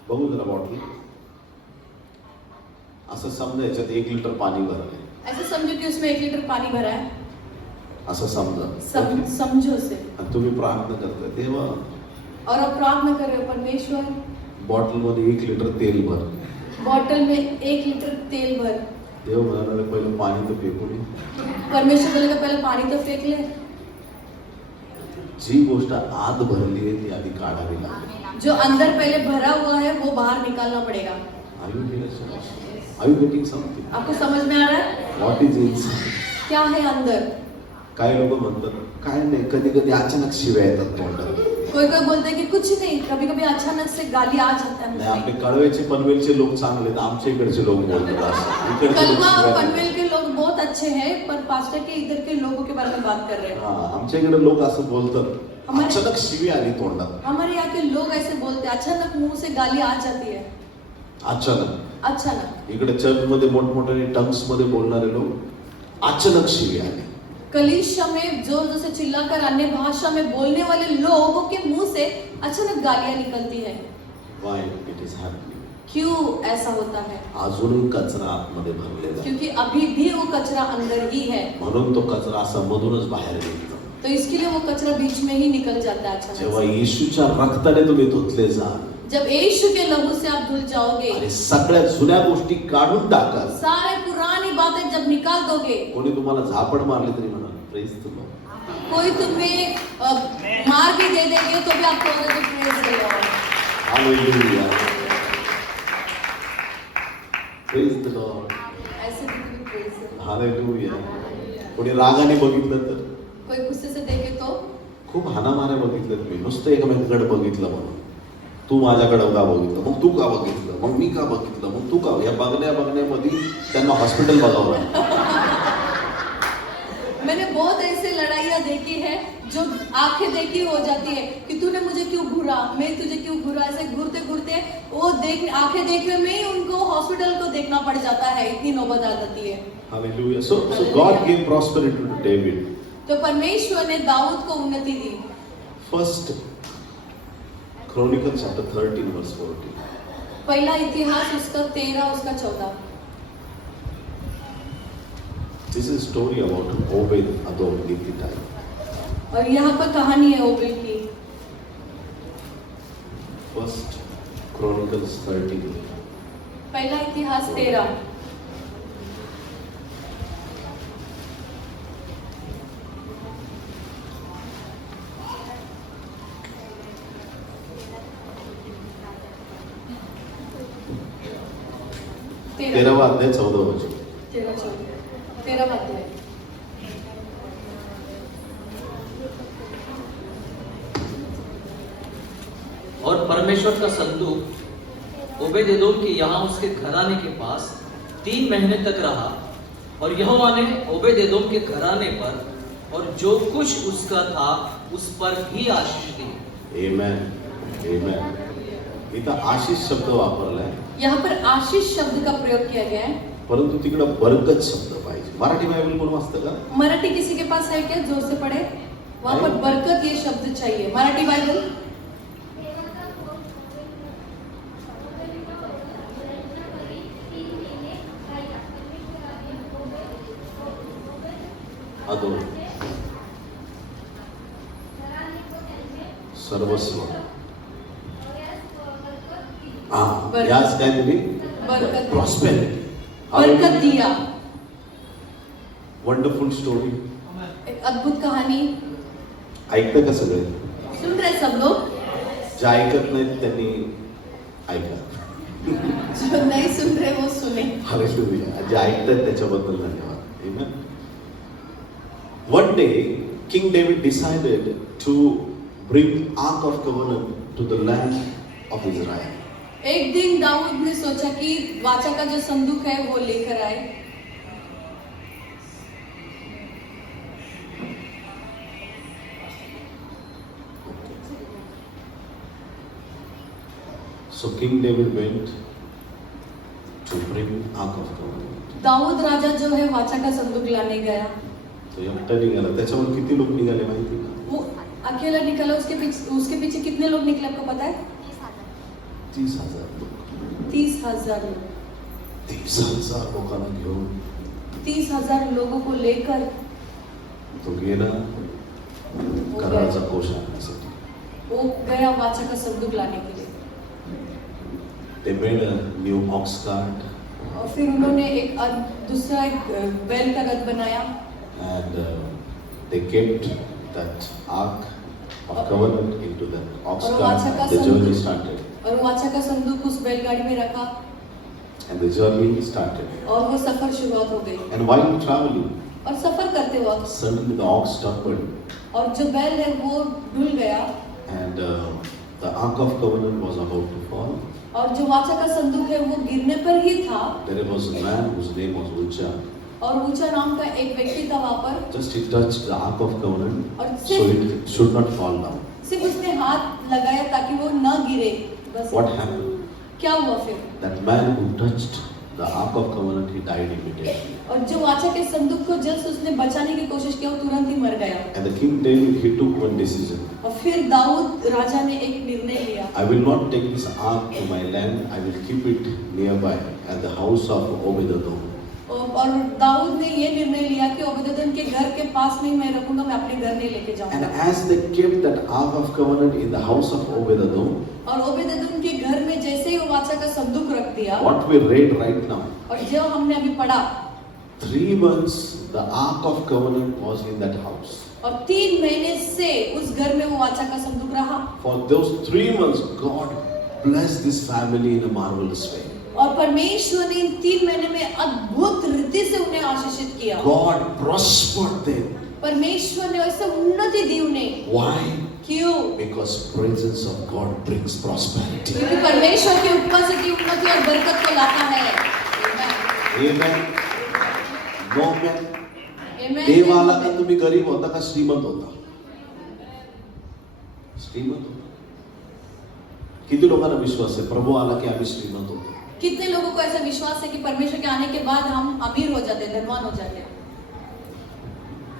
बघू जरा बॉटल. असं समजा याच्यात 1 लिटर पाणी भरलंय. ऐसे समझो कि उसमें 1 लीटर पानी भरा है। असं समजा. समझो उसे। आणि तुम्ही प्रार्थना करताय देवा और आप प्रार्थना कर रहे हो, परमेश्वर बॉटल मध्ये 1 लिटर तेल भर. बॉटल में 1 लीटर तेल भर। देव म्हणाले पहिलं पाणी तर फेकू नये. परमेश्वर बोलेगा पहले पानी तो फेंक ले। जी गोष्ट आत भरली आहे ती आधी काढावी लागेल. जो अंदर पहले भरा हुआ है वो बाहर निकालना पड़ेगा। Are you getting something? आपको समझ में आ रहा है What is inside? क्या है अंदर? काही लोक म्हणतात काय नाही, कधी कधी अचानक शिव्या येतात तोंडात. कोई कोई बोलते हैं कि कुछ नहीं, कभी कभी अचानक से गाली आ जाता नाही, है। आपले कळव्याचे पनवेलचे लोक चांगले आहेत, आमच्या इकडचे लोक बोलतात असं. इकडचे लोक कलवा और शिव्या पनवेल के लोग बहुत अच्छे हैं, पर पास्टर के इधर के लोगों के बारे में बात कर रहे हैं। हा, आमच्या इकडे लोक असं बोलतात हमारे- अचानक शिवी आली तोंडात. हमारे यहाँ के लोग ऐसे बोलते हैं, अचानक मुंह से गाली आ जाती है। अचानक अचानक इकडे चर्च मध्ये मोठमोठ्याने टंग्स मध्ये बोलणारे लोक अचानक शिवी आली. कलीसिया में जोर से चिल्लाकर अन्य भाषा में बोलने वाले लोगों के मुंह से अचानक गालियां निकलती है। Why it is happening? क्यों ऐसा होता है? अजूनही कचरा आतमध्ये भरलेला आहे. क्योंकि अभी भी वो कचरा अंदर ही है, म्हणून तो कचरा असा मधूनच बाहेर निघतो. तो इसके लिए वो कचरा बीच में ही निकल जाता है अचानक जेव्हा से। येशूच्या रक्ताने तुम्ही धुतले जाल जब यीशु के लहू से आप धुल जाओगे, आणि सगळ्या जुन्या गोष्टी काढून टाकाल. सारे पुरानी बातें जब निकाल दोगे, कोणी तुम्हाला झापड मारली तरी म्हणाल प्रेज द लॉर्ड. कोई तुम्हें मार भी दे देंगे तो भी आप कहोगे कि praise the Lord. Hallelujah. Praise the Lord. ऐसे भी तुम्हें प्रेज द लॉर्ड। हालेलुया. कोणी रागाने बघितलं तर कोई गुस्से से देखे तो खूप हाणामाऱ्या बघितलं मी, नुसतं एकमेकांकडे बघितलं म्हणून. तू माझ्याकडे का बघितलं, मग तू का बघितलं, मग मी का बघितलं, मग तू का. या बघण्यामध्ये त्यांना हॉस्पिटल बघावं लागलं. मैंने बहुत ऐसे लड़ाइयाँ देखी है जो आंखें देखी हो जाती है कि तूने मुझे क्यों घूरा, मैं तुझे क्यों घूरा। ऐसे घूरते घूरते वो देख आंखें देखने में ही उनको हॉस्पिटल को देखना पड़ जाता है, इतनी नौबत आ जाती है। Hallelujah. So God gave prosperity to David. तो परमेश्वर ने दाऊद को उन्नति दी। First Chronicles chapter 13 verse 14. पहला इतिहास उसका 13 उसका 14। This is a story about Obed Adom Gittite. और यहाँ पर कहानी है ओबेद की। First Chronicles 13. पहला इतिहास 13। तेरावा अध्याय 14 वचन. 13 अध्याय। और परमेश्वर का संदूक ओबेद एदोम के यहाँ उसके घराने के पास 3 महीने तक रहा और यहोवा ने ओबेदेदोम के घराने पर और जो कुछ उसका था उस पर भी आशीष दी. Amen. Amen. इथं आशीष शब्द वापरलाय, यहाँ पर आशीष शब्द का प्रयोग किया गया है. परंतु तिकडं बरकत शब्द पाहिजे. मराठी बायबल कोण वाचतं का? मराठी किसी के पास है क्या? जोर से पढ़े. वहाँ पर बरकत ये शब्द चाहिए. मराठी बाइबल. अदो सर्वस्व. बरकत. याच काय दिली? बरकत. प्रॉस्पेरिटी. बरकत दिया. Wonderful story. एक अद्भुत कहानी. ऐकतं का सगळे? सुन रहे सब लोग? जे ऐकत नाहीत त्यांनी ऐका. जो नहीं सुन रहे वो सुने. हालेलुया. जे ऐकतात त्याच्याबद्दल धन्यवाद. Amen. One day, King David decided to bring Ark of Covenant to the land of Israel. एक दिन दाऊद ने सोचा कि वाचा का जो संदूक है वो लेकर आए. So King David went to bring Ark of Covenant. Dawood राजा जो है वाचा का संदूक लाने गया. तो एकटा निघाला. त्याच्यावर किती लोक निघाले माहिती का? वो अकेला निकला. उसके पीछे कितने लोग निकले आपको पता है? 30,000 लोक. 30,000 लोग. 30,000 लोकांना घेऊन 30,000 लोगों को लेकर तो गेला वो कराचा गया. कोश आणण्यासाठी. वो गया वाचा का संदूक लाने के लिए. They made a new ox cart और फिर उन्होंने दूसरा एक बैल का रथ बनाया. and they kept that Ark of Covenant into that ox और वाचा का cart. The journey संदूक started. और वाचा का संदूक उस बैलगाड़ी में रखा And the journey started. और वो सफर शुरुआत हो गई. And while traveling, और सफर करते वक्त suddenly the ox stumbled और जो बैल है वो डूल गया and the Ark of Covenant was about to fall. और जो वाचा का संदूक है वो गिरने पर ही था. There was a man whose name was Uzzah. और ऊंचा नाम का एक व्यक्ति था वहां पर. Just he touched the Ark of Covenant और so it should not fall down. सिर्फ उसने हाथ लगाया ताकि वो न गिरे. बस. What happened? क्या हुआ फिर? That man who touched the Ark of Covenant, he died immediately. और जो वाचा के संदूक को जस्ट उसने बचाने की कोशिश किया वो तुरंत ही मर गया. And the king David, he took one decision. और फिर दाऊद राजा ने एक निर्णय लिया. I will not take this ark to my land. I will keep it nearby at the house of Obed-Edom. और दाऊद ने ये निर्णय लिया कि ओबेदेदोम के घर के पास में ही मैं रखूंगा. मैं अपने घर नहीं लेके And जाऊंगा. as they kept that Ark of Covenant in the house of Obed-Edom, और ओबेदेदोम के घर में जैसे ही वो वाचा का संदूक रख दिया what we read right now, और जो हमने अभी पढ़ा 3 months the Ark of Covenant was in that house. और 3 महीने से उस घर में वो वाचा का संदूक रहा. For those 3 months, God blessed this family in a marvelous way. और परमेश्वर ने इन 3 महीने में अद्भुत रीति से उन्हें आशीषित किया. God prospered them. परमेश्वर ने ऐसे उन्नति दी उन्हें. Why? क्यों? Because presence of God brings prosperity. क्योंकि परमेश्वर की उपस्थिति उन्नति और बरकत को लाता है. Amen. No man. Amen. देव आला का तुम्ही गरीब होता का श्रीमंत होता? श्रीमंत होता. किती लोकांना विश्वास आहे प्रभू आला की आम्ही श्रीमंत होतो? कितने लोगों को ऐसा विश्वास है कि परमेश्वर के आने के बाद हम अमीर हो जाते हैं, धनवान हो जाते हैं.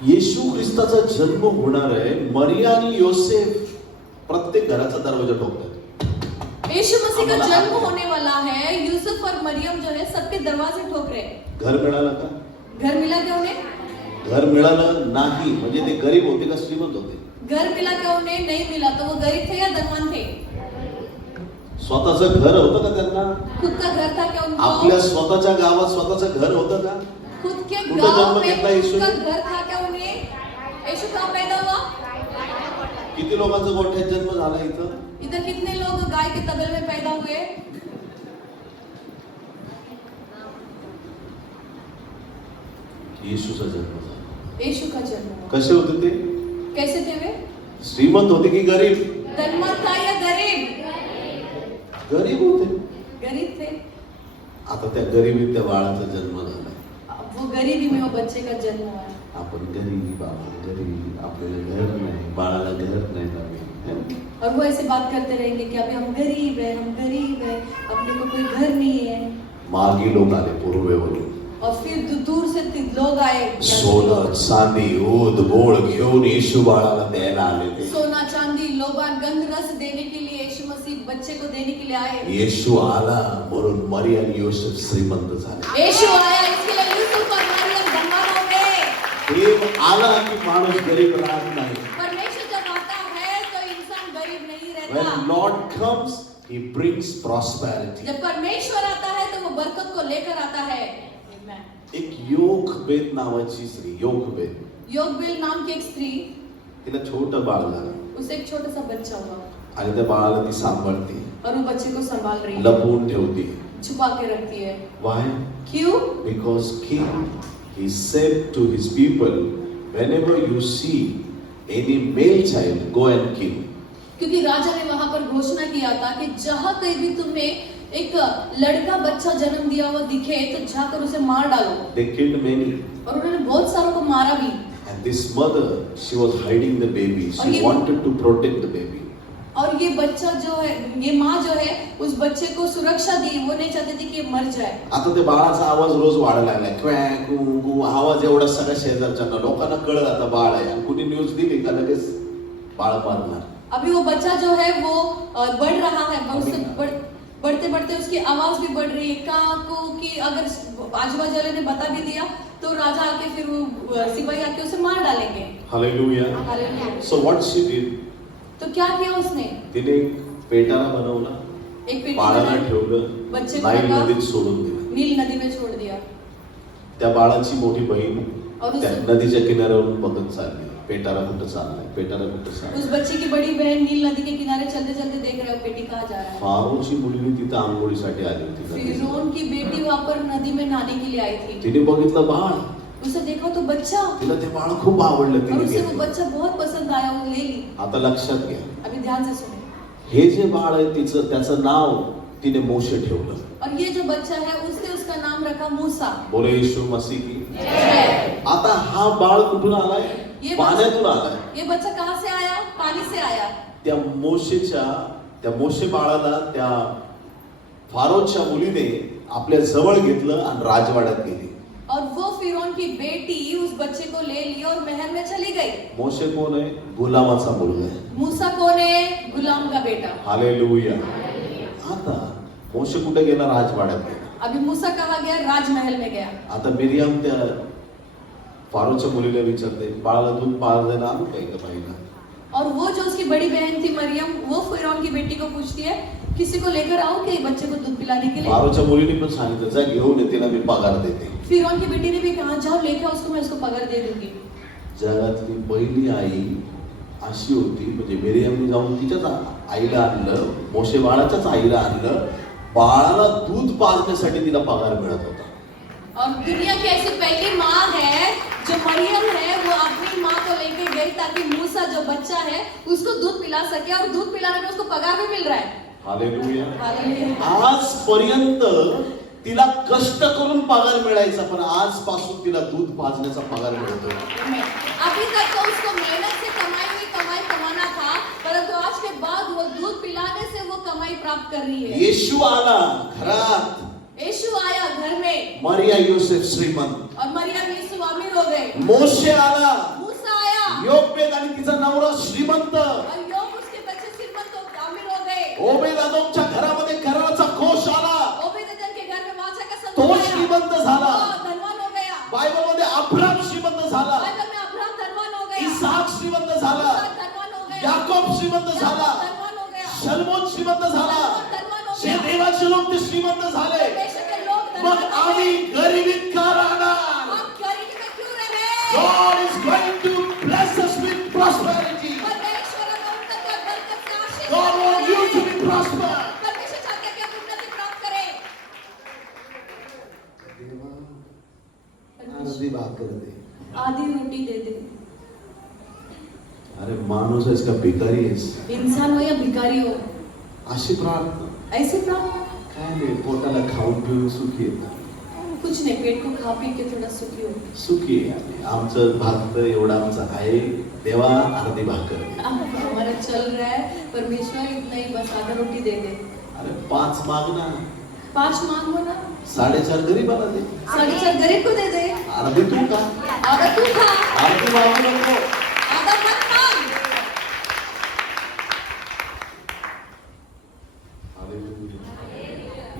येशू ख्रिस्ताचा जन्म होणार आहे. मरिया आणि योसेफ प्रत्येक घराचा दरवाजा ठोकतात. यीशु मसीह का जन्म होने वाला है. यूसुफ और मरियम जो है सबके दरवाजे ठोक रहे हैं. घर मिळालं का? घर मिला क्या उन्हें? घर मिळालं नाही म्हणजे ते गरीब होते का श्रीमंत होते? घर मिला क्या उन्हें? नहीं मिला. तो वो गरीब थे या धनवान थे? स्वतःचं घर होतं का त्यांना? खुद का घर था क्या उनको? आपल्या स्वतःच्या गावात स्वतःचं घर होतं का? खुद के उनका गांव जन्म में कितना यीशु खुद का ने? घर था क्या उन्हें? यीशु कहाँ पैदा हुआ? किती लोकांचा गोठ्यात जन्म झाला इथं? इधर कितने लोग गाय के तबेले में पैदा हुए? येशूचा जन्म झाला. यीशु का जन्म हुआ. कसे होते ते? कैसे थे वे? श्रीमंत होते की गरीब? धनवान था या गरीब? गरीब होते. गरीब थे. आता त्या गरिबीत त्या बाळाचा जन्म झाला. वो गरीबी में वो बच्चे का जन्म हुआ है। आपण गरीब, आपल्याला घर नाही, बाळाला घर नाही नवीन. और वो ऐसे बात करते रहेंगे कि अभी हम गरीब है, अपने को कोई घर नहीं है। मागी लोक आले पूर्वेवरून. और फिर दूर से लोग आए, सोनं चांदी ऊद बोळ घेऊन येशू बाळाला द्यायला आले ते. सोना चांदी लोबान गंध रस देने के लिए यीशु मसीह बच्चे को देने के लिए आए। येशू आला म्हणून मरियम आणि योसेफ श्रीमंत झाले. यीशु आया इसके लिए यूसुफ और मरियम धनवान हो गए। देव आला की माणूस गरीब राहत नाही. परमेश्वर जब आता है तो इंसान गरीब नहीं रहता। When Lord comes, He brings prosperity. जब परमेश्वर आता है तो वो बरकत को लेकर आता है। एक योगबेद नावाची स्त्री, योगबेद, योगबेल नाम की एक स्त्री, तिला छोटं बाळ झालं उसे एक छोटा सा बच्चा हुआ आणि त्या बाळाला ती सांभाळते, और वो बच्चे को संभाल रही है, लपवून ठेवते. छुपा के रखती है। Why? क्यों? Because King, He said to His people, whenever you see any male child, go and kill. क्योंकि राजा ने वहां पर घोषणा किया था कि जहां कहीं भी तुम्हें एक लड़का बच्चा जन्म दिया हुआ दिखे तो जाकर उसे मार डालो। They killed many. और उन्होंने बहुत सारों को मारा भी। And this mother, she was hiding the baby. और She ये- wanted to protect the baby. और ये बच्चा जो है, ये माँ जो है उस बच्चे को सुरक्षा दी, वो नहीं चाहती थी कि ये मर जाए। आता ते बाळाचा आवाज रोज वाढायला लागलाय, क्वॅ कू कू आवाज एवढा सगळ्या शेजारच्या लोकांना कळलं आता बाळ आहे. आणि कुणी न्यूज दिली का लगेच बाळ मारणार. अभी वो बच्चा जो है वो बढ़ रहा है, बढ़ते बढ़ते उसकी आवाज भी बढ़ रही है। काकू की अगर आजू बाजू वाले ने बता भी दिया तो राजा आके फिर वो सिपाही आके उसे मार डालेंगे। Hallelujah. Hallelujah. So what she did? तो क्या किया उसने? तिने एक पेटारा बनवला, एक पेटी बाळाला बनाई, ठेवलं, बच्चे को नाईल रखा, नदीत सोडून दिलं. नील नदी में छोड़ दिया। त्या बाळाची मोठी बहीण और त्या उस- नदीच्या किनाऱ्यावरून बघत चालली, पेटारा कुठं चाललाय, पेटारा कुठं उस चाललाय. बच्चे की बड़ी बहन नील नदी के किनारे चलते चलते देख रहे हो पेटी कहाँ जा रहा है। फारोची मुलगी तिथं आंघोळीसाठी आली होती नदीजवळ. फिरौन की बेटी वहां पर नदी में नहाने के लिए आई थी। तिने बघितलं बाळ, उसे देखा तो बच्चा, तिला ते बाळ खूप आवडलं, और तिने उसे वो घेतलं. बच्चा बहुत पसंद आया, वो ले ली। आता लक्षात घ्या, अभी ध्यान से सुने। हे जे बाळ आहे तिचं त्याचं नाव तिने मोशे ठेवलं. और ये जो बच्चा है उसने उसका नाम रखा मूसा। बोले येशू मसीह की. जय। आता हा बाळ कुठून आलाय? ये पाण्यातून आलाय. ये बच्चा कहाँ से आया? पानी से आया। त्या मोशे बाळाला त्या फारोच्या मुलीने आपल्या जवळ घेतलं आणि राजवाड्यात गेली. और वो फिरौन की बेटी उस बच्चे को ले ली और महल में चली गई। मोशे कोण आहे? गुलामाचा मुलगा आहे. मूसा कौन है? गुलाम का बेटा। हालेलुया. आता मोशे कुठे गेला? राजवाड्यात गेला. अभी मूसा कहाँ गया? राजमहल में गया। आता मिरियम त्या फारोच्या मुलीला विचारते, बाळाला दूध पाजायला आणू काय का बाईला? और वो जो उसकी बड़ी बहन थी मरियम, वो फिरौन की बेटी को पूछती है, किसी को लेकर आओ कि बच्चे को दूध पिलाने के लिए? फारोच्या मुलीने पण सांगितलं, जा घेऊन ये, तिला मी पगार देते. फिरौन की बेटी ने भी कहा, जाओ लेके आओ उसको, मैं उसको पगार दे दूंगी। जगातली पहिली आई अशी होती, म्हणजे मिरियमने जाऊन तिच्याच आईला आणलं, मोशे बाळाच्याच आईला आणलं, बाळाला दूध पाजण्यासाठी तिला पगार मिळत होता. और दुनिया की ऐसी पहली माँ है जो मरियम है, वो अपनी माँ को लेके गई ताकि मूसा जो बच्चा है उसको दूध पिला सके, और दूध पिलाने में उसको पगार भी मिल रहा है। हालेलुया. हालेलुया। आजपर्यंत तिला कष्ट करून पगार मिळायचा, पण आजपासून तिला दूध पाजण्याचा पगार मिळतो. अभी तक तो उसको मेहनत से कमाई हुई कमाई कमाना था, परंतु आज के बाद वो दूध पिलाने से वो कमाई प्राप्त कर रही है। येशू आला घरात, यीशु आया घर में, मरिया योसेफ श्रीमंत. और मरियम यीशु अमीर हो गए। मोशे आला, मूसा आया, योगबेद आणि तिचा नवरा श्रीमंत. और योग उसके बच्चे श्रीमंत हो अमीर हो गए। ओबेदोमच्या घरामध्ये कराराचा कोष आला, ओबेदेदोम के घर में वाचा का तो संतान आया। श्रीमंत झाला. वो धनवान हो गया। बायबलमध्ये अब्राम श्रीमंत झाला, बाइबल में अब्राहम धनवान हो गया। इसहाक श्रीमंत झाला, इसहाक धनवान हो गया। याकोब श्रीमंत झाला, याकूब धनवान हो गया। शलमोन श्रीमंत झाला. सलमोन धनवान हो जे गया। देवाचे लोक ते श्रीमंत झाले. परमेश्वर के लोग मग धनवान हो आम्ही गए। गरिबीत का राहणार? आप गरीबी में क्यों रहे? God is going to bless us with prosperity. परमेश्वर हमें उन्नति और बरकत से आशीष God wants you to देता be है। prosper. परमेश्वर चाहता है कि आप उन्नति प्राप्त करें। अर्धी भाकर दे. आधी रोटी दे दे। अरे माणूस आहेस का भिकारी आहेस? इंसान हो या भिखारी हो, अशी प्रार्थना ऐसे प्रार्थना काय नाही, पोटाला खाऊन पिऊन सुखी येतात. कुछ नहीं, पेट को खा पी के थोड़ा सुखी हो। सुखी आहे आम्ही. आमचं भात एवढं आमचं आहे, देवा अर्धी भाकर. हमारा चल रहा है, परमेश्वर इतना ही बस आधा रोटी दे दे. अरे 5 माग ना, 5 मांगो ना, 4.5 गरीबाला दे. 4.5 गरीब को दे दे. अर्धी तू का, आधा तू खा, अर्धी मागू नको. आधा मत मांग.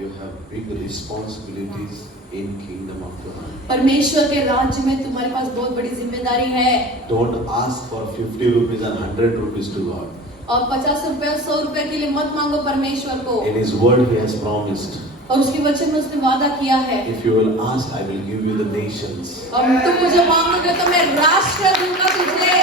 You have big responsibilities in kingdom of God. परमेश्वर के राज्य में तुम्हारे पास बहुत बड़ी जिम्मेदारी है. Don't ask for 50 rupees and 100 rupees to God. और 50 रुपए और 100 रुपए के लिए मत मांगो परमेश्वर को. In His word He has promised. और उसके वचन में उसने वादा किया है. If you will ask, I will give you the nations. और तुम मुझे मांगोगे तो मैं राष्ट्र दूंगा तुझे.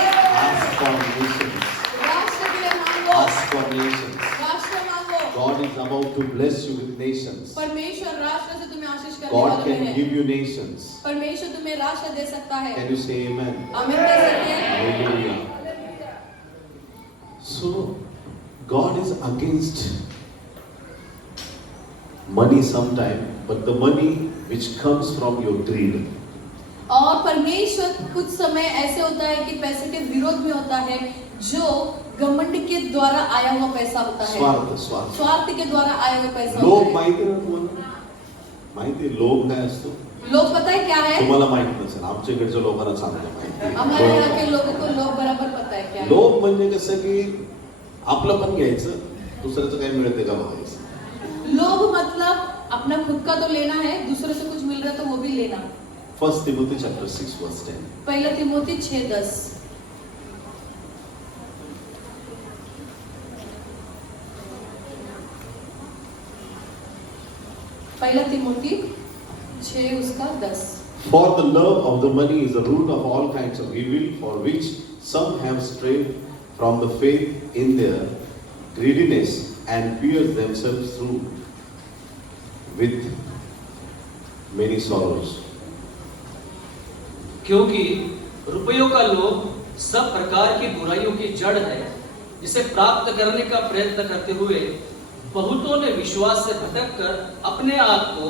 Ask for nations. राष्ट्र के लिए मांगो. Ask for nations. राष्ट्र मांगो. God is about to bless you with nations. परमेश्वर राष्ट्र से तुम्हें आशीष करने God वाला can है. give you nations. परमेश्वर तुम्हें राष्ट्र दे सकता है. Can you say amen? आमीन कह सकते हैं. Hallelujah. So, God is against money sometime, but the money which comes from your greed. और परमेश्वर कुछ समय ऐसे होता है कि पैसे के विरोध में होता है, जो घमंड के द्वारा आया हुआ पैसा होता है. स्वार्थ. स्वार्थ के द्वारा आया हुआ पैसा लोभ होता है. माहिती आहे ना तुम्हाला? माहिती आहे लोभ काय असतो? लोग पता है क्या है? तुम्हाला माहित नसेल, आमच्या इकडच्या लोकांना चांगलं माहिती हमारे यहाँ आहे. के लोगों को लोग बराबर पता है क्या है. लोभ म्हणजे कसं की आपलं पण घ्यायचं, दुसऱ्याचं काही मिळते का बघायचं. लोभ मतलब अपना खुद का तो लेना है, दूसरे से कुछ मिल रहा है तो वो भी लेना. 1 Timothy chapter 6 verse 10. पहला तिमोथी 6:10. पहला तिमोथी 6 उसका 10. For the love of the money is the root of all kinds of evil, for which some have strayed from the faith in their greediness and pierced themselves through with many sorrows. क्योंकि रुपयों का लोभ सब प्रकार की बुराइयों की जड़ है, जिसे प्राप्त करने का प्रयत्न करते हुए बहुतों ने विश्वास से भटक कर अपने आप को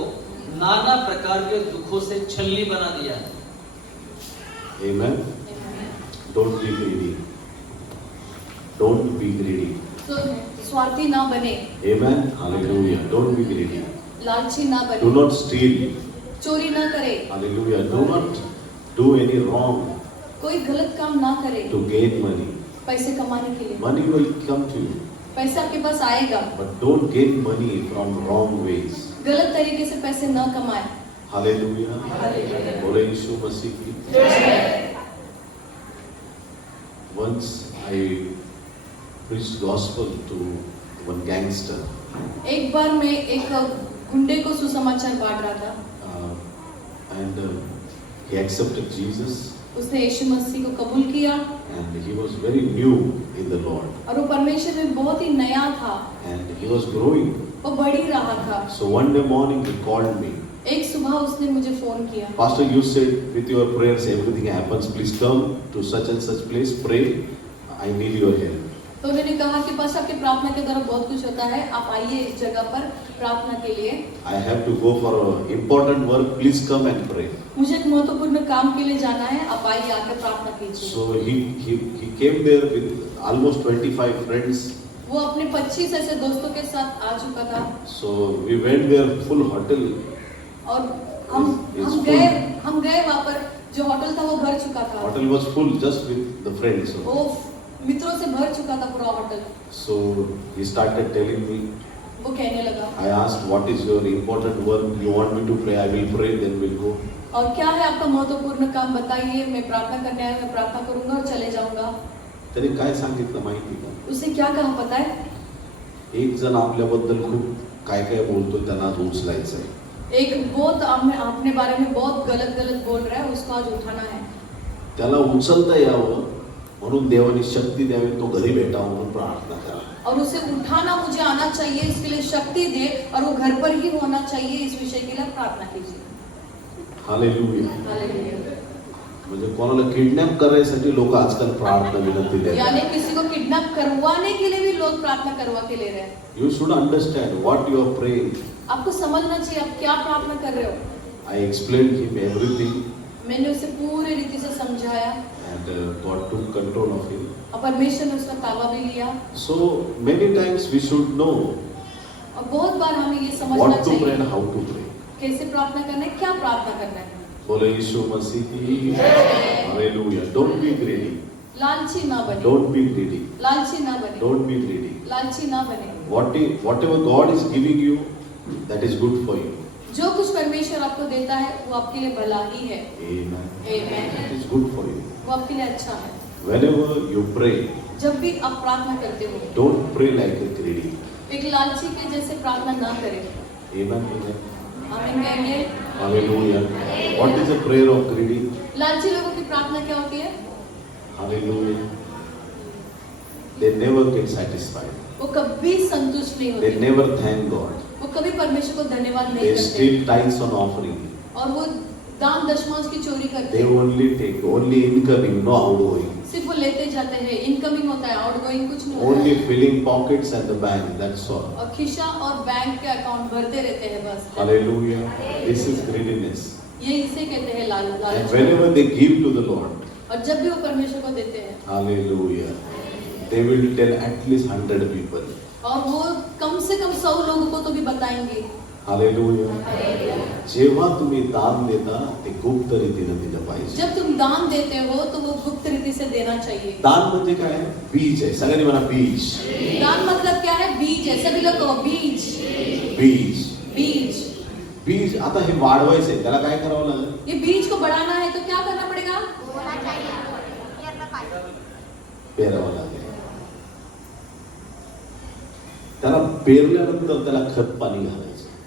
नाना प्रकार के दुखों से छलनी बना दिया है. Amen. Don't be greedy. Don't be greedy. तो स्वार्थी ना बने, Amen. Hallelujah. Don't be greedy. लालची ना Do बने, not steal. चोरी ना करे, Hallelujah. Do not do any wrong कोई गलत काम ना करे. to gain money. पैसे कमाने के लिए Money will come to you, पैसा आपके पास आएगा, but don't gain money from wrong ways. गलत तरीके से पैसे ना कमाए. Hallelujah. Hallelujah. बोले यीशु मसीह की. Once I preached gospel to one gangster, एक बार मैं एक गुंडे को सुसमाचार बांट रहा था. and he accepted Jesus, उसने यीशु मसीह को कबूल किया and he was very new in the Lord, और वो परमेश्वर में बहुत ही नया था, and he was growing. वो बढ़ ही रहा था. So one day morning he called me. एक सुबह उसने मुझे फोन किया. Pastor, you said with your prayers everything happens. Please come to such and such place, pray. I need your help. तो उन्होंने कहा कि बस आपकी प्रार्थना के द्वारा बहुत कुछ होता है, आप आइए इस जगह पर प्रार्थना के लिए. I have to go for an important work. Please come and pray. मुझे एक महत्वपूर्ण काम के लिए जाना है, आप आइए आकर प्रार्थना कीजिए. So he came there with almost 25 friends. वो अपने 25 ऐसे दोस्तों के साथ आ चुका था. So we went there, full hotel. और हम गए वहाँ पर, जो होटल था वो भर चुका था. Hotel was full just with the friends. वो मित्रों से भर चुका था पूरा hotel. So he started telling me. वो कहने लगा, I asked, what is your important work? You want me to pray? I will pray. Then we'll go. और क्या है आपका महत्वपूर्ण काम बताइए, मैं प्रार्थना करने आया, मैं प्रार्थना करूंगा और चले जाऊंगा. त्याने काय सांगितलं माहिती का? उसने क्या कहा पता है? एक जण आपल्याबद्दल खूप काय काय बोलतो, त्यांना आज उचलायचंय. एक बहुत अपने बारे में बहुत गलत बोल रहा है, उसको आज उठाना है. त्याला उचलता यावं म्हणून देवाने शक्ती द्यावी, तो घरी भेटावा म्हणून प्रार्थना करा. और उसे उठाना मुझे आना चाहिए, इसके लिए शक्ति दे, और वो घर पर ही होना चाहिए, इस विषय के लिए प्रार्थना कीजिए. हालेलुया. हालेलुया. म्हणजे कोणाला किडनॅप करायसाठी लोक आजकाल प्रार्थना विनंती यानी देतात. किसी को किडनैप करवाने के लिए भी लोग प्रार्थना करवा के ले रहे हैं. You should understand what you are praying. आपको समझना चाहिए आप क्या प्रार्थना कर रहे हो. I explained him everything मैंने उसे पूरी रीति से समझाया and God took control of him. और परमेश्वर ने उसका ताबा भी लिया। So many times we should know और बहुत बार हमें ये समझना what to pray चाहिए and how to pray. कैसे प्रार्थना करना है, क्या प्रार्थना करना है। बोले यीशु मसीह की हालेलुया. Don't be greedy. लालची ना बने, Don't be greedy. लालची ना बने, Don't be greedy. लालची ना बने। Whatever God is giving you, that is good for you. जो कुछ परमेश्वर आपको देता है वो आपके लिए भला ही है। Amen. Amen. It is good for you. वो आपके लिए अच्छा है। Whenever you pray, जब भी आप प्रार्थना करते हो don't pray like a greedy. एक लालची के जैसे प्रार्थना ना करें। Amen. Amen. आमीन कहेंगे। Hallelujah. What is a prayer of greedy? लालची लोगों की प्रार्थना क्या होती है? Hallelujah. They never get satisfied. वो कभी संतुष्ट नहीं They होते, never thank God. वो कभी परमेश्वर को धन्यवाद नहीं They करते steal tithes on offering. और वो दान दशमांश की चोरी करते They हैं। only take, only incoming, no outgoing. सिर्फ वो लेते जाते हैं, इनकमिंग होता है, आउटगोइंग कुछ नहीं Only होता है। filling pockets at the bank, that's all. और खिशा और बैंक के अकाउंट भरते रहते हैं बस। Hallelujah. This is greediness. ये इसे कहते हैं And लालच। whenever they give to the Lord, और जब भी वो परमेश्वर को देते हैं hallelujah, they will tell at least 100 people. और वो कम से कम 100 लोगों को तो भी बताएंगे। Hallelujah. जेव्हा तुम्ही दान देता ते गुप्त रीतीने दिलं पाहिजे. जब तुम दान देते हो तो वो गुप्त रीति से देना चाहिए। दान म्हणजे काय आहे? बीज आहे. सगळ्यांनी म्हणा बीज. दान मतलब क्या है? बीज है। सभी लोग कहो बीज, बीज. बीज। बीज आता हे वाढवायचं आहे. त्याला काय करावं लागेल? ये बीज को बढ़ाना है तो क्या करना पड़ेगा? पेरावं लागेल. त्याला पेरल्यानंतर त्याला खत पाणी घालायचं.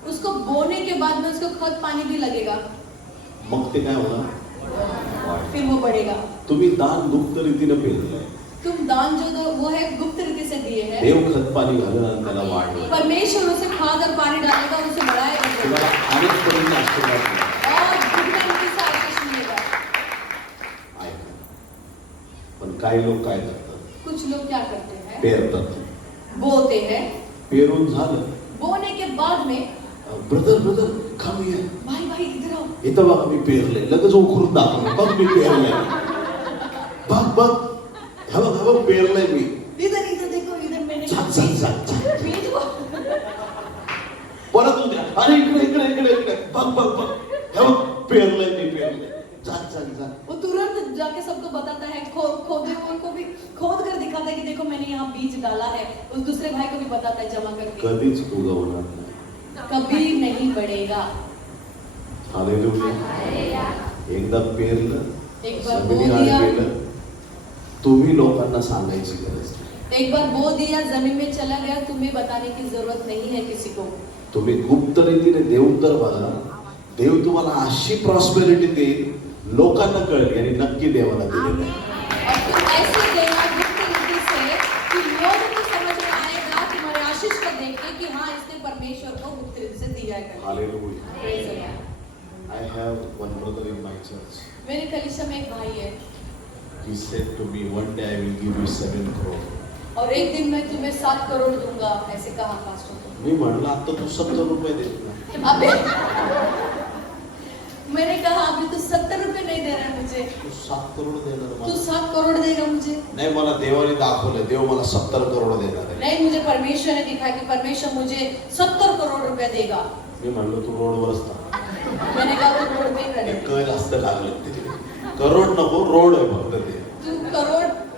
उसको बोने के बाद में उसको खत पानी भी लगेगा, मग ते काय होणार? फिर वो बढ़ेगा। तुम्ही दान गुप्त रीतीने पेरलंय. तुम दान जो दो वो है गुप्त रीति से दिए हैं। देव खत पाणी घालून आणि त्याला वाढवेल. परमेश्वर उसे खाद और पानी डालेगा और उसे बढ़ाएगा तुम्हाला अनेक परीने आशीर्वाद मिळेल. और दुगना रीति से आशीष मिलेगा। ऐका. पण काही लोक काय करतात? कुछ लोग क्या करते हैं? पेरतात. बोते हैं, पेरून झालं. बोने के बाद में ब्रदर कम हियर. भाई भाई इधर आओ, इथं बघा मी पेरले. लगेच उखरून दाखवलं. बघ मी पेरले. बघ हे बघ पेरलंय मी. इधर इधर देखो, इधर मैंने जा. बीज को परत उद्या. अरे इकडे. बघ. हे बघ पेरलंय मी पेरलंय. जा. वो तुरंत जाके सबको बताता है, खोदे हुए को भी खोद कर दिखाता है कि देखो मैंने यहाँ बीज डाला है। उस दूसरे भाई को भी बताता है जमा करके। कधीच उगवणार नाही. कभी नहीं बढ़ेगा। हालेलुया. एकदा पेरलं, एक बार जमिनी बो आड दिया, गेलं, तुम्ही लोकांना सांगायची गरज नाही. एक बार बो दिया, जमीन में चला गया, तुम्हें बताने की जरूरत नहीं है किसी को। तुम्ही गुप्त रीतीने देऊन तर बघा. देव तुम्हाला अशी प्रॉस्पेरिटी देईल, लोकांना कळेल आणि नक्की देवाला दिलेलं आहे. और तुम ऐसे देना गुप्त रीति से कि लोगों को समझ में आएगा तुम्हारे आशीष को देख के कि हाँ इसने परमेश्वर को गुप्त रीति से दिया है करके। Hallelujah. Praise the Lord. I have one brother in my church. मेरे कलीसिया में एक भाई है He said to me, one day I will give you 7 crore. और एक दिन मैं तुम्हें 7 करोड़ दूंगा, ऐसे कहा पास्टर को। मी म्हणलं आता तू 70 रुपये देत ना. अबे मैंने कहा अभी तो 70 रुपए नहीं दे रहा है मुझे, तू 7 करोड देणार तू मला. 7 करोड़ देगा मुझे। नाही मला देवाने दाखवलं. देव मला 70 करोड देणार आहे. नहीं, मुझे परमेश्वर ने दिखाया कि परमेश्वर मुझे 70 करोड़ रुपया देगा। मी म्हणलो तू रोडवरच थांब. मैंने कहा तू रोड पे ते करे, क जास्त लागलं तिथे. करोड नको, रोड आहे फक्त ते. तू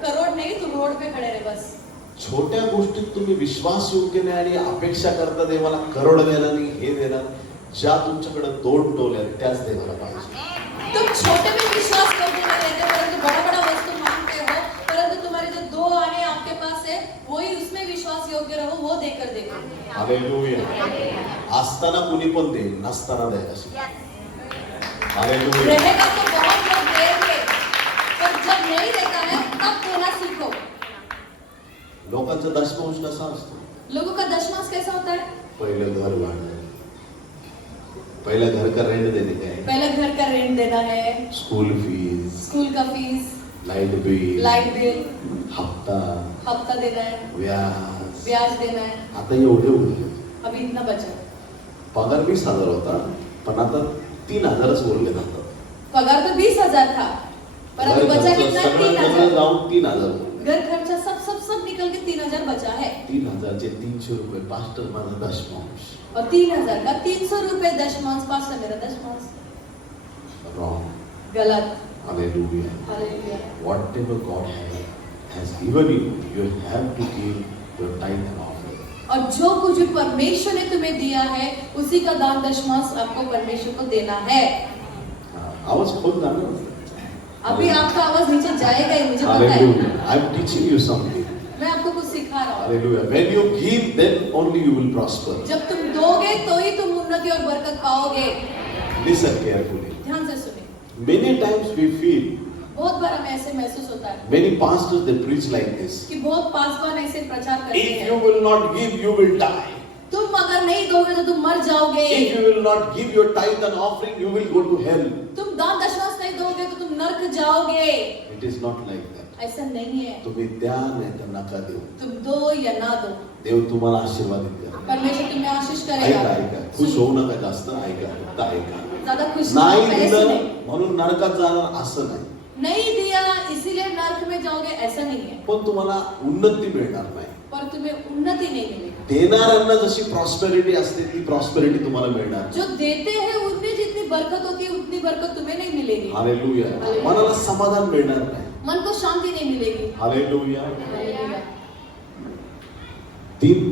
करोड़ नहीं, तू रोड पे खड़े रहे बस। छोट्या गोष्टीत तुम्ही विश्वास योग्य नाही आणि अपेक्षा करता देवाला करोड देणार नाही, हे देणार. ज्या तुमच्याकडे 2 टोल्या आहेत, त्याच देवाला पाहिजे. तुम छोटे में विश्वास करते नहीं रहते, परंतु बड़ा वस्तु मांगते हो, परंतु तुम्हारे जो 2 आने आपके पास है वही उसमें विश्वास योग्य रहो, वो देकर देखो। हालेलुया. असताना कुणी पण देईल, नसताना द्यायला शिका. हालेलुया. रहेगा तो बहुत लोग देंगे, पर जब नहीं रहता है तब देना सीखो। लोकांचा दशमांश कसा असतो? लोगों का दशमांश कैसा होता है? पहिलं घर भाडं, पहिला घर का रेंट देणे काय, पहले घर का रेंट देना है, स्कूल फीस, स्कूल का fees, light bill, light bill, हप्ता, हफ्ता देना है, व्याज. ब्याज देना है। आता एवढे उरले. अभी इतना बचा। पगार 20,000 होता, पण आता 3,000च बोलले जातात. पगार तो 20,000 था, पर अभी बचा कितना? सगळं 3,000. जाऊन 3,000 बोलले. घर खर्चा सब निकल के 3,000 बचा है. 3,000 चे 300 रुपये पास्टर माझा दशमांश. और 3,000 का 300 रुपये दशमांश. पास्टर मेरा दशमांश. Wrong. गलत. Hallelujah. Hallelujah. Whatever God has given you, you have to give your tithe and offering. और जो कुछ भी परमेश्वर ने तुम्हें दिया है उसी का दान दशमांश आपको परमेश्वर को देना है. आवाज खोल जाणार. अभी आपका आवाज नीचे जाएगा ही, मुझे पता है. Hallelujah. I am teaching you something. मैं आपको कुछ सिखा रहा हूँ. Hallelujah. When you give, then only you will prosper. जब तुम दोगे तो ही तुम उन्नति और बरकत पाओगे. Listen carefully. ध्यान से सुनिए. Many times we feel, बहुत बार हमें ऐसे महसूस होता है many pastors they preach like this. कि बहुत पासवान ऐसे प्रचार करते If you हैं, will not give, you will die. तुम अगर नहीं दोगे तो तुम मर जाओगे. If you will not give your tithe and offering, you will go to hell. तुम दान दशमांश नहीं दोगे तो तुम नरक जाओगे. It is not like that. ऐसा नहीं है. तुम्ही द्या नाही तर नका देऊ. तुम दो या ना दो, देव तुम्हाला आशीर्वाद द्या. परमेश्वर तुम्हें आशीष ऐका करेगा. ऐका, खुश होऊ नका जास्त, ऐका फक्त ऐका. ज्यादा खुश नाही पहले दिलं सुने. म्हणून नरकात जाणार असं नाही. नहीं दिया इसीलिए नरक में जाओगे, ऐसा नहीं है. पण तुम्हाला उन्नती मिळणार नाही. पर तुम्हें उन्नति नहीं मिलेगी. देणाऱ्यांना जशी प्रॉस्पेरिटी असते ती प्रॉस्पेरिटी तुम्हाला मिळणार. जो देते हैं उनमें जितनी बरकत होती है उतनी बरकत तुम्हें नहीं मिलेगी. हालेलुया. मनाला समाधान मिळणार नाही. मन को शांति नहीं मिलेगी. हालेलुया. हालेलुया.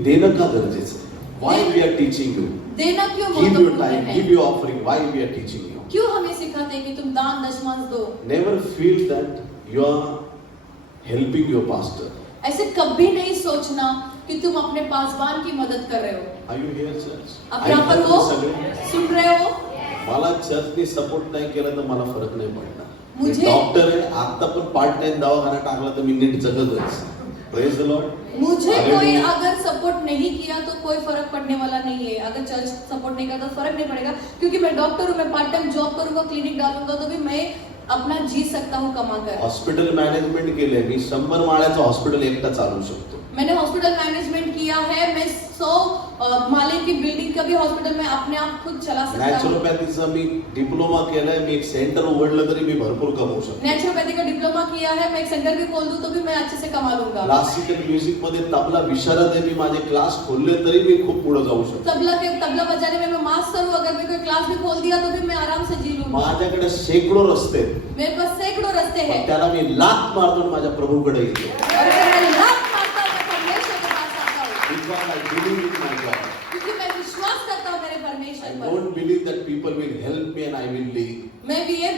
देणं का गरजेचं आहे? Why we are teaching you? देना क्यों Give your महत्वपूर्ण time, है? give your offering. Why we are teaching you? क्यों हमें सिखाते हैं कि तुम दान दशमांश दो? Never feel that you are helping your pastor. ऐसे कभी नहीं सोचना कि तुम अपने पासवान की मदद कर रहे हो. Are you here, church? आप यहाँ पर हो, सगळे? सुन रहे हो? मला चर्चने सपोर्ट नाही केला तर मला फरक नाही पडणार. मी मुझे- डॉक्टर आहे, आता पण पार्ट टाइम दवाखाना टाकला तर मी नीट जगतच. Praise the Lord. मुझे हालेलुया. कोई अगर सपोर्ट नहीं किया तो कोई फर्क पड़ने वाला नहीं है. अगर चर्च सपोर्ट नहीं करता तो फर्क नहीं पड़ेगा, क्योंकि मैं डॉक्टर हूँ. मैं पार्ट टाइम जॉब करूंगा, क्लिनिक डालूंगा तो भी मैं अपना जी सकता हूँ कमाकर. हॉस्पिटल मॅनेजमेंट केले. मी 100 माळ्याचं हॉस्पिटल एकटा चालवू शकतो. मैंने हॉस्पिटल मैनेजमेंट किया है. मैं 100 माले की बिल्डिंग का भी हॉस्पिटल में अपने आप खुद चला सकता हूँ. नॅचरोपॅथीचा मी डिप्लोमा केलाय. मी एक सेंटर उघडलं तरी मी भरपूर कमवू शकतो. नेचुरोपैथी का डिप्लोमा किया है. मैं एक सेंटर भी खोल दूं तो भी मैं अच्छे से कमा लूंगा. क्लासिकल म्युझिक मध्ये तबला विशारद आहे. मी माझे क्लास खोलले तरी मी खूप पुढे जाऊ शकतो. तबला बजाने में मैं मास्टर हूँ. अगर मैं कोई क्लास भी खोल दिया तो भी मैं आराम से जी लूंगा. माझ्याकडे शेकडो रस्ते आहेत. मेरे पास सैकड़ों रास्ते पण हैं. त्याला मी लाथ मारतो आणि माझ्या प्रभूकडे येतो. और अगर मैं लात मारता हूँ तो परमेश्वर के पास आता हूँ. Because I believe in my God. क्योंकि मैं विश्वास करता हूँ मेरे I परमेश्वर पर. don't believe that people will help me and I will live. मैं भी ये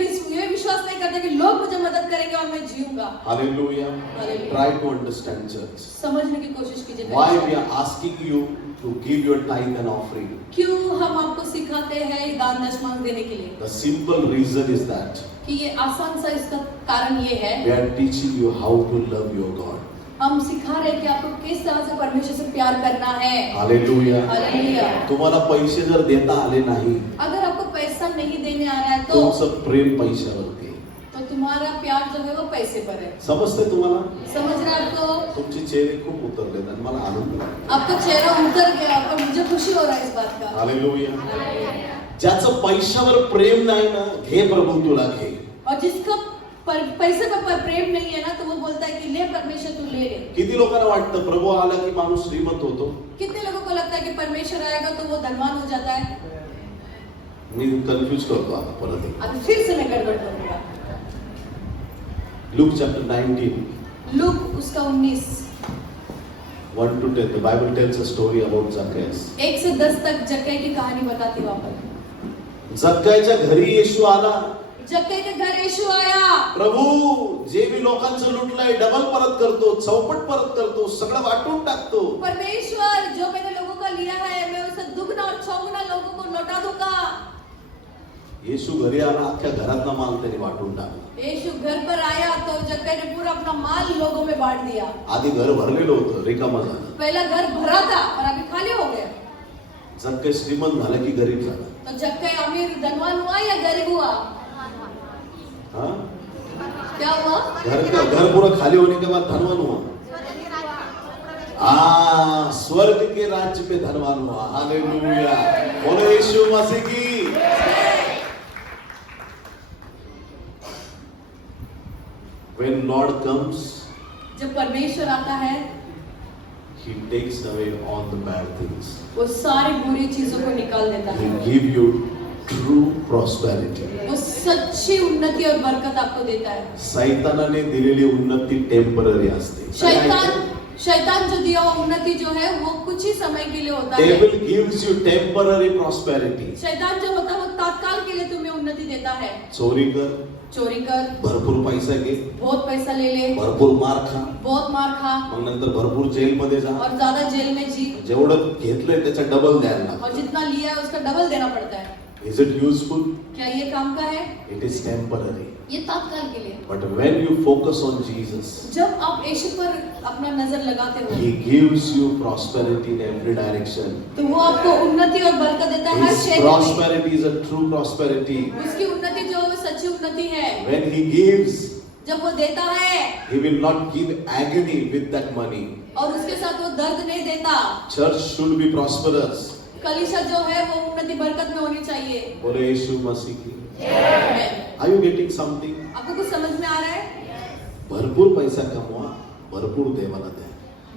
विश्वास नहीं करता कि लोग मुझे मदद करेंगे और मैं जीऊंगा. Hallelujah. Hallelujah. Try to understand, church. समझने की कोशिश कीजिए. Why we are asking you to give your tithe and offering? क्यों हम आपको सिखाते हैं ये दान दशमांश देने के लिए? The simple reason is that कि ये आसान सा इसका कारण ये है, we are teaching you how to love your God. हम सिखा रहे हैं कि आपको किस तरह से परमेश्वर से प्यार करना है. Hallelujah. हालेलुया. तुम्हाला पैसे जर देता आले नाही, अगर आपको पैसा नहीं देने आ रहा है तो तुमचं प्रेम पैशावरती आहे. तुम्हारा प्यार जो है वो पैसे पर है. समजते तुम्हाला? समझ रहे हैं आपको? तुमचे चेहरे खूप उतरलेत आणि मला आनंद वाटतो. आपका चेहरा उतर गया पर मुझे खुशी हो रहा है इस बात का. हालेलुया. ज्याचं पैशावर प्रेम नाही ना, घे प्रभू तुला घे. और जिसका पैसे पर प्रेम नहीं है ना तो वो बोलता है कि ले परमेश्वर तू ले ले. किती लोकांना वाटतं प्रभू आला की माणूस श्रीमंत होतो? कितने लोगों को लगता है कि परमेश्वर आएगा तो वो धनवान हो जाता है? मी कन्फ्यूज करतो आता परत एक. अभी फिर से मैं गड़बड़ करूंगा. लूक चॅप्टर 19 लूक उसका 19 1 to 10 the Bible tells a story about Zacchaeus. 1 से 10 तक जक्कई की कहानी बताती वहां पर. जक्कायच्या घरी येशू आला. जक्कई के घर यीशु आया. प्रभू जे मी लोकांचं लुटलंय डबल परत करतो, चौपट परत करतो, सगळं वाटून टाकतो. परमेश्वर जो मैंने लोगों का लिया है मैं उसे दुगना और चौगुना लोगों को लौटा दूंगा. येशू घरी आला, अख्ख्या घरातला माल त्याने वाटून टाकला. यीशु घर पर आया तो जक्कई ने पूरा अपना माल लोगों में बांट दिया. आधी घर भरलेलं होतं, रिकामं झालं. पहला घर भरा था और अभी खाली हो गया. जक्काय श्रीमंत झाला की गरीब झाला. तो जक्कई अमीर धनवान हुआ या गरीब हुआ? हाँ? क्या हुआ? घर पूरा खाली होने के बाद धनवान हुआ. स्वर्ग के राज्य में धनवान हुआ. हालेलुया. बोलो यीशु मसीह की. When Lord comes, जब परमेश्वर आता है He takes away all the bad things. वो सारी बुरी चीजों को निकाल देता He है, give you true prosperity. वो सच्ची उन्नति और बरकत आपको देता है। सैतानाने दिलेली उन्नती टेम्पररी असते. शैतान जो दिया हुआ उन्नति जो है वो कुछ ही समय के लिए होता है। Devil gives you temporary prosperity. शैतान जो होता है वो तात्काल के लिए तुम्हें उन्नति देता है। चोरी कर, चोरी कर, भरपूर पैसा घे, बहुत पैसा ले ले, भरपूर मार खा, बहुत मार खा मग नंतर भरपूर जेलमध्ये जा. और ज्यादा जेल में जी, जेवढं घेतलंय त्याचा डबल द्यायला लागतं. और जितना लिया है उसका डबल देना पड़ता है। Is it useful? क्या ये काम का है? It is temporary. ये तात्काल के लिए। But when you focus on Jesus, जब आप यीशु पर अपना नजर लगाते हो He gives you prosperity in every direction. तो वो आपको उन्नति और बरकत देता है हर His क्षेत्र में। prosperity is a true prosperity. उसकी उन्नति जो है वो सच्ची उन्नति है। When He gives, जब वो देता है He will not give agony with that money. और उसके साथ वो दर्द नहीं देता। Church should be prosperous. कलीसिया जो है वो उन्नति बरकत में होनी चाहिए। बोले यीशु मसीह की. Amen। Are you getting something? आपको कुछ समझ में आ रहा है? भरपूर पैसा कमवा, भरपूर देवाला द्या.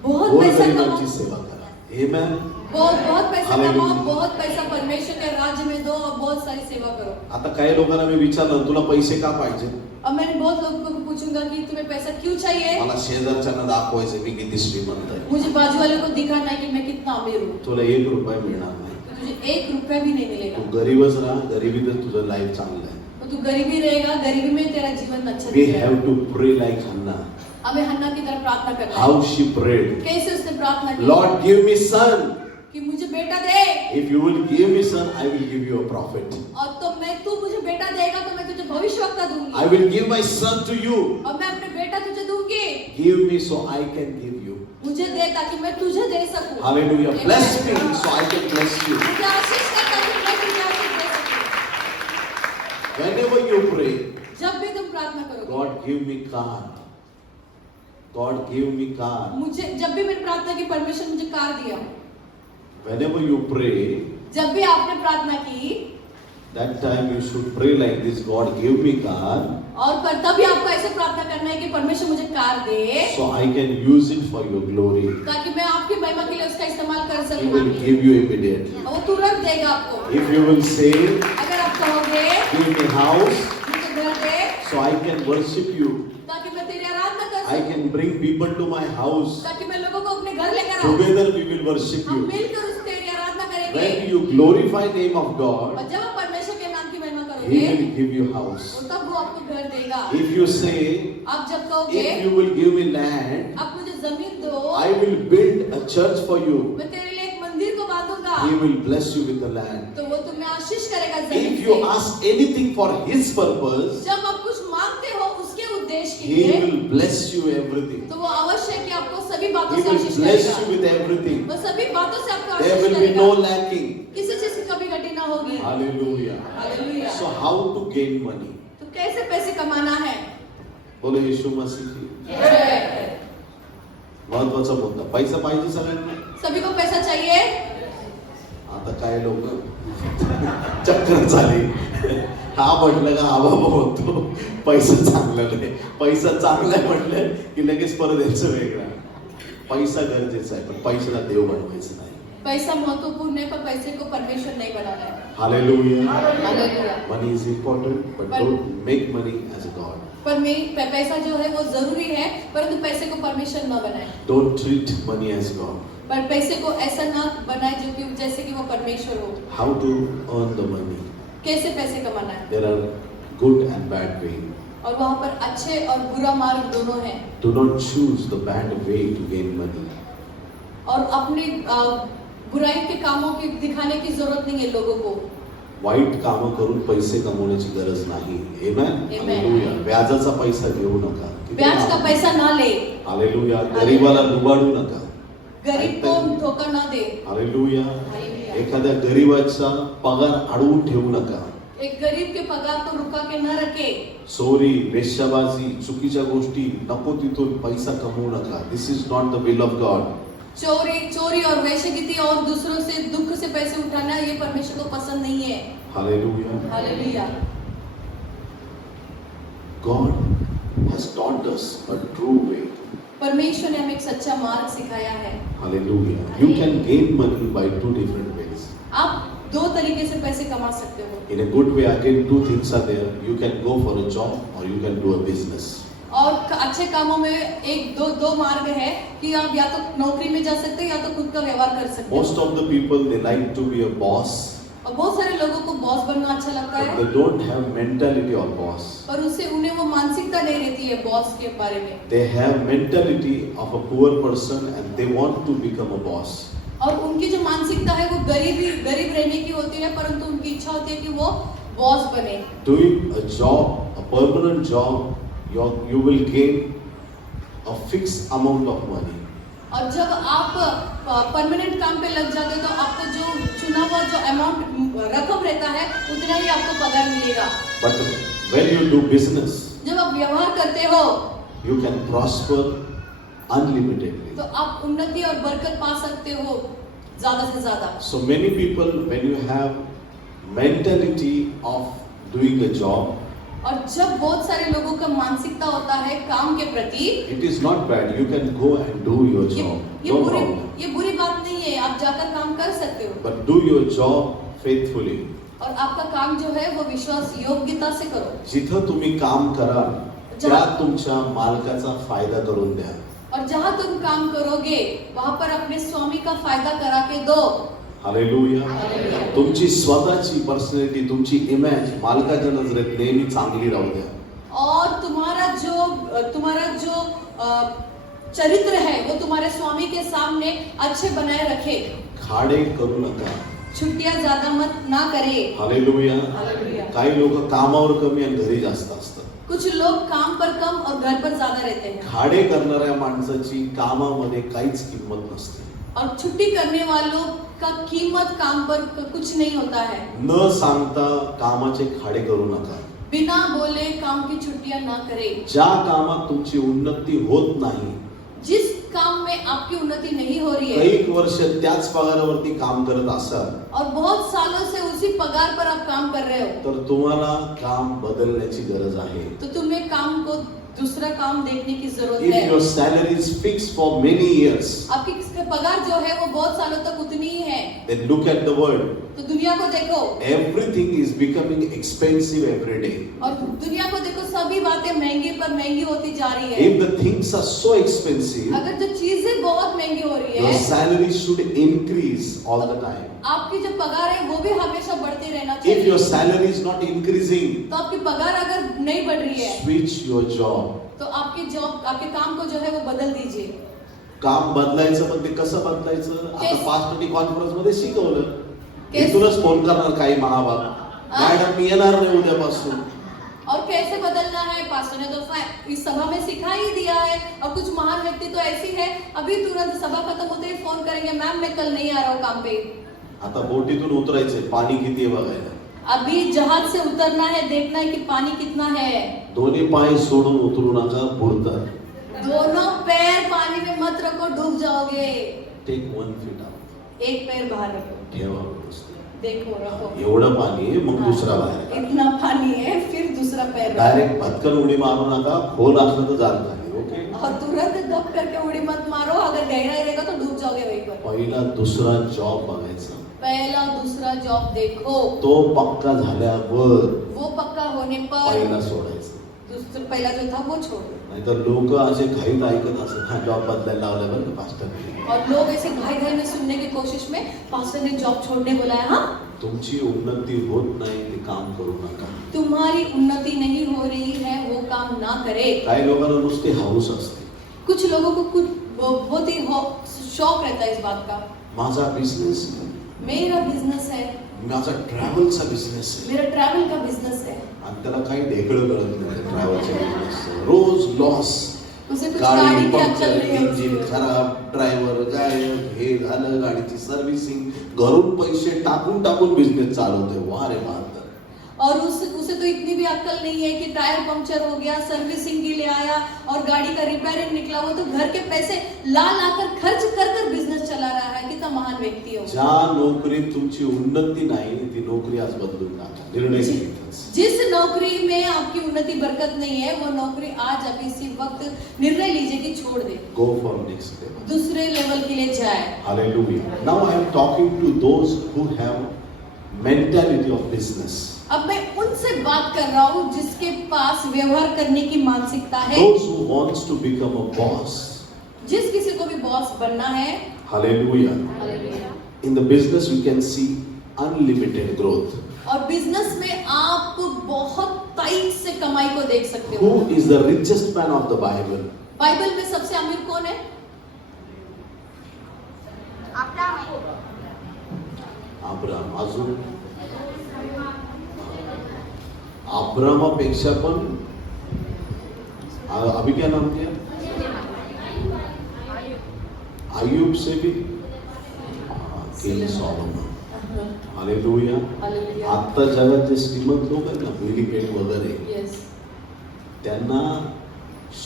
बहुत गोर पैसा गरिबांची कमाओ, सेवा करा. Amen. बहुत पैसा कमाओ, Hallelujah. बहुत पैसा परमेश्वर के राज्य में दो और बहुत सारी सेवा करो। आता काही लोकांना मी विचारलं तुला पैसे का पाहिजे? अब मैंने बहुत लोगों को पूछूंगा कि तुम्हें पैसा क्यों चाहिए? मला शेजारच्यांना दाखवायचे मी किती श्रीमंत आहे. मुझे बाजू वाले को दिखाना है कि मैं कितना अमीर हूँ। तुला 1 रुपया मिळणार नाही. तो तुझे 1 रुपया भी नहीं मिलेगा। तू गरीबच राहा, गरिबीतच तुझं लाईफ चांगलं आहे. तो तू गरीबी रहेगा, गरीबी में तेरा जीवन अच्छा We दिखेगा। have to pray like Hannah. हमें हन्ना की तरह प्रार्थना करना How है। she prayed. कैसे उसने प्रार्थना की? Lord, give me son. कि मुझे बेटा दे। If you will give me son, I will give you a prophet. और तो तू मुझे बेटा देगा तो मैं तुझे भविष्यवक्ता दूंगी। I will give my son to you. और मैं अपने बेटा तुझे दूंगी। Give me so I can give you. मुझे दे ताकि मैं तुझे दे सकूं। Hallelujah. Amen. Bless me so I can bless you. मुझे आशीष कर ताकि मैं तुझे आशीष दे सकूं। Whenever you pray, जब भी तुम प्रार्थना करोगे, God give me car. God give me car. मुझे जब भी मैंने प्रार्थना की परमेश्वर मुझे कार दिया। Whenever you pray, जब भी आपने प्रार्थना की, that time you should pray like this. God give me car और पर तभी आपको ऐसे प्रार्थना करना है कि परमेश्वर मुझे कार दे so I can use it for your glory. ताकि मैं आपकी महिमा के लिए उसका इस्तेमाल कर He सकूं। will give you immediately. वो तुरंत देगा आपको। If you will say, अगर आप कहोगे give me house मुझे घर दे so I can worship you. ताकि मैं तेरी आराधना कर I सकूं, can bring people to my house. ताकि मैं लोगों को अपने घर लेकर आऊं। Together we will worship हम you. मिलकर उस तेरी आराधना करेंगे। When you glorify name of God, और जब आप परमेश्वर के नाम की महिमा He करोगे, will give you house. और तब वो आपको घर देगा। If you say, आप जब कहोगे if you will give me land, आप मुझे जमीन दो, I will build a church for you. मैं तेरे लिए एक मंदिर को बांधूंगा, He will bless you with the land. तो वो तुम्हें आशीष करेगा जमीन If you से। ask anything for His purpose, जब आप कुछ मांगते हो उसके उद्देश्य के He लिए, will bless you everything. तो वो अवश्य है कि आपको सभी बातों He से will आशीष bless you करेगा। with everything. वो सभी बातों से आपको There आशीष will be no करेगा। lacking. किसी चीज की कमी घटी ना होगी। Hallelujah. Hallelujah. So how to gain money? तो कैसे पैसे कमाना है? बोले यीशु मसीह की. जय। महत्वाचा मुद्दा. पैसा पाहिजे सगळ्यांना. सभी को पैसा चाहिए। आता काय लोक चक्कर झाली. हा म्हटलं का हा बाबा म्हणतो पैसा चांगला नाही. पैसा चांगला आहे म्हटलं की लगेच परत यायचं वेगळा. पैसा गरजेचा आहे पण पैशाला देव बनवायचं नाही. पैसा महत्वपूर्ण है पर पैसे को परमेश्वर नहीं बनाना है। Hallelujah. Hallelujah. Money is important, but don't make money as a God. पर पैसा जो है वो जरूरी है, परंतु पैसे को परमेश्वर न बनाए। Don't treat money as God. पर पैसे को ऐसा न बनाए जो कि जैसे कि वो परमेश्वर हो। How to earn the money? कैसे पैसे कमाना है? There are good and bad way. और वहाँ पर अच्छे और बुरा मार्ग दोनों है। Do not choose the bad way to gain money. और अपनी बुराई के कामों की दिखाने की जरूरत नहीं है लोगों को। वाईट कामं करून पैसे कमवण्याची गरज नाही. Amen. Amen. Hallelujah. व्याजाचा पैसा घेऊ नका. ब्याज का पैसा ना ले, Hallelujah. गरीबाला लुबाडू नका. गरीब को धोखा ना दे। Hallelujah. हालेलुया। एखाद्या गरीबाचा पगार अडवून ठेवू नका. एक गरीब के पगार को रुका के न रखे। चोरी, वेश्याबाजी, चुकीच्या गोष्टी नको तिथून पैसा कमवू नका. This is not the will of God. चोरी और वेश्यागिरी और दूसरों से दुख से पैसे उठाना ये परमेश्वर को पसंद नहीं है। Hallelujah. Hallelujah. God has taught us a true way. परमेश्वर ने हमें एक सच्चा मार्ग सिखाया है। Hallelujah. You can gain money by two different ways. आप दो तरीके से पैसे कमा सकते हो। In a good way, again, two things are there. You can go for a job or you can do a business. और अच्छे कामों में एक दो मार्ग है कि आप या तो नौकरी में जा सकते हो या तो खुद का व्यवहार कर सकते हो। Most of the people, they like to be a boss, और बहुत सारे लोगों को बॉस बनना अच्छा लगता but है, they don't have mentality of boss. पर उससे उन्हें वो मानसिकता नहीं रहती है बॉस के बारे में। They have mentality of a poor person and they want to become a boss. और उनकी जो मानसिकता है वो गरीब रहने की होती है, परंतु उनकी इच्छा होती है कि वो बॉस बने। Doing a job, a permanent job, you will gain a fixed amount of money. और जब आप परमानेंट काम पे लग जाते हो तो आपको जो चुना हुआ जो अमाउंट रकम रहता है उतना ही आपको पगार मिलेगा। But when you do business, जब आप व्यवहार करते हो you can prosper unlimitedly. तो आप उन्नति और बरकत पा सकते हो ज्यादा से ज्यादा। So many people, when you have mentality of doing a job, और जब बहुत सारे लोगों का मानसिकता होता है काम के प्रति, it is not bad. You can go and do your job. No problem. ये बुरी बात नहीं है, आप जाकर काम कर सकते हो। But do your job faithfully. और आपका काम जो है वो विश्वास योग्यता से करो। जिथं तुम्ही काम कराल त्यात तुमच्या मालकाचा फायदा करून द्या. और जहाँ तुम काम करोगे वहाँ पर अपने स्वामी का फायदा करा के दो। हालेलुया. हालेलुया. तुमची स्वतःची पर्सनॅलिटी, तुमची इमेज मालकाच्या नजरेत नेहमी चांगली राहू द्या. और तुम्हारा जो चरित्र है वो तुम्हारे स्वामी के सामने अच्छे बनाए रखे। खाडे करू नका. छुट्टियां ज्यादा मत ना करे। हालेलुया. हालेलुया. काही लोक कामावर कमी आणि घरी जास्त असतात. कुछ लोग काम पर कम और घर पर ज्यादा रहते हैं। खाडे करणाऱ्या माणसाची कामामध्ये काहीच किंमत नसते. और छुट्टी करने वालों का कीमत काम पर कुछ नहीं होता है। न सांगता कामाचे खाडे करू नका. बिना बोले काम की छुट्टियां ना करें। ज्या कामात तुमची उन्नती होत नाही, जिस काम में आपकी उन्नति नहीं हो रही है काही वर्ष त्याच पगारावरती काम करत असाल और बहुत सालों से उसी पगार पर आप काम कर रहे हो, तर तुम्हाला काम बदलण्याची गरज आहे. तो तुम्हें काम को दूसरा काम देखने की जरूरत If है। your salary is fixed for many years, आपकी पगार जो है वो बहुत सालों तक उतनी ही है, then look at the world. तो दुनिया को देखो Everything is becoming expensive every day. और दुनिया को देखो, सभी बातें महंगी पर महंगी होती जा रही है। If the things are so expensive, अगर जो चीजें बहुत महंगी हो रही your है, salary should increase all the time. आपकी जो पगार है वो भी हमेशा बढ़ती रहना If your चाहिए। salary is not increasing, तो आपकी पगार अगर नहीं बढ़ रही है switch your job. तो आपकी जॉब, आपके काम को जो है वो बदल दीजिए। काम बदलायचं, पण ते कसं बदलायचं आता Yes. पास्टरनी कॉन्फरन्स मध्ये शिकवलं. Yes. इथूनच फोन करणार काही महाभाग, मॅडम मी येणार नाही उद्यापासून. और कैसे बदलना है, पास्टर ने तो इस सभा में सिखा ही दिया है। और कुछ महान व्यक्ति तो ऐसी है, अभी तुरंत सभा खत्म होते ही फोन करेंगे, मैम मैं कल नहीं आ रहा हूँ काम पे। आता बोटीतून उतरायचंय, पाणी किती आहे बघायला. अभी जहाज से उतरना है, देखना है कि पानी कितना है। दोन्ही पाय सोडून उतरू नका, बुडतात. दोनों पैर पानी में मत रखो, डूब जाओगे। Take 1 feet out. एक पैर बाहर रखो, ठेवा व्यवस्थित. देखो, रखो। एवढं पाणी आहे, मग हाँ, दुसरा बाहेर. इतना पानी है, फिर दूसरा पैर रखो। डायरेक्ट भटकन उडी मारू नका, खोल असलं तर जात नाही. ओके. और तुरंत दब करके उड़ी मत मारो, अगर गहरा रहेगा तो डूब जाओगे वहीं पर। पहिला दुसरा जॉब बघायचा. पहला दूसरा जॉब देखो, तो पक्का झाल्यावर वो पक्का होने पर पहिला सोडायचा. दूसरा पहला जो था वो छोड़ दो। नाहीतर लोक असे घाईत ऐकत असत, हा जॉब बदलायला लावलाय बरं का पास्टरने. और लोग ऐसे घाई में सुनने की कोशिश में पास्टर ने जॉब छोड़ने बोला है। हाँ, तुमची उन्नती होत नाही ते काम करू नका. तुम्हारी उन्नति नहीं हो रही है वो काम ना करे। काही लोकांना नुसती हाऊस असते. कुछ लोगों को कुछ बहुत ही शौक रहता है इस बात का, माझा बिझनेस, मेरा बिजनेस है, माझा ट्रॅव्हलचा बिझनेस आहे. मेरा ट्रैवल का बिजनेस है। आणि त्याला काही ढेकळं कळत नाही ट्रॅव्हलच्या बिझनेस. रोज लॉस. उसे कुछ गाडी गाड़ी की अक्कल पंक्चर, नहीं इंजिन होती है। खराब, ड्रायव्हर गायब, हे झालं, गाडीची सर्व्हिसिंग, घरून पैसे टाकून टाकून बिझनेस चालवतोय. वा रे बहादर. और उसे तो इतनी भी अक्ल नहीं है कि टायर पंक्चर हो गया, सर्विसिंग के लिए आया और गाड़ी का रिपेयरिंग निकला, वो तो घर के पैसे ला कर खर्च कर बिजनेस चला रहा है। कितना महान व्यक्ति हो। ज्या नोकरीत तुमची उन्नती नाही ती नोकरी आज बदलून टाका. निर्णय घ्यायचा. जिस नौकरी में आपकी उन्नति बरकत नहीं है, वो नौकरी आज अभी इसी वक्त निर्णय लीजिए कि छोड़ दे, Go for next level. दूसरे लेवल के लिए जाए। Hallelujah. Now I am talking to those who have mentality of business. अब मैं उनसे बात कर रहा हूँ जिसके पास व्यवहार करने की मानसिकता है, Those who wants to become a boss. जिस किसी को भी बॉस बनना है। Hallelujah. Hallelujah. In the business you can see unlimited growth. और बिजनेस में आप बहुत टाइट से कमाई को देख सकते हो। Who is the richest man of the Bible? Bible में सबसे अमीर कौन है? अब्राम. अजून अब्रामापेक्षा पण अभी क्या नाम किया? अय्यूब से भी किंग सॉलोमन. हालेलुया. हालेलुया। आता जगात जे श्रीमंत लोक आहेत ना, बिल गेट वगैरे, यस। त्यांना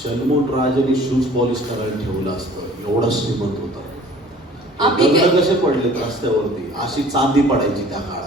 शलमोन राजाने शूज पॉलिश करायला ठेवलं असतं, एवढा श्रीमंत होता. अभी के- दगड कसे पडले रस्त्यावरती, अशी चांदी पडायची त्या काळात.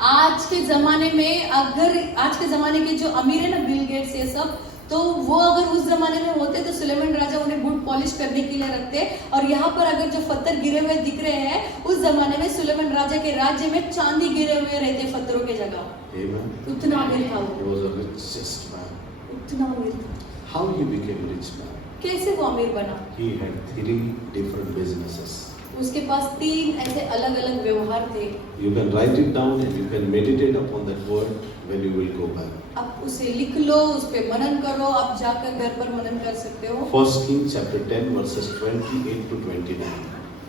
आज के जमाने में अगर आज के जमाने के जो अमीर है ना, बिल गेट्स ये सब, तो वो अगर उस जमाने में होते तो सुलेमान राजा उन्हें बूट पॉलिश करने के लिए रखते। और यहाँ पर अगर जो पत्थर गिरे हुए दिख रहे हैं, उस जमाने में सुलेमान राजा के राज्य में चांदी गिरे हुए रहते पत्थरों के जगह। Amen. उतना अमीर था He वो, was a richest man. उतना अमीर था। How he became rich man? कैसे वो अमीर बना? He had 3 different businesses. उसके पास 3 ऐसे अलग अलग व्यवहार थे। You can write it down and you can meditate upon that word when you will go back. आप उसे लिख लो, उस पे मनन करो, आप जाकर घर पर मनन कर सकते हो। 1 Kings chapter 10 verses 28 to 29.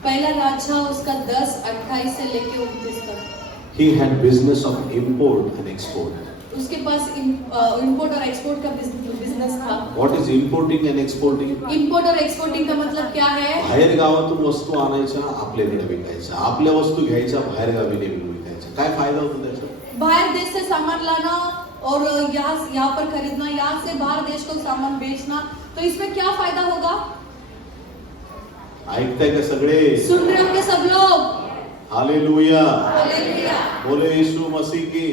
पहला राजा उसका 10:28 से लेके 29 तक। He had business of import and export. उसके पास इंपोर्ट और एक्सपोर्ट का बिजनेस था। What is importing and exporting? Import और एक्सपोर्टिंग का मतलब क्या है? बाहेर गावातून वस्तू आणायच्या, आपल्याकडे विकायच्या, आपल्या वस्तू घ्यायच्या, बाहेर गावी नेऊन विकायच्या. काय फायदा होतो त्याचा? बाहर देश से सामान लाना और यहाँ पर खरीदना, यहाँ से बाहर देश को सामान बेचना, तो इसमें क्या फायदा होगा? ऐकताय का सगळे? सुन रहे होंगे सब लोग? हालेलुया. हालेलुया। बोले यीशु मसीह की.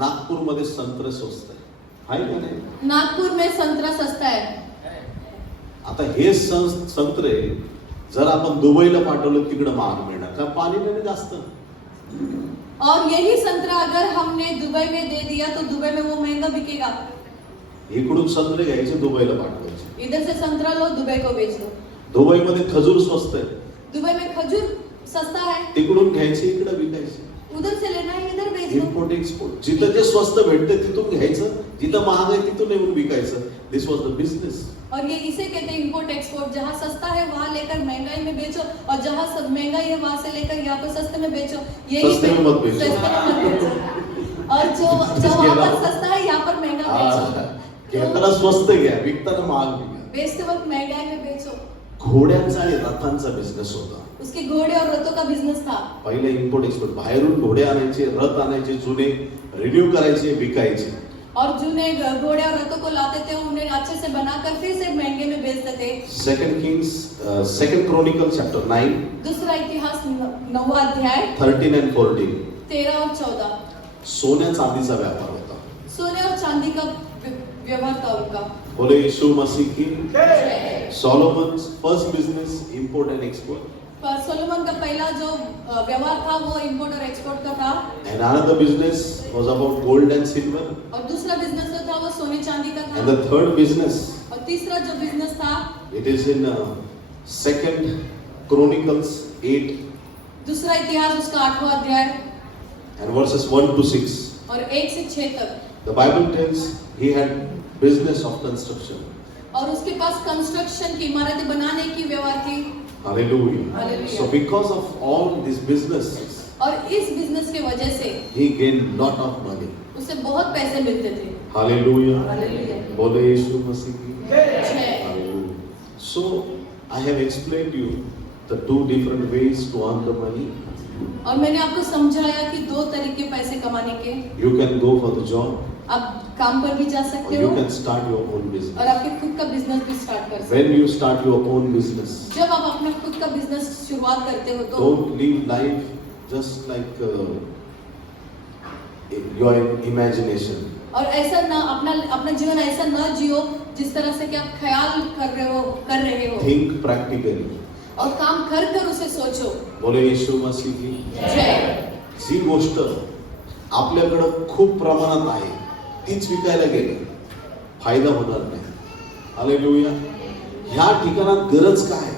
नागपूरमध्ये संत्र स्वस्त आहे का नाही? नागपुर में संतरा सस्ता है। आता हे संत्रे जर आपण दुबईला पाठवलं तिकडे महाग मिळणार, का पाणी नाही जास्त. और यही संतरा अगर हमने दुबई में दे दिया तो दुबई में वो महंगा बिकेगा। इकडून संत्रे घ्यायचे, दुबईला पाठवायचे. इधर से संतरा लो, दुबई को बेच दो। दुबईमध्ये खजूर स्वस्त आहे, दुबई में खजूर सस्ता है, तिकडून घ्यायचे, इकडे विकायचे. उधर से लेना है, इधर बेच दो। Import export. जिथं जे स्वस्त भेटते तिथून घ्यायचं, जिथं महाग आहे तिथून येऊन विकायचं. This was the business. और ये इसे कहते हैं इंपोर्ट एक्सपोर्ट। जहाँ सस्ता है वहाँ लेकर महंगाई में बेचो, और जहाँ सब महंगाई है वहाँ से लेकर यहाँ पर सस्ते में बेचो। यही सस्ते में मत बेचो। सस्ते में मत बेचो। और जो वहाँ पर सस्ता है यहाँ पर महंगा बेचो। घेताना स्वस्त घ्या, विकताना महाग विका. बेचते वक्त महंगाई में बेचो। घोड्यांचा आणि रथांचा बिझनेस होता. उसके घोड़े और रथों का बिजनेस था। पहिले इम्पोर्ट एक्सपोर्ट, बाहेरून घोडे आणायचे, रथ आणायचे, जुने रिन्यू करायचे, विकायचे. और जुने घोड़े और रथों को लाते थे, उन्हें अच्छे से बनाकर फिर से महंगे में बेचते थे। सेकंड क्रॉनिकल चैप्टर 9 दूसरा इतिहास 9वां अध्याय 13 and 14. 13 और 14। सोन्या चांदीचा व्यापार होता. सोने और चांदी का व्यवहार था उनका। बोले यीशु मसीह की. जय। Solomon's first business import and export. Solomon का पहला जो व्यवहार था वो इंपोर्ट और एक्सपोर्ट का था। And another business was about gold and silver. और दूसरा बिजनेस जो था वो सोने चांदी का And the था। third business, और तीसरा जो बिजनेस था, it is in Second Chronicles 8 दूसरा इतिहास उसका 8वां अध्याय and verses 1 to 6. और 1 से 6 तक। The Bible tells he had business of construction. और उसके पास कंस्ट्रक्शन की, इमारतें बनाने की व्यवहार थी। Hallelujah. Hallelujah. So because of all these businesses, और इस बिजनेस के वजह से he gained lot of money. उसे बहुत पैसे मिलते थे। Hallelujah. Hallelujah। बोले यीशु मसीह की. जय। Hallelujah. So I have explained you the 2 different ways to earn the money. और मैंने आपको समझाया कि 2 तरीके पैसे कमाने के। You can go for the job आप काम पर भी जा or सकते you हो can start your own और business. आपके खुद का बिजनेस भी स्टार्ट कर सकते When you start your own business, हो। जब आप अपना खुद का बिजनेस शुरुआत करते हो तो don't live life just like your imagination. और ऐसा ना अपना अपना जीवन ऐसा न जियो जिस तरह से कि आप ख्याल कर रहे हो Think practically. और काम कर कर उसे सोचो. बोले येशू मसीह की जय. जी गोष्ट आपल्याकडं खूप प्रमाणात आहे तीच विकायला गेलं फायदा होणार नाही. हालेलुया. ह्या ठिकाणात गरज काय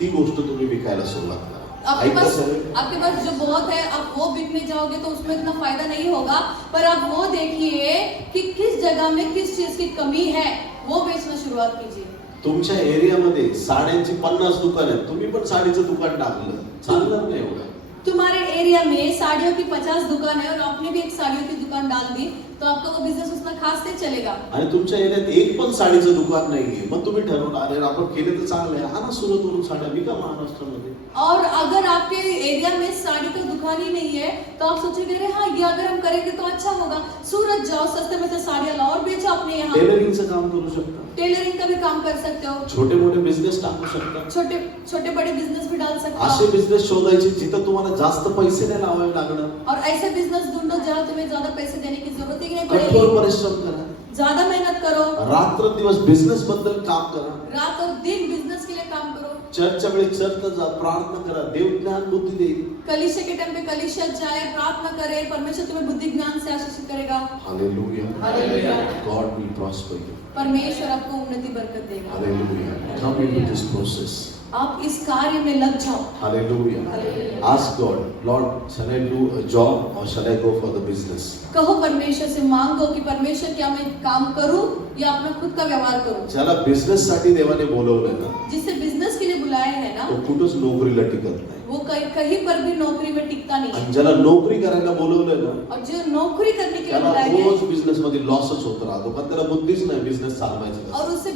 ती गोष्ट तुम्ही विकायला सुरुवात करा. आपके ऐका पास सगळे. आपके पास जो बहुत है आप वो बिकने जाओगे तो उसमें इतना फायदा नहीं होगा, पर आप वो देखिए कि किस जगह में किस चीज की कमी है वो बेचना शुरुआत कीजिए. तुमच्या एरियामध्ये साड्यांची 50 दुकान आहेत तुम्ही पण साडीचं दुकान टाकलं चालणार नाही एवढं. तुम्हारे एरिया में साड़ियों की 50 दुकान है और आपने भी एक साड़ियों की दुकान डाल दी तो आपका वो बिजनेस उतना खास नहीं चलेगा. आणि तुमच्या एरियात एक पण साडीचं दुकान नाहीये मग तुम्ही ठरवलं अरे आपण केले तर चांगलं आहे. हा ना सुरतवरून साड्या विका महाराष्ट्रामध्ये. और अगर आपके एरिया में साड़ी का दुकान ही नहीं है तो आप सोचेंगे अरे हाँ ये अगर हम करेंगे तो अच्छा होगा. सूरत जाओ सस्ते में से साड़ियाँ लाओ और बेचो अपने यहाँ. टेलरिंगचं काम करू शकता. टेलरिंग का भी काम कर सकते हो. छोटे मोठे बिझनेस टाकू शकता. छोटे छोटे बड़े बिजनेस भी डाल सकते असे हो. बिझनेस शोधायचे जिथं तुम्हाला जास्त पैसे नाही लावावे लागणार. और ऐसे बिजनेस ढूंढो जहाँ तुम्हें ज्यादा पैसे देने की जरूरत ही नहीं कठोर पड़ेगी. परिश्रम करा. ज्यादा मेहनत करो. रात्र दिवस बिझनेस बद्दल काम करा. रात और दिन बिजनेस के लिए काम करो. चर्चच्या वेळी चर्चला जा प्रार्थना करा देव ज्ञान बुद्धी देईल. कलीसिया के टाइम पे कलीसिया जाए प्रार्थना करे परमेश्वर तुम्हें बुद्धि ज्ञान से आशीषित करेगा. Hallelujah. Hallelujah. God will prosper you. परमेश्वर आपको उन्नति बरकत देगा. Hallelujah. Come into this process. आप इस कार्य में लग जाओ. Hallelujah. Hallelujah. Ask God, Lord, shall I do a job or shall I go for the business? कहो परमेश्वर से मांगो कि परमेश्वर क्या मैं काम करूं या अपना खुद का व्यवहार करूं. ज्याला बिझनेस साठी देवाने बोलवलंय ना जिसे बिजनेस के लिए बुलाया है ना तो कुठंच नोकरीला टिकत नाही. वो कहीं पर भी नौकरी में टिकता नहीं आणि है. ज्याला नोकरी करायला बोलवलंय ना और जो नौकरी करने के लिए त्याला बुलाया गया रोज है बिझनेस मध्ये लॉसच होत राहतो कारण त्याला बुद्धीच नाही बिझनेस चालवायचं. और उससे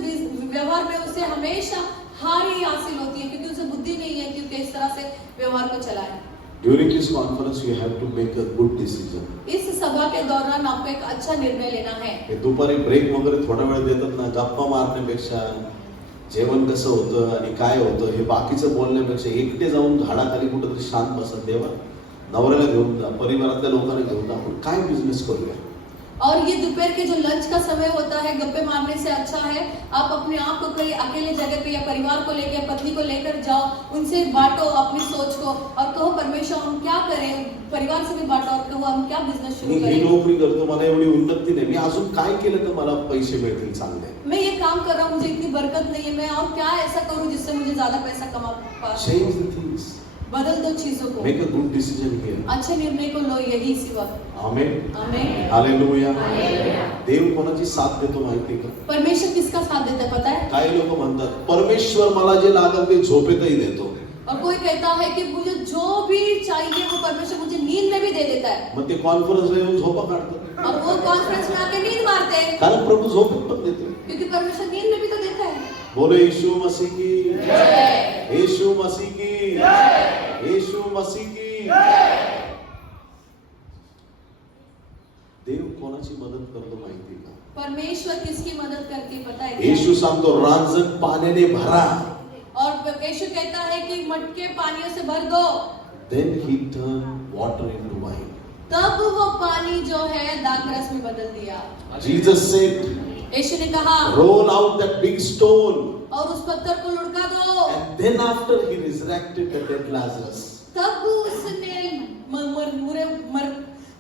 व्यवहार में उसे हमेशा हार ही हासिल होती है क्योंकि उसे बुद्धि नहीं है कि किस तरह से व्यवहार को चलाए. During this conference you have to make a good decision. इस सभा के दौरान आपको एक अच्छा निर्णय लेना है. हे दुपारी ब्रेक वगैरे थोडा वेळ देतात ना गप्पा मारण्यापेक्षा जेवण कसं होतं आणि काय होतं हे बाकीचं बोलण्यापेक्षा एकटे जाऊन झाडाखाली कुठेतरी शांत बसा. देवा नवऱ्याला घेऊन जा परिवारातल्या लोकांना घेऊन जा आपण काय बिझनेस करूया. और ये दोपहर के जो लंच का समय होता है गप्पे मारने से अच्छा है आप अपने आप को कहीं अकेले जगह पे या परिवार को लेकर पत्नी को लेकर जाओ उनसे बांटो अपनी सोच को और कहो परमेश्वर हम क्या करें. परिवार से भी बांटो और कहो हम क्या बिजनेस मी शुरू ही करें. नोकरी करतो मला एवढी उन्नती नाही मी अजून काय केलं तर मला पैसे मिळतील चांगले. मैं ये काम कर रहा हूँ मुझे इतनी बरकत नहीं है मैं और क्या ऐसा करूँ जिससे मुझे ज्यादा पैसा कमा पा. Change the things. बदल दो चीजों को. Make a good decision here. अच्छे निर्णय को लो यही इसी वक्त. आमेन. आमीन. हालेलुया. हालेलुया. देव कोणाची साथ देतो माहिती का. परमेश्वर किसका साथ देता है पता है. काही लोक म्हणतात परमेश्वर मला जे लागेल ते झोपेतही देतो. और कोई कहता है कि मुझे जो भी चाहिए वो परमेश्वर मुझे नींद में भी दे देता है. मग ते कॉन्फरन्सला येऊन झोपा काढतात और वो कॉन्फ्रेंस में आके नींद मारते हैं कारण प्रभू झोपेत पण देतो. क्योंकि परमेश्वर नींद में भी तो देता है. बोलो यीशु मसीह की जय. यीशु मसीह की यीशु मसीह की. देव कोणाची मदत करतो माहिती का. परमेश्वर किसकी मदद करती है पता है क्या? येशू सांगतो रांजण पाण्याने भरा. और परमेश्वर कहता है कि मटके पानियों से भर दो. Then he turned water into wine. तब वो पानी जो है दाखरस में बदल दिया. Jesus said, यीशु ने कहा roll out that big stone. और उस पत्थर को लुढ़का दो. And then after he resurrected the dead Lazarus. तब उसने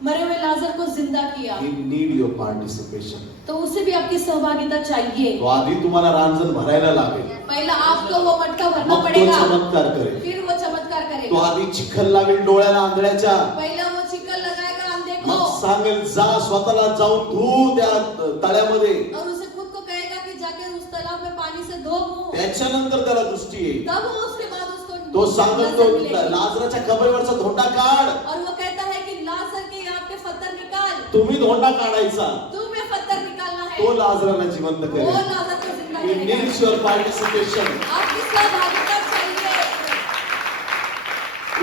मरे हुए लाजर को जिंदा किया. He need your participation. तो उसे भी आपकी सहभागिता चाहिए. तो आधी तुम्हाला रांजण भरायला लागेल. पहला आपको वो मटका भरना मग तो पड़ेगा. चमत्कार करेल. फिर वो चमत्कार तो करेगा. आधी चिखल लावेल डोळ्याला आंधळ्याच्या. पहला वो चिकन लगाएगा अंधे मग को सांगेल जा स्वतःला जाऊन धू त्या तळ्यामध्ये. और उसे खुद को कहेगा कि जाके उस तालाब में पानी से धो मुंह. त्याच्यानंतर त्याला दृष्टी येईल. तब वो उसके बाद उसको तो सांगेल तो नजर मिलेगी. लाजराच्या कबरेवरचा धोंडा काढ. और वो कहता है कि लाजर के आपके पत्थर निकाल. तुम्ही धोंडा काढायचा. तुम्हें पत्थर निकालना है. तो लाजराला जिवंत वो करेल. लाजर को जिंदा He करेगा. needs your participation. आपकी सहभागिता चाहिए.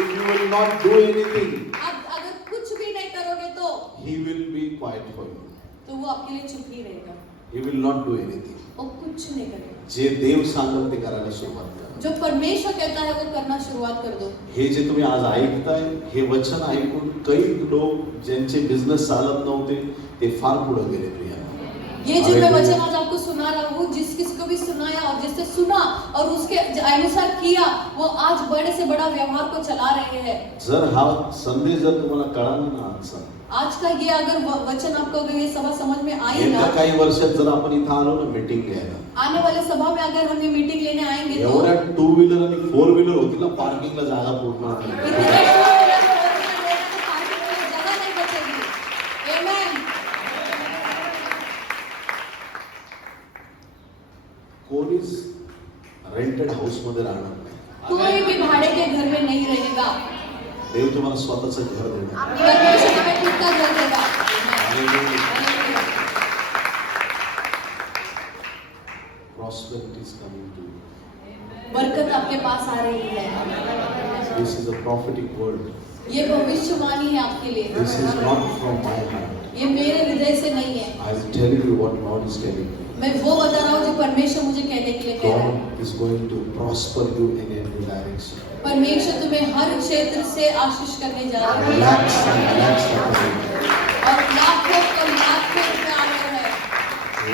If you will not do anything, आप अगर कुछ भी नहीं करोगे तो he will be quiet for you. तो वो आपके लिए चुप ही रहेगा. He will not do anything. वो कुछ नहीं करेगा. जे देव सांगेल ते करायला सुरुवात करा. जो परमेश्वर कहता है वो करना शुरुआत कर दो. हे जे तुम्ही आज ऐकताय हे वचन ऐकून काही लोक ज्यांचे बिझनेस चालत नव्हते ते फार पुढे गेले प्रिया. ये जो मैं हालेलुया. वचन आज आपको सुना रहा हूँ, जिस किसको भी सुनाया और जिससे सुना और उसके अनुसार किया, वो आज बड़े से बड़ा व्यवहार को चला रहे हैं. जर हा संदेश जर तुम्हाला कळाला ना आजचा, आज का ये अगर वचन आपको अगर ये सभा समझ में आई ना, येत्या काही वर्षात जर आपण इथं आलो ना मीटिंग घ्यायला, आने वाले सभा में अगर हमने मीटिंग लेने आएंगे तो एवढ्या 2 व्हीलर आणि 4 व्हीलर होतील ना, पार्किंगला जागा पूर्ण इतने टू-व्हीलर और पार्किंग के लिए जगह नहीं बचेगी. आमेन. कोणीच रेंटेड हाऊस मध्ये राहणार नाही. कोई भी भाड़े के घर में नहीं रहेगा. देव तुम्हाला स्वतःचं घर देणार. परमेश्वर हमें खुद का घर देगा. Hallelujah. Prosperity is coming to you. बरकत आपके पास आ रही है. This is a prophetic word. ये भविष्यवाणी है आपके लिए. This is not from my heart. ये मेरे हृदय से नहीं है. I am telling you what Lord is telling me. मैं वो बता रहा हूँ जो परमेश्वर मुझे कहने के लिए कह रहा है. God is going to prosper you in every direction. परमेश्वर तुम्हें हर क्षेत्र से आशीष करने जा रहा है. Lakhs and lakhs are coming. और लाखों रुपए आ रहे हैं.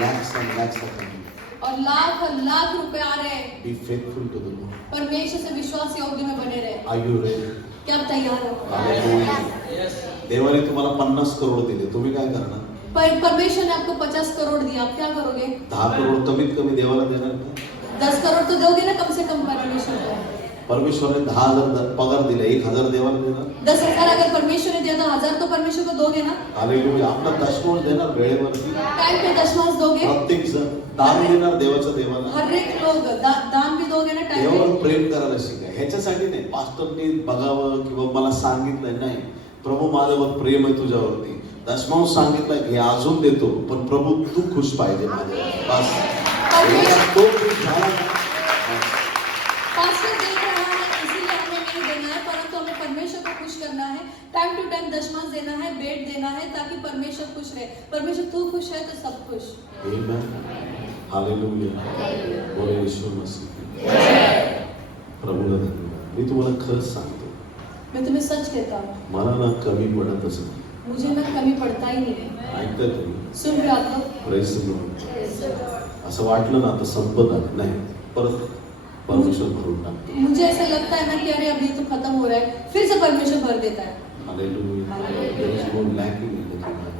Lakhs and lakhs are coming. और लाख रुपए आ रहे हैं. Be faithful to the Lord. परमेश्वर से विश्वास योग्य में बने रहे. Are you ready? क्या आप तैयार हो? Hallelujah. Yes. देवाने तुम्हाला 50 करोड दिले, तुम्ही काय करणार? परमेश्वर ने आपको 50 करोड़ दिया, आप क्या करोगे? 10 करोड कमीत कमी देवाला देणार का? 10 करोड़ तो दोगे ना कम से कम परमेश्वर को. परमेश्वराने 10,000 पगार दिला, 1,000 देवाला देणार? 10,000 अगर परमेश्वर ने दिया तो 1000 तो परमेश्वर को दोगे ना. हालेलुया. आपला दशमांश देणार वेळेवरती. टाइम पे दशमांश दोगे. प्रत्येक जण दान देणार देवाच्या देवाला. हर एक लोग दान भी दोगे ना टाइम देवावर पे. प्रेम करायला शिका. ह्याच्यासाठी नाही पास्टरनी बघावं किंवा मला सांगितलंय, नाही. प्रभू माझ्यावर प्रेम आहे तुझ्यावरती. दशमांश सांगितलं हे अजून देतो, पण प्रभू तू खुश पाहिजे माझ्यावर. बस एवढा तो खुश झाला ना. पास्टर देख रहा है इसीलिए हमें नहीं देना है, परंतु हमें परमेश्वर को खुश करना है. टाइम टू टाइम दशमांश देना है, बेट देना है, ताकि परमेश्वर खुश रहे. परमेश्वर तू खुश है तो सब खुश. Amen. हालेलुया. बोले यीशु मसीह. प्रभूला धन्यवाद. मी तुम्हाला खरंच सांगतो, मैं तुम्हें सच कहता हूँ, मला ना कमी पडतच नाही. मुझे ना कमी पड़ता ही नहीं है. ऐकताय तुम्ही? सुन रहे आप लोग? Praise the Lord. असं वाटलं ना आता संपत आलं, नाही परत परमेश्वर भरून टाकतो. मुझे ऐसा लगता है ना कि अरे अभी तो खत्म हो रहा है, फिर से परमेश्वर भर देता है. Hallelujah. There is no lacking in the kingdom.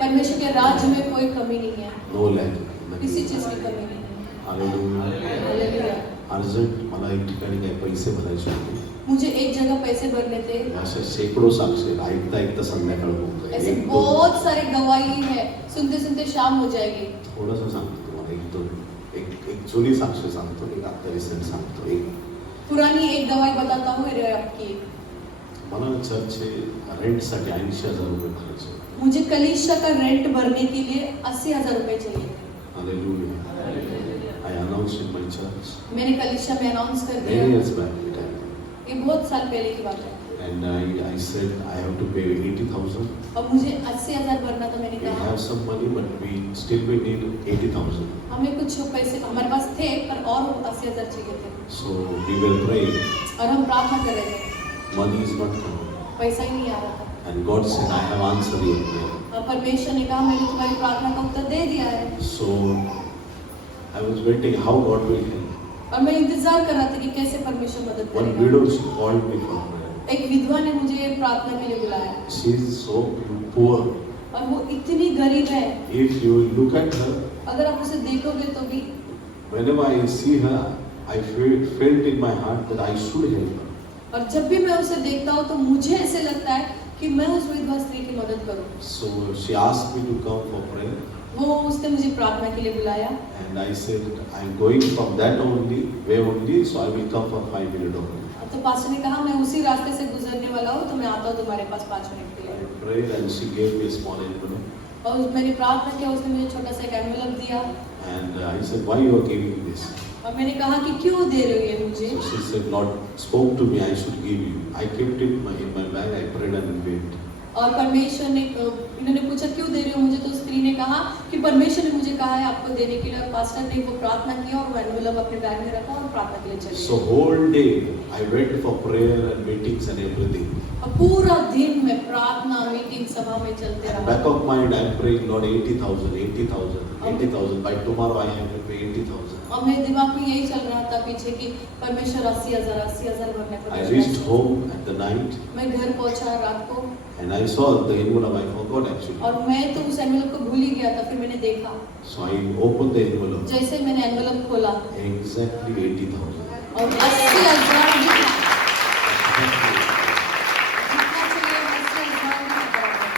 परमेश्वर के राज्य में कोई कमी नहीं है, No lacking in the किसी kingdom. चीज की कमी नहीं है. हालेलुया. हालेलुया. अर्जंट मला एक ठिकाणी काही पैसे भरायचे होते. मुझे एक जगह पैसे भरने थे. असे शेकडो साक्षी ऐकता ऐकता संध्याकाळ होऊन जाईल. ऐसे एक दोन बहुत सारे गवाही है, सुनते सुनते शाम हो जाएगी. थोडंसं सांगतो तुम्हाला, एक दोन एक जुनी साक्षी सांगतो, एक आता रिसेंट सांगतो. एक पुरानी एक गवाही बताता हूँ मेरे आपकी. मला चर्चचे रेंटसाठी 80,000 रुपये भरायचे होते. मुझे कलीसिया का रेंट भरने के लिए 80,000 रुपए चाहिए. Hallelujah. I announced in my church मैंने कलीसिया में अनाउंस कर many दिया. years back. ये बहुत साल पहले की बात है. And I said I have to pay 80,000. और मुझे 80,000 भरना था. मैंने We कहा have some money, but we need 80,000. हमें कुछ पैसे हमारे पास थे, पर और 80,000 चाहिए थे. So we were praying. और हम प्रार्थना कर रहे थे, Money is not coming. पैसा ही नहीं आ रहा था. And God said, I have answered your prayer. और परमेश्वर ने कहा मैंने तुम्हारी प्रार्थना का उत्तर दे दिया है. So I was waiting how God will help. और मैं इंतजार कर रहा था कि कैसे परमेश्वर मदद One करेगा. widow, she called me for prayer. एक विधवा ने मुझे प्रार्थना के लिए बुलाया. She is so poor. और वो इतनी गरीब है, If you look at her, अगर आप उसे देखोगे तो भी. whenever I see her, I felt in my heart that I should help her. और जब भी मैं उसे देखता हूँ तो मुझे ऐसे लगता है कि मैं उस विधवा स्त्री की मदद करूँ. So she asked me to come for prayer. वो उसने मुझे प्रार्थना के लिए बुलाया. And I said, I'm going from that way only, so I will come for 5 minutes only. तो पास्टर ने कहा मैं उसी रास्ते से गुजरने वाला हूँ, तो मैं आता हूँ तुम्हारे पास 5 मिनट के I लिए. prayed and she gave me a small envelope. और मैंने प्रार्थना किया, उसने मुझे छोटा सा एक एनवेलप दिया. And I said, why you are giving me this? और मैंने कहा कि क्यों दे रहे हो ये मुझे. So she said, Lord spoke to me, I should give you. I kept it in my bag, I prayed and went. और परमेश्वर ने इन्होंने पूछा क्यों दे रहे हो मुझे, तो स्त्री ने कहा कि परमेश्वर ने मुझे कहा है आपको देने के लिए। और पास्टर ने वो प्रार्थना की और वो एनवेलप अपने बैग में रखा और प्रार्थना के लिए चले So whole day I went for prayer and meetings and everything. और पूरा दिन में प्रार्थना मीटिंग सभा में चलते At रहा। back of mind I'm praying, Lord, 80,000, 80,000, 80,000. By tomorrow I have to pay 80,000. और मेरे दिमाग में यही चल रहा था पीछे कि परमेश्वर 80,000 भरने को। I reached home at the night मैं घर पहुंचा रात को and I saw the envelope. I forgot actually. और मैं तो उस एनवेलप को भूल ही गया था। फिर मैंने देखा, So I opened the envelope. जैसे मैंने एनवेलप खोला Exactly 80,000. और 80,000 जितना चाहिए 80,000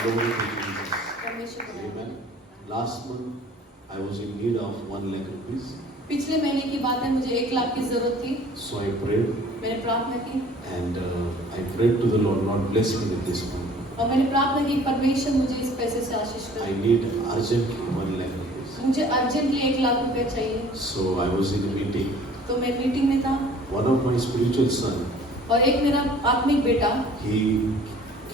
Glory to Jesus. परमेश्वर को धन्यवाद। Amen. Last month I was in need of 1 lakh rupees. पिछले महीने की बात है, मुझे 1 लाख की जरूरत थी। So I prayed मैंने प्रार्थना की and I prayed to the Lord, Lord bless me with this money. और मैंने प्रार्थना की परमेश्वर मुझे इस पैसे से आशीष I करे। need urgently 1 lakh rupees. मुझे अर्जेंटली 1 लाख रुपए चाहिए। So I was in a meeting. तो मैं मीटिंग में था One of my spiritual son, और एक मेरा आत्मिक बेटा he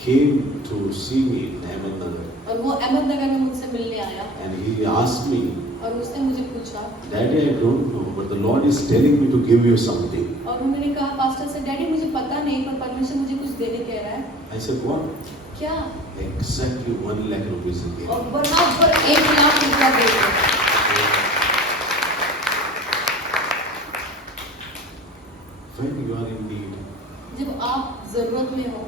came to see me in Ahmednagar और वो अहमदनगर में मुझसे मिलने आया and he asked me, और उसने मुझे पूछा Daddy, I don't know, but the Lord is telling me to give you something. और मैंने कहा पास्टर से, डैडी मुझे पता नहीं पर परमेश्वर मुझे कुछ देने कह रहा है। I said, what? क्या? Exactly 1 lakh rupees again. और बराबर 1 लाख रुपया दे दो। When you are in need, जब आप जरूरत में हो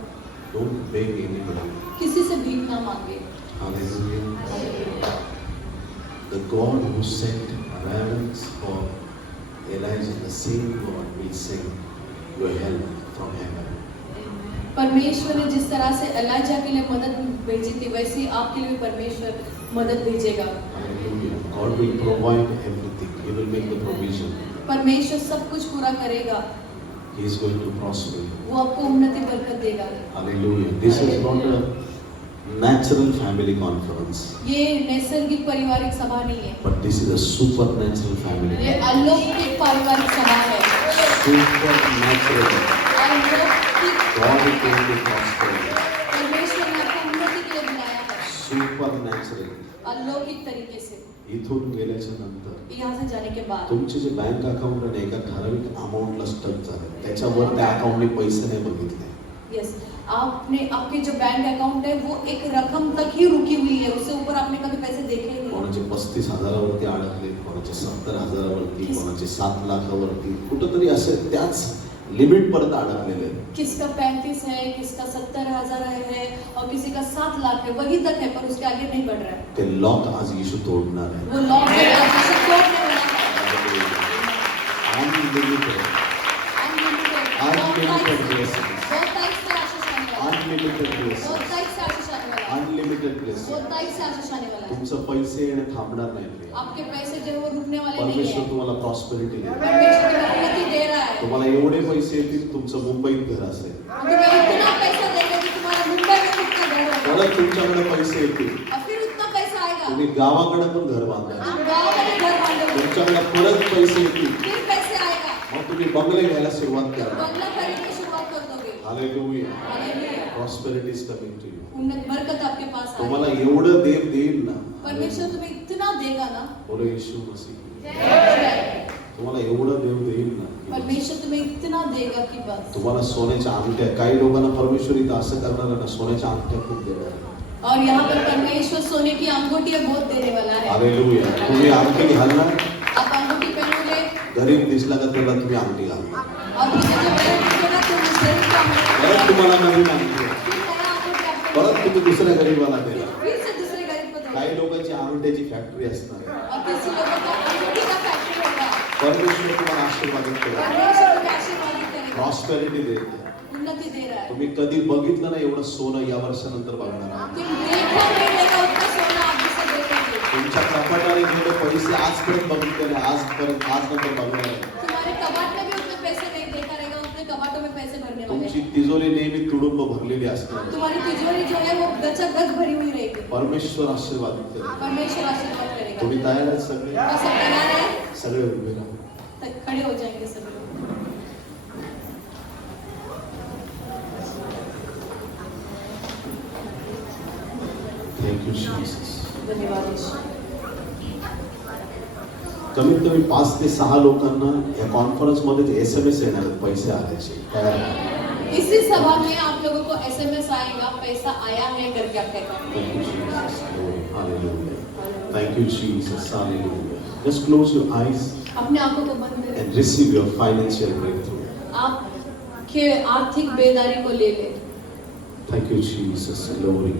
don't beg anybody. किसी से भीख ना मांगे। Hallelujah. The God who sent ravens for Elijah, the same God will send your help from heaven. परमेश्वर ने जिस तरह से एलाइजा के लिए मदद भेजी थी वैसे ही आपके लिए भी परमेश्वर मदद भेजेगा। Hallelujah. God will provide everything. He will make the provision. परमेश्वर सब कुछ पूरा करेगा। He is going to prosper you. वो आपको उन्नति बरकत देगा। Hallelujah. This is not a natural family conference, ये नैसर्गिक पारिवारिक सभा नहीं है, but this is a supernatural family ये conference. अलौकिक पारिवारिक सभा है। Supernatural. अलौकिक God is going to prosper you. परमेश्वर ने आपको उन्नति के लिए बुलाया है, Supernatural. अलौकिक तरीके से। इथून गेल्याच्या नंतर यहाँ से जाने के बाद तुमचे जे बँक अकाउंट आहे एका ठराविक अमाऊंटला स्टक झालं, त्याच्यावर त्या अकाउंटने पैसे नाही बघितले. यस, आपके जो बैंक अकाउंट है वो एक रकम तक ही रुकी हुई है, उससे ऊपर आपने कभी पैसे देखे ही नहीं। कोणाचे 35,000वरती अडकले, कोणाचे 70,000वरती, कोणाचे 7 लाखावरती, कुठंतरी असे त्याच लिमिट पर्यंत अडकलेले आहेत. किसका 35 है, किसका 70,000 है और किसी का 7 लाख है, वही तक है पर उसके आगे नहीं बढ़ रहा है। ते लॉक आज येशू तोडणार आहे. वो लॉक है जिसे तोड़ने वाला है। अनलिमिटेड अनलिमिटेड ब्लेसिंग, बहुत तारीख से आशीष आने वाला है। अनलिमिटेड बहुत ब्लेसिंग, तारीख से आशीष आने वाला है। Unlimited blessing. बहुत तारीख से आशीष आने वाला है। तुमचं पैसे येणे थांबणार नाही. आपके पैसे जो है वो रुकने वाले नहीं परमेश्वर है। तुम्हाला प्रॉस्पेरिटी देईल. परमेश्वर तुम्हें उन्नति दे रहा है। तुम्हाला एवढे पैसे येतील, तुमचं मुंबईत घर असेल. तुम्हें इतना पैसा देगा कि तुम्हारा मुंबई में कितना घर होगा परत तुमच्याकडे पैसे येतील, और फिर उतना पैसा आएगा तुम्ही गावाकडे पण घर बांधा. आप गाँव में घर बांधोगे, तुमच्याकडे परत पैसे येतील, फिर पैसे आएगा, मग तुम्ही बंगले घ्यायला सुरुवात करा. बंगला खरीदने की शुरुआत कर दोगे। Hallelujah. Hallelujah. Prosperity is coming to you. उन्नत बरकत आपके पास तुम्हाला आएगी। एवढं देव देईल ना. परमेश्वर तुम्हें इतना देगा ना। बोलो येशू मसीह. जय। तुम्हाला एवढं देव देईल ना. परमेश्वर तुम्हें इतना देगा कि बस। तुम्हाला सोन्याच्या अंगठ्या, काही लोकांना परमेश्वर इथं असं करणार आहे ना, सोन्याच्या अंगठ्या खूप देणार आहे. और यहाँ पर परमेश्वर सोने की अंगूठियां बहुत देने वाला है। हालेलुया. तुम्ही अंगठी घालणार, आप अंगूठी पहनोगे गरीब दिसला का त्याला तुम्ही अंगठी घालणार. और किसी को गरीब दिखेगा तो उस गरीब को अंगूठी परत देगा। तुम्हाला नवीन अंगठी, फिर नया अंगूठी आपको परत तुम्ही दुसऱ्या गरीबाला देणार. फिर से दूसरे गरीब को दोगे। काही लोकांची अंगठ्याची फॅक्टरी असणार आहे. और किसी लोगों का अंगूठी का फैक्ट्री होगा। परमेश्वर तुम्हाला आशीर्वाद करेल, परमेश्वर तुम्हें आशीर्वादित करेगा, प्रॉस्पेरिटी देते. उन्नति दे रहा है। तुम्ही कधी बघितलं ना एवढं सोनं या वर्षानंतर बघणार आहात. तुम देखो मिलेगा उतना सोना आप जिसे देखेंगे। तुमच्या कपाटाने जेवढे पैसे आजपर्यंत बघितले नाही, आजपर्यंत आज नंतर बघणार आहे. तुम्हारे कबाट में भी उतने पैसे नहीं देखा रहेगा, उतने कबाटों में पैसे भरने वाले तुमची हैं। तिजोरी नेहमी तुडुंब भरलेली असणार. तुम्हारी तिजोरी जो है वो गचागच भरी हुई रहेगी। परमेश्वर आशीर्वाद करेल. परमेश्वर आशीर्वाद करेगा। तुम्ही तयार आहेत सगळे? क्या सब तैयार है? सगळे उभे राहा. खड़े हो जाएंगे सब लोग। Thank you, Jesus. धन्यवाद यीशु। कमीत कमी 5 ते 6 लोकांना या कॉन्फरन्समध्ये SMS येणार आहेत पैसे आल्याचे तयार आहे. इसी सभा में आप लोगों को SMS आएगा, पैसा आया है करके आप कहते Thank you, Jesus. Glory. Hallelujah. Thank you, Jesus. Hallelujah. Just close your eyes अपने आंखों को बंद करें, and receive your financial breakthrough. आपके आर्थिक बेदारी को ले लें। Thank you, Jesus. Glory.